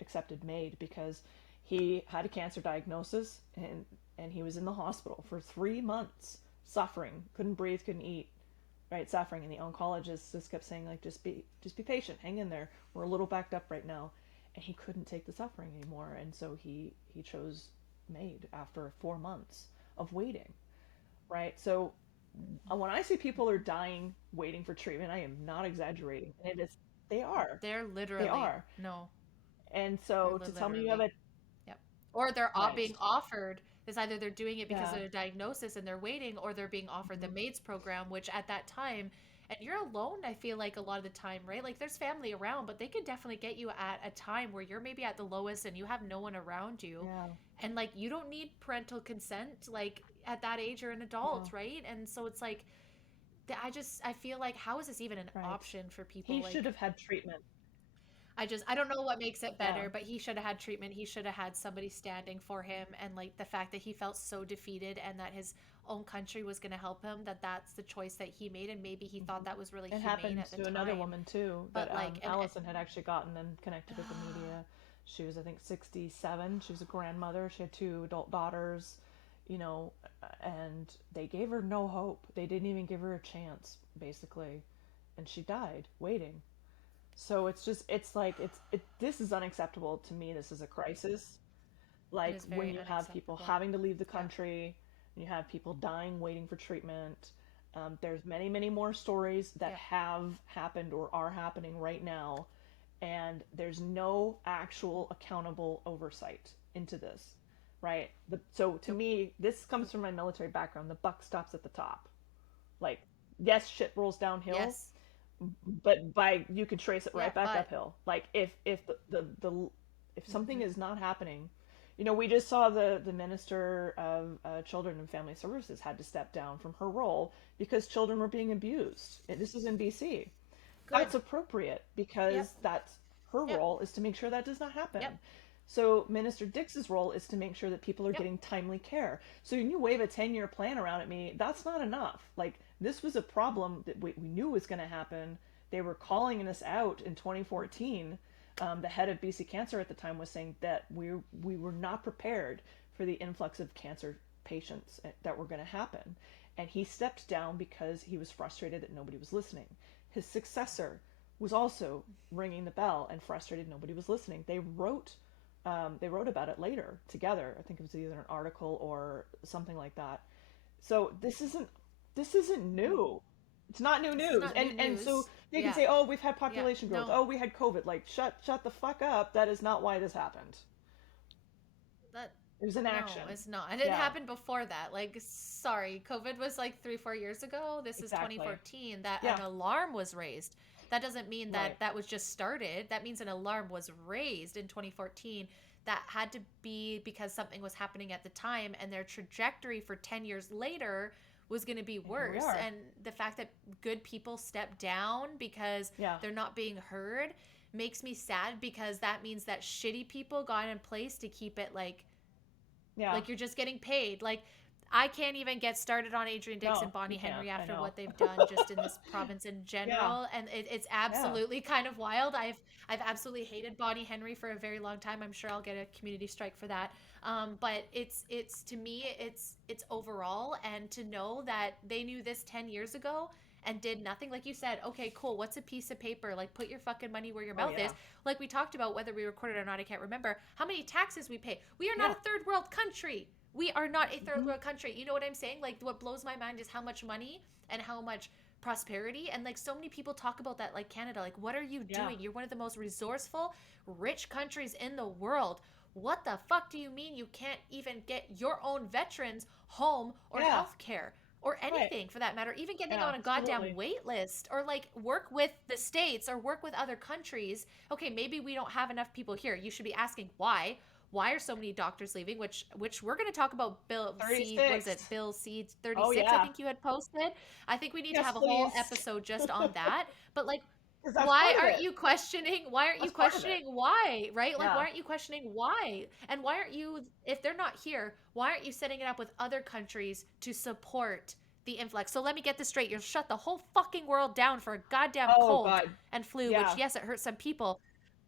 accepted MAID because he had a cancer diagnosis and he was in the hospital for 3 months, suffering, couldn't breathe, couldn't eat, right, suffering, and the oncologist just kept saying like, just be patient, hang in there, we're a little backed up right now, and he couldn't take the suffering anymore, and so he chose MAID after 4 months of waiting, right? So when I say people are dying waiting for treatment, I am not exaggerating. And it is, they are. They're They literally are. no. And They're so to tell me you have literally. a, Yep. Or they're all right. being offered. It's either they're doing it because of Yeah. their diagnosis and they're waiting, or they're being offered the Hmm. MAIDS program, which at that time, and you're alone, I feel like a lot of the time, right? Like there's family around, but they could definitely get you at a time where you're maybe at the lowest and you have no one around you. Yeah. And like you don't need parental consent, like at that age you're an No. adult, right? And so it's like I feel like how is this even an Right. option for people? He should Like have had treatment. I don't know what makes it Yeah. better, but he should have had treatment. He should have had somebody standing for him, and like the fact that he felt so defeated and that his own country was going to help him, that's the choice that he made, and maybe he thought Hmm. that was really It humane happened at the to another time. woman too, that But like Allison had actually gotten and connected with the media. She was, I think, 67. She was a grandmother. She had two adult daughters, you know, and they gave her no hope. They didn't even give her a chance, basically. And she died waiting. So it's just, it's like, this is unacceptable to me. This is a crisis. it Like is when very you have people unacceptable. having to leave the Yeah. country, and you have people dying waiting for treatment. There's many, many more stories that Yeah. have happened or are happening right now, and there's no actual accountable oversight into this, right? So to Nope. me, this comes Nope. from my military background. The buck stops at the top. Like, yes, shit rolls downhill, Yes. but by you could trace it Yeah, right back but uphill. Like if the if something hmm is not happening, we just saw the minister of children and family services had to step down from her role because children were being abused. This is in BC. good. That's appropriate Yep. because that's her Yep. role is to make sure that does not happen. Yep. So Minister Dix's role is to make sure that people are Yep. getting timely care. So when you wave a 10-year plan around at me, that's not enough. Like this was a problem that we knew was going to happen. They were calling us out in 2014. The head of BC Cancer at the time was saying that we were not prepared for the influx of cancer patients that were going to happen. And he stepped down because he was frustrated that nobody was listening. His successor was also ringing the bell and frustrated nobody was listening. They wrote about it later together. I think it was either an article or something like that. So this isn't new. It's not new This is news. not new And so news. they can Yeah. say, "Oh, we've had Yeah. population growth. No. Oh, we had COVID." Like shut the fuck up. That is not why this happened. That It was no, inaction. it's not. And it Yeah, happened before that. Like, sorry, COVID was like 3, 4 years ago. This is exactly. 2014. That Yeah, an alarm was raised. That doesn't mean right. that that was just started. That means an alarm was raised in 2014 that had to be because something was happening at the time, and their trajectory for 10 years later was going to be And here we worse. are. And the fact that good people step down because Yeah. they're not being heard makes me sad, because that means that shitty people got in place to keep it Yeah. like you're just getting paid. Like, I can't even get started on Adrian Dix and No, you Bonnie can't. Henry I after know. what they've done just in this province in Yeah. general, and it's Yeah. absolutely kind of wild. I've absolutely hated Bonnie Henry for a very long time. I'm sure I'll get a community strike for that. But it's to me, it's overall, and to know that they knew this 10 years ago and did nothing. Like you said, okay, cool, what's a piece of paper? Like, put your fucking money where your Oh mouth yeah. is. Like we talked about, whether we recorded or not, I can't remember how many taxes we pay. We are not Yeah. a third world country. We are not a third Hmm. world country. You know what I'm saying? Like, what blows my mind is how much money and how much prosperity, and like so many people talk about that, like Canada. Like, what are you Yeah. doing? You're one of the most resourceful, rich countries in the world. What the fuck do you mean you can't even get your own veterans home or Yeah. health care or Right. anything for that matter, even getting Yeah. on a goddamn Absolutely. wait list, or like work with the states or work with other countries? Okay, maybe we don't have enough people here. You should be asking why. Why are so many doctors leaving? Which we're going to talk about. Bill C, what is 36. it? Bill C Oh 36, I yeah. think you had posted. I think we need to Yes, have a whole please. episode just on that. But like, Because that's part of it. why aren't you That's part of it. questioning why, right? Like, why Yeah. aren't you questioning why? And why aren't you, if they're not here, why aren't you setting it up with other countries to support the influx? So let me get this straight. You'll shut the whole fucking world down for a goddamn Oh cold God. and flu, which, Yeah. yes, it hurts some people.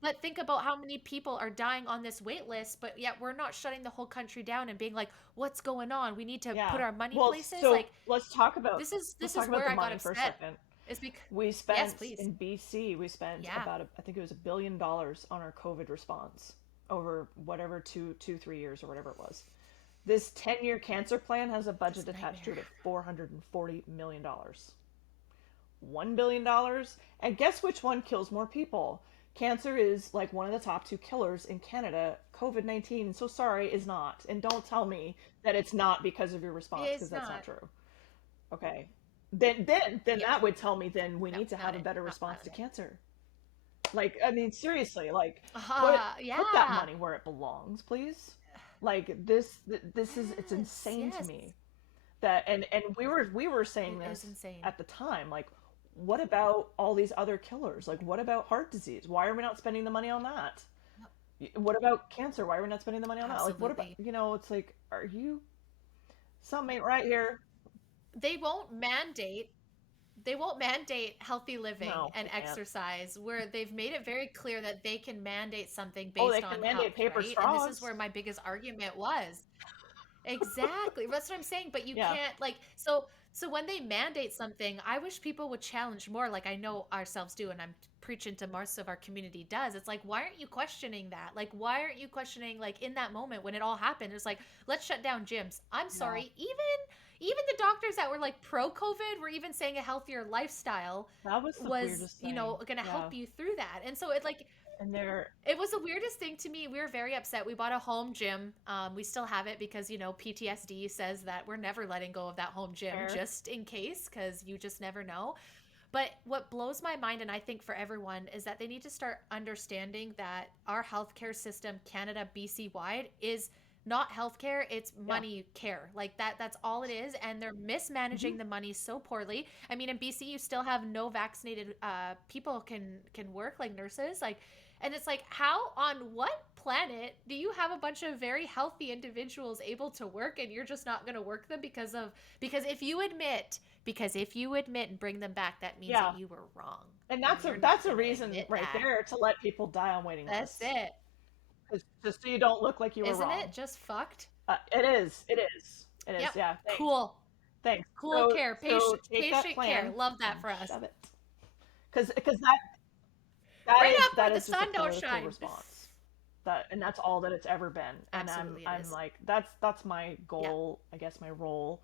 But think about how many people are dying on this wait list, but yet we're not shutting the whole country down and being like, what's going on? We need to put Yeah. our money Well, places. so Like, let's this talk is about where the I got money for a upset. second. Is because We yes, spent please. in BC, we spent Yeah. about I think it was $1 billion on our COVID response over whatever 3 years or whatever it was. This 10-year cancer plan has a It's budget a attached to it nightmare. of $440 million. $1 billion. And guess which one kills more people? Cancer is like one of the top two killers in Canada. COVID-19, so sorry, is not. And don't tell me that it's not because of your response, because It's that's not not. true. Okay. Then Yeah. that would tell me then we No, need to not have a it. better Not response to it. cancer. Like, I mean, seriously, like put that Yeah. money where it belongs, please. Like this is it's Yes. insane to Yes. me that and we were saying It is this insane. at the time, like what about all these other killers? Like what about heart disease? Why are we not spending the money on that? No, What about cancer? Why are we not spending the money on that? Like what about, absolutely. it's like, are you, something ain't right here? They won't mandate they won't mandate healthy living No, and they can't. exercise, where they've made it very clear that they can mandate something Oh, they based can on mandate health, paper right? And this is straws. where my biggest argument was. Exactly. That's what I'm saying. But you Yeah. can't, like, so when they mandate something, I wish people would challenge more, like I know ourselves do, and I'm preaching to most of our community does. It's like, why aren't you questioning that? Like, why aren't you questioning, like, in that moment when it all happened, it's like, let's shut down gyms. I'm Yeah. sorry, even the doctors that were like pro COVID were even saying a healthier lifestyle That was the was, weirdest thing. gonna Yeah. help you through that. And so it like And they're it was the weirdest thing to me. We were very upset. We bought a home gym. We still have it because, PTSD says that we're never letting go of that home gym, fair. just in case, because you just never know. But what blows my mind, and I think for everyone, is that they need to start understanding that our healthcare system, Canada, BC wide, is not healthcare, it's Yeah. money care. Like that's all it is. And they're Hmm. mismanaging the money so poorly. I mean, in BC, you still have no vaccinated people can work, like nurses. Like, and it's like, how on what planet do you have a bunch of very healthy individuals able to work, and you're just not going to work them because if you admit and bring them back, that means that Yeah. you were wrong, And and that's a you're not that's a going to reason admit right that. there to let people die on waiting That's lists. it. 'Cause just so you don't look like you were Isn't wrong. it just fucked? It is. It is. It Yep. is. Yeah. Thanks. Cool. Thanks. Cool So care. so take that Patient care. plan Love that and for us. shove it. Because that Right is up that where the is just a sun don't political shine. response. And that's all that it's ever been. And I'm Absolutely it I'm is. like, that's my Yeah. goal. I guess my role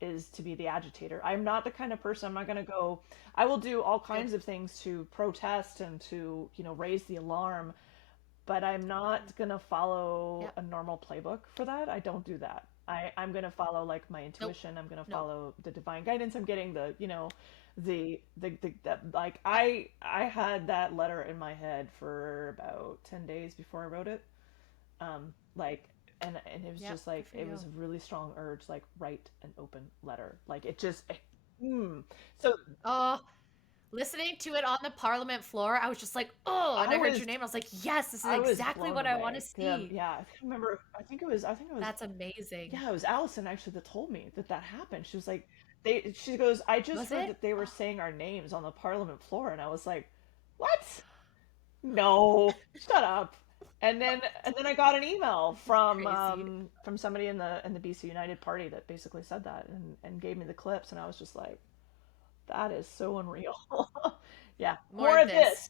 is to be the agitator. I'm not the kind of person, I'm not going to go, I will do all Good. kinds of things to protest and to, raise the alarm, but I'm not going to follow Yep. a normal playbook for that. I don't do that. I'm going to follow like my Nope. intuition. I'm going to Nope. follow the divine guidance I'm getting, like I had that letter in my head for about 10 days before I wrote it. Like, and it was Yep. just Good like, for it was you. a really strong urge, like, write an open letter. Like, it just, so Oh, listening to it on the Parliament floor, I was just like, oh, and I I heard was your name. I was like, yes, this is I was exactly blown what I want to away. 'Cause, see. yeah, I can't remember. I think it was, That's amazing. yeah, it was Allison actually that told me that that happened. She was like, she goes, I just Was heard it? that they were Oh, saying our names on the Parliament floor, and I was like, what? No, shut up. And then I got an email crazy. from somebody in the BC United Party that basically said that and gave me the clips, and I was just like, that is so unreal. Yeah, More more of of this.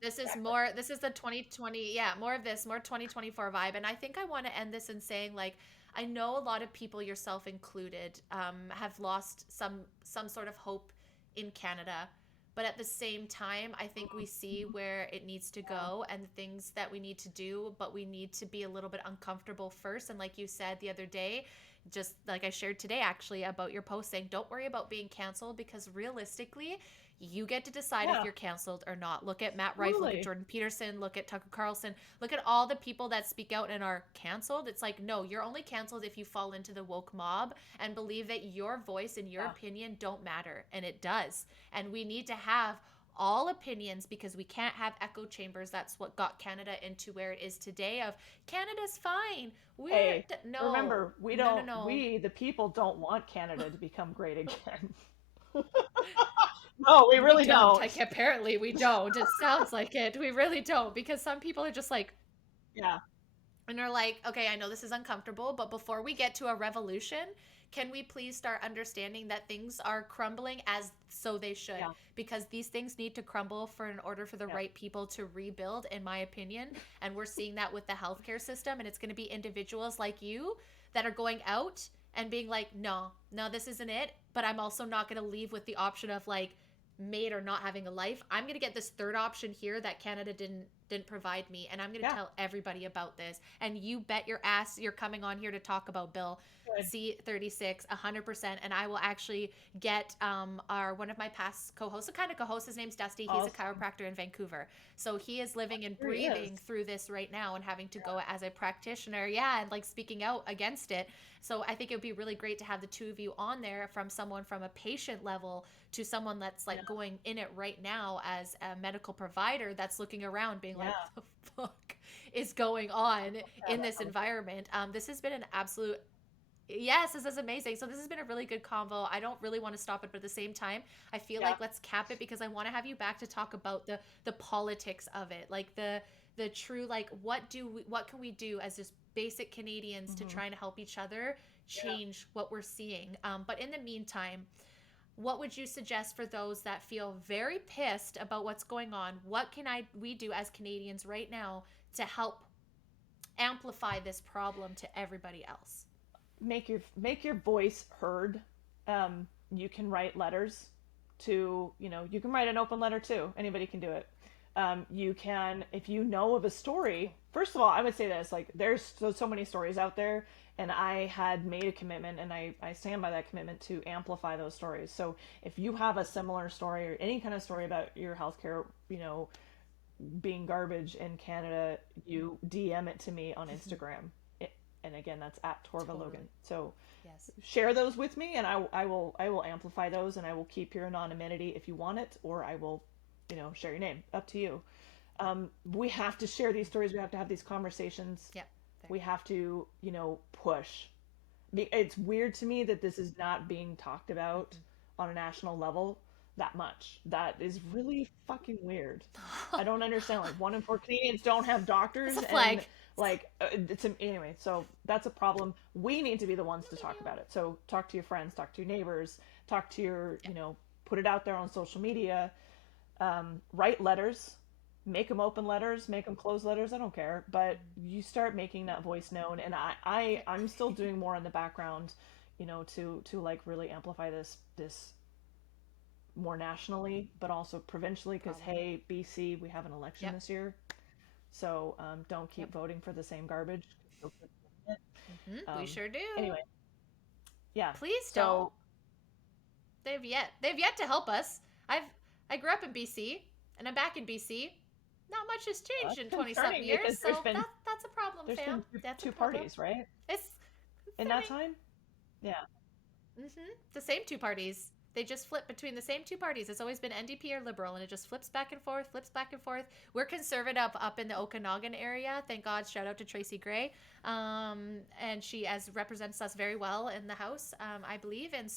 this. Exactly. This is the 2020, yeah, more of this, more 2024 vibe. And I think I want to end this in saying, like, I know a lot of people, yourself included, have lost some sort of hope in Canada. But at the same time, I think we see where it needs to Yeah. go and the things that we need to do, but we need to be a little bit uncomfortable first. And like you said the other day, just like I shared today actually about your post saying, don't worry about being canceled because realistically, you get to decide if Yeah, you're canceled or not. Look at Matt Rife, look at totally. Jordan Peterson, look at Tucker Carlson, look at all the people that speak out and are canceled. It's like, no, you're only canceled if you fall into the woke mob and believe that your voice and your Yeah. opinion don't matter. And it does. And we need to have all opinions because we can't have echo chambers. That's what got Canada into where it is today of Canada's fine. We're Hey, no, remember, we no, no, don't, no. we, the people, don't want Canada to become great again. No, we We really don't. don't. Like apparently we don't. It sounds like it. We really don't because some people are just like Yeah, and are like, okay, I know this is uncomfortable, but before we get to a revolution, can we please start understanding that things are crumbling as so they should? yeah, Because these things need to crumble for in order for the yeah, right people to rebuild, in my opinion. And we're seeing that with the healthcare system. And it's going to be individuals like you that are going out and being like, no, no, this isn't it. But I'm also not going to leave with the option of like, made or not having a life. I'm going to get this third option here that Canada didn't provide me, and I'm going to yeah. tell everybody about this. And you bet your ass you're coming on here to talk about Bill Good. C-36 100%. And I will actually get our one of my past co-hosts, a kind of co-host, his name's Dusty. He's a Awesome. chiropractor in Vancouver, so he is living and Here he is. breathing through this right now and having to Yeah, go as a practitioner, yeah, and like speaking out against it. So I think it would be really great to have the two of you on there, from someone from a patient level to someone that's like yeah, going in it right now as a medical provider that's looking around being like, yeah. what the fuck is going on Yeah, in that this sounds environment? This has been an absolute, yes, this is amazing. So this has been a really good convo. I don't really want to stop it, but at the same time, I feel yeah. like let's cap it because I want to have you back to talk about the politics of it, like the true, like what can we do as just basic Canadians to Hmm. try and help each other Yeah. change what we're seeing. But in the meantime, what would you suggest for those that feel very pissed about what's going on? What can I we do as Canadians right now to help amplify this problem to everybody else? Make your voice heard. You can write letters to, you can write an open letter too. Anybody can do it. You can, if you know of a story. First of all, I would say this: like, there's so many stories out there, and I had made a commitment, and I stand by that commitment to amplify those stories. So if you have a similar story or any kind of story about your healthcare, being garbage in Canada, you DM it to me on Instagram. And again, that's at Torva Logan. Totally. So Yes. share those with me, and I will amplify those, and I will keep your anonymity if you want it, or I will, share your name. Up to you. We have to share these stories. We have to have these conversations. Yep. There. We have to, push. It's weird to me that this is not being talked about on a national level that much. That is really fucking weird. I don't understand. Like, 1 in 4 Canadians don't have It's doctors, a and flag. like, anyway. So that's a problem. We need to be the ones to talk about it. So talk to your friends, talk to your neighbors, talk to your, Yep. put it out there on social media. Write letters, make them open letters, make them closed letters. I don't care, but you start making that voice known. And I'm still doing more in the background, to like really amplify this more nationally, but also provincially. Because, Problem. hey, BC, we have an election Yep. this year, so don't Yep. keep voting for the same garbage. We Um, sure do. anyway, yeah. Please don't. So They've yet to help us. I grew up in BC and I'm back in BC. not much has Well, changed that's in 20 something concerning years. because So that's a problem, there's fam. been That's a two problem. parties, right? It's In that concerning. time? Yeah. The same two parties. They just flip between the same two parties. It's always been NDP or Liberal, and it just flips back and forth, flips back and forth. We're conservative up in the Okanagan area. Thank God. Shout out to Tracy Gray. And she represents us very well in the House, I believe. And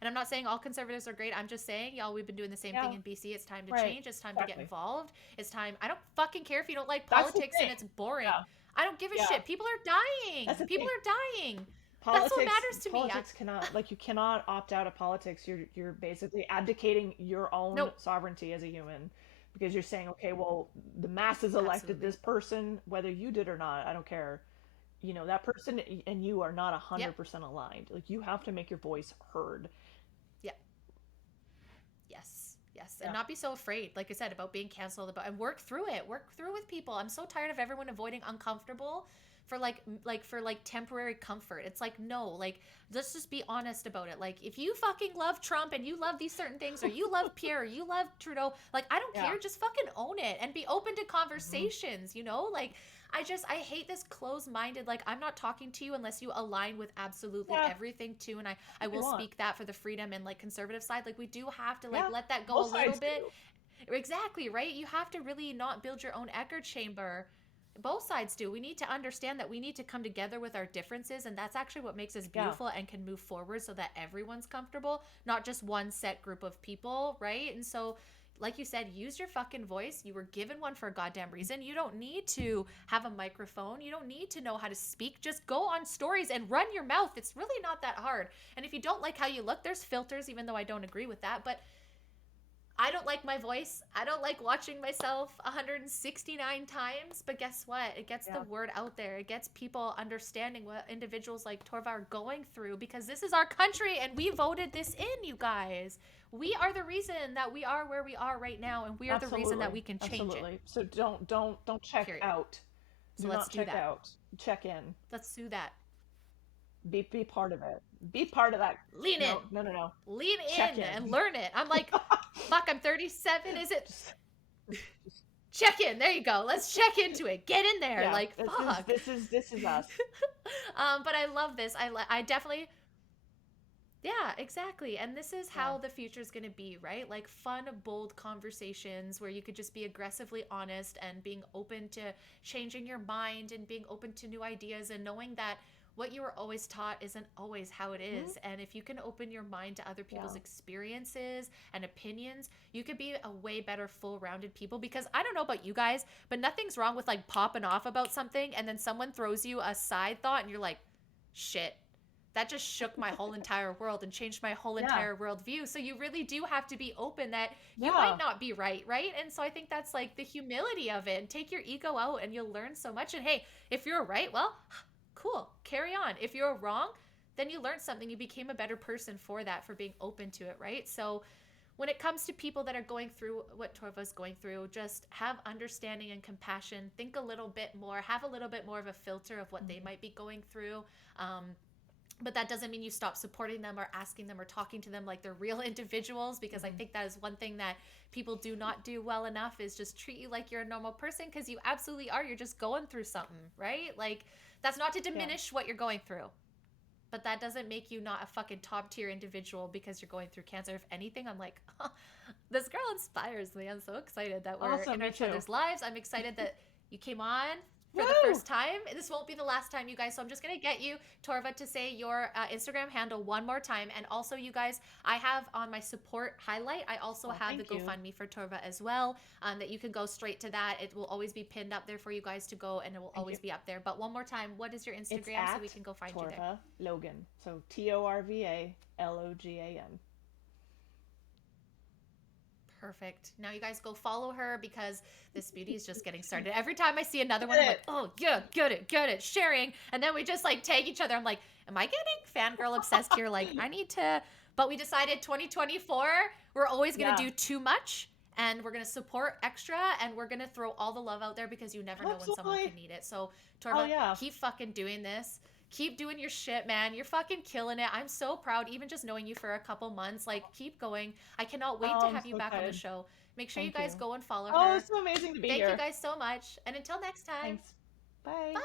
I'm not saying all conservatives are great. I'm just saying, y'all, we've been doing the same thing Yeah. in BC. It's time to Right. change. It's time to get Exactly. involved. It's time. I don't fucking care if you don't like That's the politics and thing. it's boring. Yeah. I don't give a Yeah. shit. People are dying. That's the People thing. are dying. That's what Politics matters to me. politics cannot, like, you cannot opt out of politics. You're basically abdicating your own Nope. sovereignty as a human, because you're saying, okay, well, the masses elected Absolutely. this person, whether you did or not, I don't care. That person and you are not Yep. 100% aligned. Like, you have to make your voice heard. Yep. Yes. Yes. And Yeah. not be so afraid, like I said, about being canceled, and work through it. Work through with people. I'm so tired of everyone avoiding uncomfortable for temporary comfort. It's like, no, like, let's just be honest about it. Like, if you fucking love Trump and you love these certain things, or you love Pierre, or you love Trudeau, like, I don't Yeah. care, just fucking own it and be open to Hmm. conversations, like, I hate this closed-minded, like, I'm not talking to you unless you align with absolutely Yeah. everything too. And I If you will want. speak that for the freedom and like conservative side. Like, we do have to like Yeah. let that go a Both little sides bit. do. Exactly, right? You have to really not build your own echo chamber. Both sides do. We need to understand that we need to come together with our differences, and that's actually what makes us Yeah. beautiful and can move forward so that everyone's comfortable, not just one set group of people, right? And so, like you said, use your fucking voice. You were given one for a goddamn reason. You don't need to have a microphone. You don't need to know how to speak. Just go on stories and run your mouth. It's really not that hard. And if you don't like how you look, there's filters, even though I don't agree with that. But I don't like my voice. I don't like watching myself 169 times. But guess what? It gets the Yeah. word out there. It gets people understanding what individuals like Torva are going through, because this is our country and we voted this in, you guys. We are the reason that we are where we are right now, and we are the reason that Absolutely. we can change it. Absolutely. So don't check Period. out. So Do let's not do check that. out. Check in. Let's do that. Be part of it. Be part of that. Lean in. No. Lean Check in in. and learn it. I'm like, fuck, I'm 37. Is it? Just, Check in. There you go. Let's check into it. Get in there. yeah. Like, fuck. This is us. But I love this. I definitely, yeah, exactly. And this is Yeah. how the future is going to be, right? Like, fun, bold conversations where you could just be aggressively honest and being open to changing your mind and being open to new ideas, and knowing that what you were always taught isn't always how it Mhm. is. And if you can open your mind to other people's Yeah. experiences and opinions, you could be a way better, full rounded people. Because I don't know about you guys, but nothing's wrong with like popping off about something and then someone throws you a side thought and you're like, shit, that just shook my whole entire world and changed my whole Yeah. entire worldview. So you really do have to be open that you Yeah. might not be right, right? And so I think that's like the humility of it. And take your ego out and you'll learn so much. And hey, if you're right, well, cool, carry on. If you're wrong, then you learned something. You became a better person for that, for being open to it, right? So when it comes to people that are going through what Torva's going through, just have understanding and compassion. Think a little bit more, have a little bit more of a filter of what they Mhm. might be going through. But that doesn't mean you stop supporting them or asking them or talking to them like they're real individuals, because I Mhm. think that is one thing that people do not do well enough, is just treat you like you're a normal person, because you absolutely are. You're just going through something, right? Like, that's not to Yeah. diminish what you're going through, but that doesn't make you not a fucking top tier individual because you're going through cancer. If anything, I'm like, this girl inspires me. I'm so excited that we're Awesome. in Me each too. other's lives. I'm excited that you came on for the Woo! first time. This won't be the last time, you guys. So I'm just going to get you, Torva, to say your Instagram handle one more time. And also, you guys, I have on my support highlight, I also have the Thank you. GoFundMe for Torva as well, that you can go straight to that. It will always be pinned up there for you guys to go, and it will Thank always you. be up there. But one more time, what is your It's Instagram so we at can go find you there? Torva Logan. So TorvaLogan. Perfect. Now you guys go follow her, because this beauty is just getting started. Every time I see another one, Get I'm like, it. oh, yeah, get it, sharing. And then we just like tag each other. I'm like, am I getting fangirl obsessed here? Like, I need to. But we decided 2024, we're always going to Yeah. do too much, and we're going to support extra, and we're going to throw all the love out there, because you never know when someone Absolutely. can need it. So, Oh Torva, yeah. keep fucking doing this. Keep doing your shit, man. You're fucking killing it. I'm so proud, even just knowing you for a couple months. Like, keep going. I cannot wait Oh, to I'm have you so back on the excited. show. Make sure you Thank guys you. go and follow Oh, her. it's so amazing to be Thank here. you guys so much. And until next time. Thanks. Bye. Bye.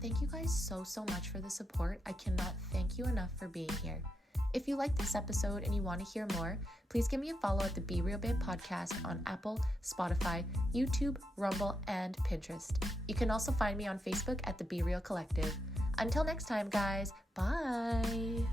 Thank you guys so much for the support. I cannot thank you enough for being here. If you like this episode and you want to hear more, please give me a follow at the Be Real Babe podcast on Apple, Spotify, YouTube, Rumble, and Pinterest. You can also find me on Facebook at the Be Real Collective. Until next time, guys, bye!